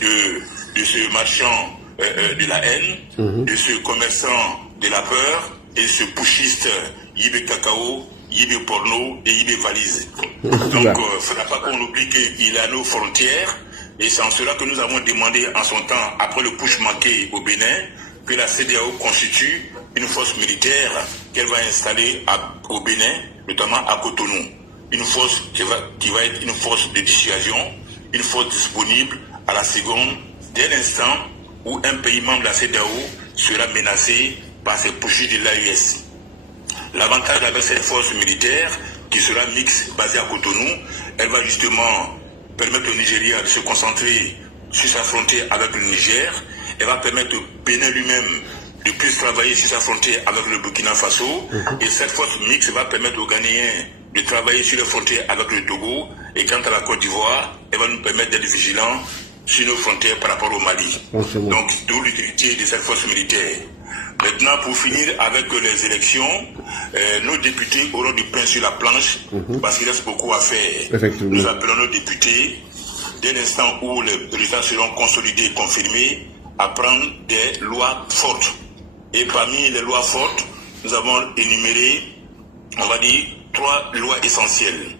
de ce marchand de la haine, de ce commerçant de la peur et ce pushiste Yibé Cacao, Yibé Porno et Yibé Valise. Donc il ne faudra pas qu'on oublie qu'il est à nos frontières, et c'est en cela que nous avons demandé en son temps, après le push manqué au Bénin, que la CEDEAO constitue une force militaire qu'elle va installer au Bénin, notamment à Cotonou. Une force qui va être une force de dissuasion, une force disponible à la seconde, dès l'instant où un pays membre de la CEDEAO sera menacé par ces pushes de l'AES. L'avantage avec cette force militaire, qui sera mixte, basée à Cotonou, elle va justement permettre au Nigeria de se concentrer sur sa frontière avec le Niger. Elle va permettre au Bénin lui-même de plus travailler sur sa frontière avec le Burkina Faso. Et cette force mixte va permettre aux Ghanéens de travailler sur les frontières avec le Togo. Et quant à la Côte d'Ivoire, elle va nous permettre d'être vigilants sur nos frontières par rapport au Mali. Donc, d'où l'utilité de cette force militaire. Maintenant, pour finir avec les élections, nos députés auront du pain sur la planche parce qu'il reste beaucoup à faire. Nous appelons nos députés, dès l'instant où les résultats seront consolidés et confirmés, à prendre des lois fortes. Et parmi les lois fortes, nous avons énuméré, on va dire, 3 lois essentielles.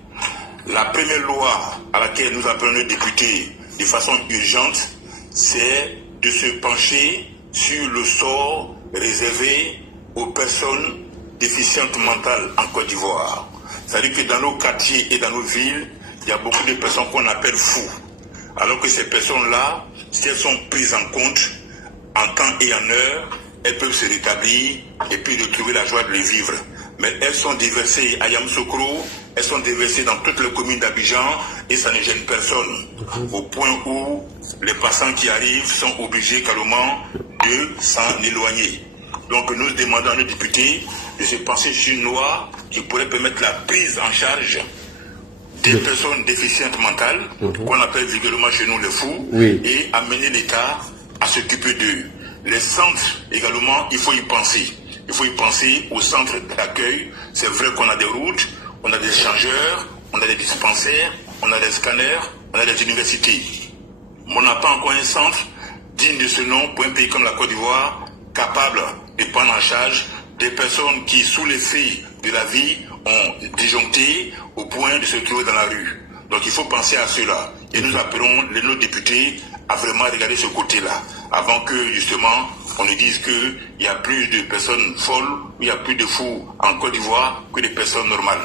La première loi à laquelle nous appelons nos députés de façon urgente, c'est de se pencher sur le sort réservé aux personnes déficientes mentales en Côte d'Ivoire. C'est-à-dire que dans nos quartiers et dans nos villes, il y a beaucoup de personnes qu'on appelle fous. Alors que ces personnes-là, si elles sont prises en compte, en temps et en heure, elles peuvent se rétablir et puis retrouver la joie de le vivre. Mais elles sont déversées à Yamoussoukro, elles sont déversées dans toutes les communes d'Abidjan et ça ne gêne personne. Au point où les passants qui arrivent sont obligés carrément de s'en éloigner. Donc nous demandons à nos députés de se pencher sur une loi qui pourrait permettre la prise en charge des personnes déficientes mentales, qu'on appelle vulgairement chez nous les fous, et amener l'État à s'occuper d'eux. Les centres également, il faut y penser. Il faut y penser aux centres d'accueil. C'est vrai qu'on a des routes, on a des changeurs, on a des dispensaires, on a des scanners, on a des universités. Mais on n'a pas encore un centre digne de ce nom pour un pays comme la Côte d'Ivoire, capable de prendre en charge des personnes qui, sous l'effet de la vie, ont disjoncté au point de se trouver dans la rue. Donc il faut penser à cela. Et nous appelons nos députés à vraiment regarder ce côté-là, avant que justement on nous dise qu'il y a plus de personnes folles, il y a plus de fous en Côte d'Ivoire que des personnes normales.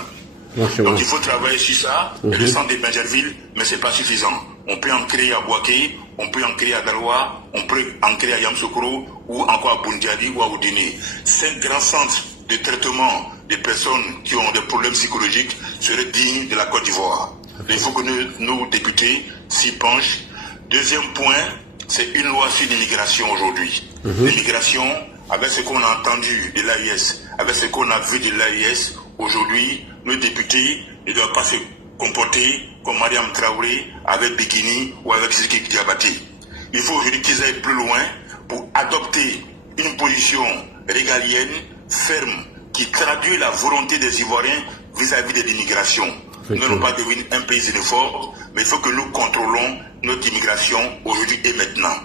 Donc il faut travailler sur ça, le centre de Benjerville, mais ce n'est pas suffisant. On peut en créer à Boaké, on peut en créer à Daloa, on peut en créer à Yamsoukro, ou encore à Bundiali ou à Oudini. 5 grands centres de traitement des personnes qui ont des problèmes psychologiques seraient dignes de la Côte d'Ivoire. Il faut que nos députés s'y penchent. Deuxième point, c'est une loi sur l'immigration aujourd'hui. L'immigration, avec ce qu'on a entendu de l'AIS, avec ce qu'on a vu de l'AIS, aujourd'hui, nos députés ne doivent pas se comporter comme Mariam Traoré avec Bikini ou avec Siki Diabaté. Il faut aujourd'hui qu'ils aillent plus loin pour adopter une position régalienne, ferme, qui traduit la volonté des Ivoiriens vis-à-vis de l'immigration. Nous n'allons pas devenir un pays xénophobe, mais il faut que nous contrôlons notre immigration aujourd'hui et maintenant.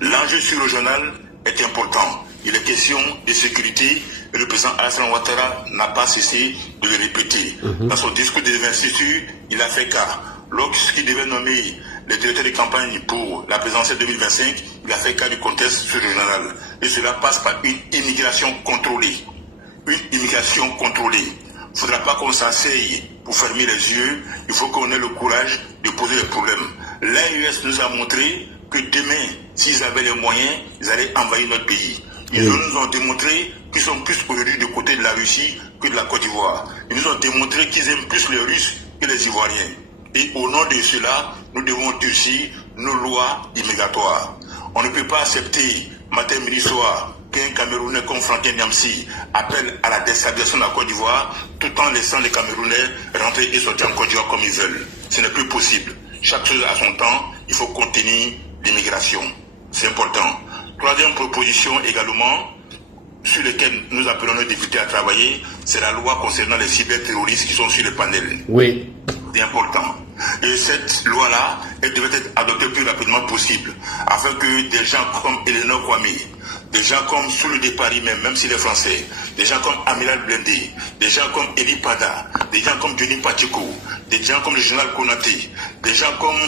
L'enjeu sur-régional est important. Il est question de sécurité et le président Alassane Ouattara n'a pas cessé de le répéter. Dans son discours d'investiture, il a fait cas. Lorsqu'il devait nommer les directeurs de campagne pour la présidentielle 2025, il a fait cas du contexte sur-régional. Et cela passe par une immigration contrôlée. Une immigration contrôlée. Il ne faudra pas qu'on s'asseye pour fermer les yeux. Il faut qu'on ait le courage de poser les problèmes. L'AES nous a montré que demain, s'ils avaient les moyens, ils allaient envahir notre pays. Ils nous ont démontré qu'ils sont plus aujourd'hui du côté de la Russie que de la Côte d'Ivoire. Ils nous ont démontré qu'ils aiment plus les Russes que les Ivoiriens. Et au nom de cela, nous devons durcir nos lois immigratoires. On ne peut pas accepter, matin, midi, soir, qu'un Camerounais comme Franklin Nyamsi appelle à la déstabilisation de la Côte d'Ivoire tout en laissant les Camerounais rentrer et sortir en Côte d'Ivoire comme ils veulent. Ce n'est plus possible. Chaque chose a son temps, il faut contenir l'immigration. C'est important. Troisième proposition également, sur laquelle nous appelons nos députés à travailler, c'est la loi concernant les cyberterroristes qui sont sur le panel. Oui. C'est important. Et cette loi-là, elle devait être adoptée le plus rapidement possible, afin que des gens comme Eleanor Kwame, des gens comme Soulou de Paris même s'il est français, des gens comme Amiral Blendé, des gens comme Eli Pada, des gens comme Denis Pacheko, des gens comme le général Konaté, des gens comme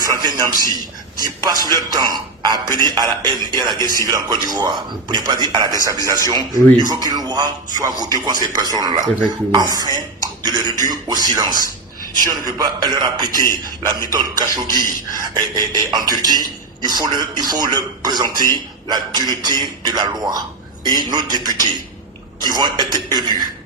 Franklin Nyamsi, qui passent leur temps à appeler à la haine et à la guerre civile en Côte d'Ivoire, pour ne pas dire à la déstabilisation. Il faut qu'une loi soit votée contre ces personnes-là, afin de les réduire au silence. Si on ne peut pas leur appliquer la méthode Khashoggi en Turquie, il faut leur présenter la dureté de la loi. Et nos députés qui vont être élus,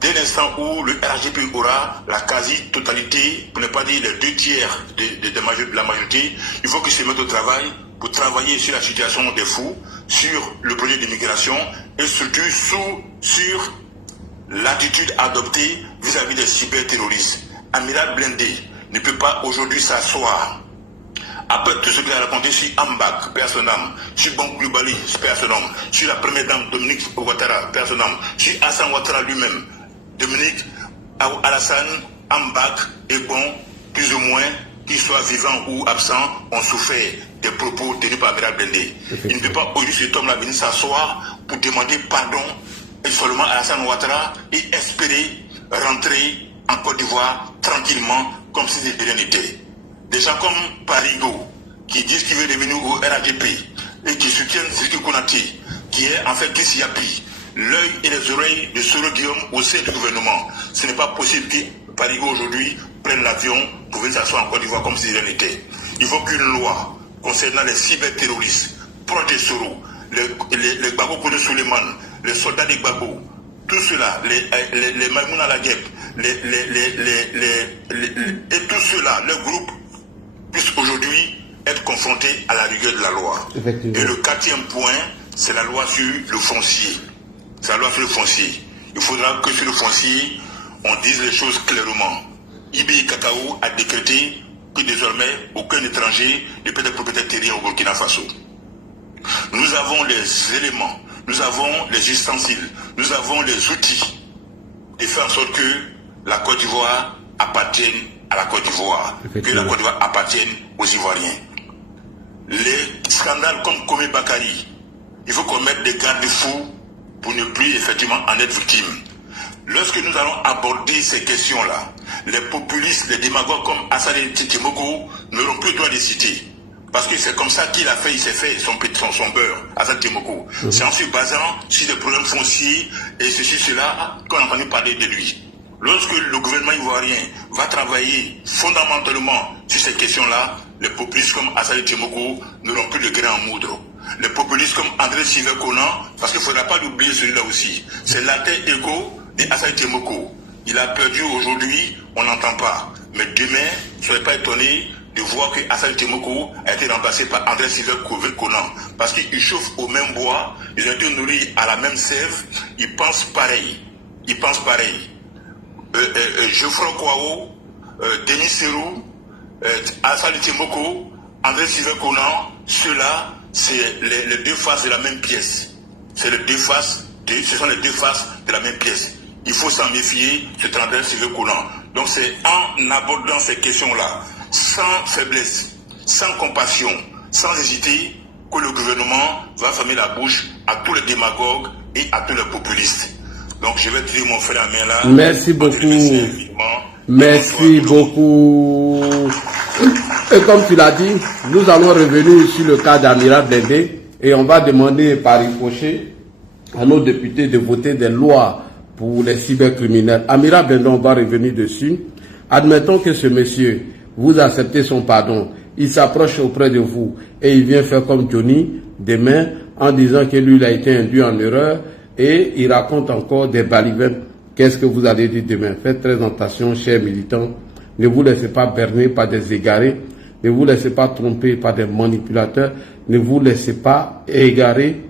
dès l'instant où le RGP aura la quasi-totalité, pour ne pas dire les 2/3 de la majorité, il faut qu'ils se mettent au travail pour travailler sur la situation des fous, sur le projet d'immigration et surtout sur l'attitude adoptée vis-à-vis des cyberterroristes. Amiral Blendé ne peut pas aujourd'hui s'asseoir après tout ce qu'il a raconté sur Ambak, personne-âme, sur Bankou Bali, personne-âme, sur la première dame Dominique Ouattara, personne-âme, sur Hassan Ouattara lui-même. Dominique Alassane, Ambak et bon, plus ou moins, qu'ils soient vivants ou absents, ont souffert des propos tenus par Amiral Blendé. Il ne peut pas aujourd'hui cet homme-là venir s'asseoir pour demander pardon et seulement à Hassan Ouattara et espérer rentrer en Côte d'Ivoire tranquillement comme si de rien n'était. Des gens comme Parigo, qui disent qu'il veut devenir au RADP et qui soutiennent Siki Konaté, qui est en fait Chris Yapi, l'œil et les oreilles de Soro Guillaume au sein du gouvernement. Ce n'est pas possible que Parigo aujourd'hui prenne l'avion pour venir s'asseoir en Côte d'Ivoire comme si de rien n'était. Il faut qu'une loi concernant les cyberterroristes, proches de Soro, les Gbagbo Koné Suleiman, les soldats des Gbagbo, tout cela, les Maïmouna Laguep, et tout cela, le groupe, puisse aujourd'hui être confronté à la rigueur de la loi. Et le 4e point, c'est la loi sur le foncier. C'est la loi sur le foncier. Il faudra que sur le foncier, on dise les choses clairement. Ibi Kakao a décrété que désormais, aucun étranger ne peut être propriétaire terrien au Burkina Faso. Nous avons les éléments, nous avons les ustensiles, nous avons les outils de faire en sorte que la Côte d'Ivoire appartienne à la Côte d'Ivoire, que la Côte d'Ivoire appartienne aux Ivoiriens. Les scandales comme Komé Bakari, il faut qu'on mette des garde-fous pour ne plus effectivement en être victime. Lorsque nous allons aborder ces questions-là, les populistes, les démagogues comme Assalé Timoko n'auront plus le droit de citer. Parce que c'est comme ça qu'il a fait, il s'est fait son beurre, Assalé Timoko. C'est en se basant sur des problèmes fonciers et ceci, cela, qu'on a entendu parler de lui. Lorsque le gouvernement ivoirien va travailler fondamentalement sur ces questions-là, les populistes comme Assalé Timoko n'auront plus de grain en moudre. Les populistes comme André Sylvain Conan, parce qu'il ne faudra pas l'oublier celui-là aussi, c'est l'alter ego de Assalé Timoko. Il a perdu aujourd'hui, on n'entend pas. Mais demain, ne soyez pas étonnés de voir que Assalé Timoko a été remplacé par André Sylvain Conan. Parce qu'ils chauffent au même bois, ils ont été nourris à la même sève, ils pensent pareil. Geoffroy Kouao, Denis Serrou, Assalé Timoko, André Sylvain Conan, ceux-là, c'est les deux faces de la même pièce. Ce sont les deux faces de la même pièce. Il faut s'en méfier, c'est André Sylvain Conan. Donc c'est en abordant ces questions-là, sans faiblesse, sans compassion, sans hésiter, que le gouvernement va fermer la bouche à tous les démagogues et à tous les populistes. Donc je vais dire mon frère Amien là. Merci beaucoup. Merci beaucoup. Et comme tu l'as dit, nous allons revenir sur le cas d'Amira Blindé et on va demander par ricochet à nos députés de voter des lois pour les cybercriminels. Amira Blindé, on va revenir dessus. Admettons que ce monsieur, vous acceptez son pardon, il s'approche auprès de vous et il vient faire comme Johnny demain en disant que lui il a été induit en erreur et il raconte encore des balivernes. Qu'est-ce que vous allez dire demain? Faites très attention, chers militants. Ne vous laissez pas berner par des égarés. Ne vous laissez pas tromper par des manipulateurs. Ne vous laissez pas égarer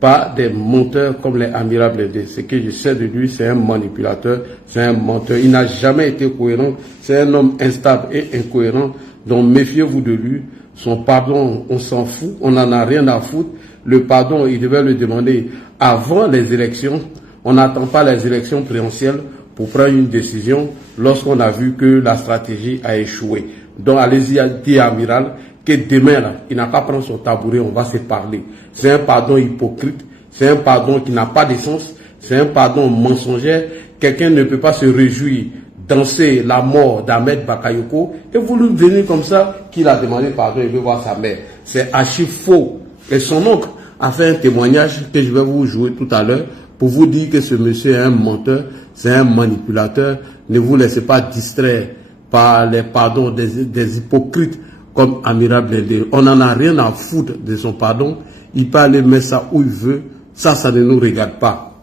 par des menteurs comme les Amira Blindé. Ce que je sais de lui, c'est un manipulateur, c'est un menteur. Il n'a jamais été cohérent. C'est un homme instable et incohérent. Donc méfiez-vous de lui. Son pardon, on s'en fout. On n'en a rien à foutre. Le pardon, il devait le demander avant les élections. On n'attend pas les élections présidentielles pour prendre une décision lorsqu'on a vu que la stratégie a échoué. Donc allez-y dire à Amiral que demain, là, il n'a qu'à prendre son tabouret, on va se parler. C'est un pardon hypocrite, c'est un pardon qui n'a pas de sens, c'est un pardon mensonger. Quelqu'un ne peut pas se réjouir, danser la mort d'Ahmed Bakayoko et vous lui venez comme ça qu'il a demandé pardon, il veut voir sa mère. C'est archi faux. Et son oncle a fait un témoignage que je vais vous jouer tout à l'heure pour vous dire que ce monsieur est un menteur, c'est un manipulateur. Ne vous laissez pas distraire par les pardons des hypocrites comme Amira Blindé. On n'en a rien à foutre de son pardon. Il peut aller mettre ça où il veut. Ça ne nous regarde pas.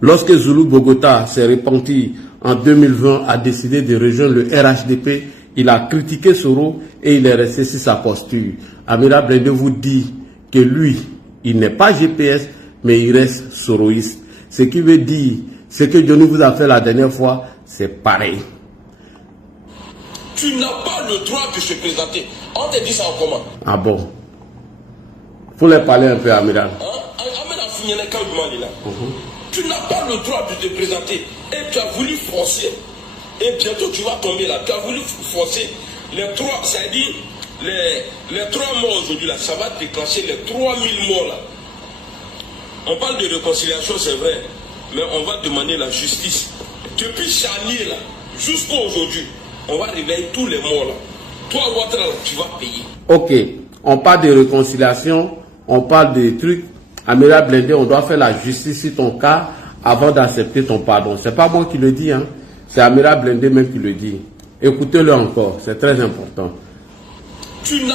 Lorsque Zulu Bogota s'est repenti en 2020, a décidé de rejoindre le RHDP, il a critiqué Soro et il est resté sur sa posture. Amira Blindé vous dit que lui, il n'est pas GPS, mais il reste soroïste. Ce qui veut dire, ce que Johnny vous a fait la dernière fois, c'est pareil. Tu n'as pas le droit de se présenter. On te dit ça en comment? Ah bon? Faut les parler un peu, Amiral. Tu n'as pas le droit de te présenter. Et tu as voulu forcer. Et bientôt tu vas tomber là. Tu as voulu forcer les trois, c'est-à-dire les 3 morts aujourd'hui là. Ça va déclencher les 3000 morts là. On parle de réconciliation, c'est vrai, mais on va demander la justice. Depuis Charnier, là, jusqu'à aujourd'hui, on va réveiller tous les morts, là. Toi, Ouattara, tu vas payer. Ok, on parle de réconciliation, on parle des trucs. Amira Blindé, on doit faire la justice sur ton cas avant d'accepter ton pardon. C'est pas moi qui le dis, hein. C'est Amira Blindé même qui le dit. Écoutez-le encore, c'est très important. Tu n'as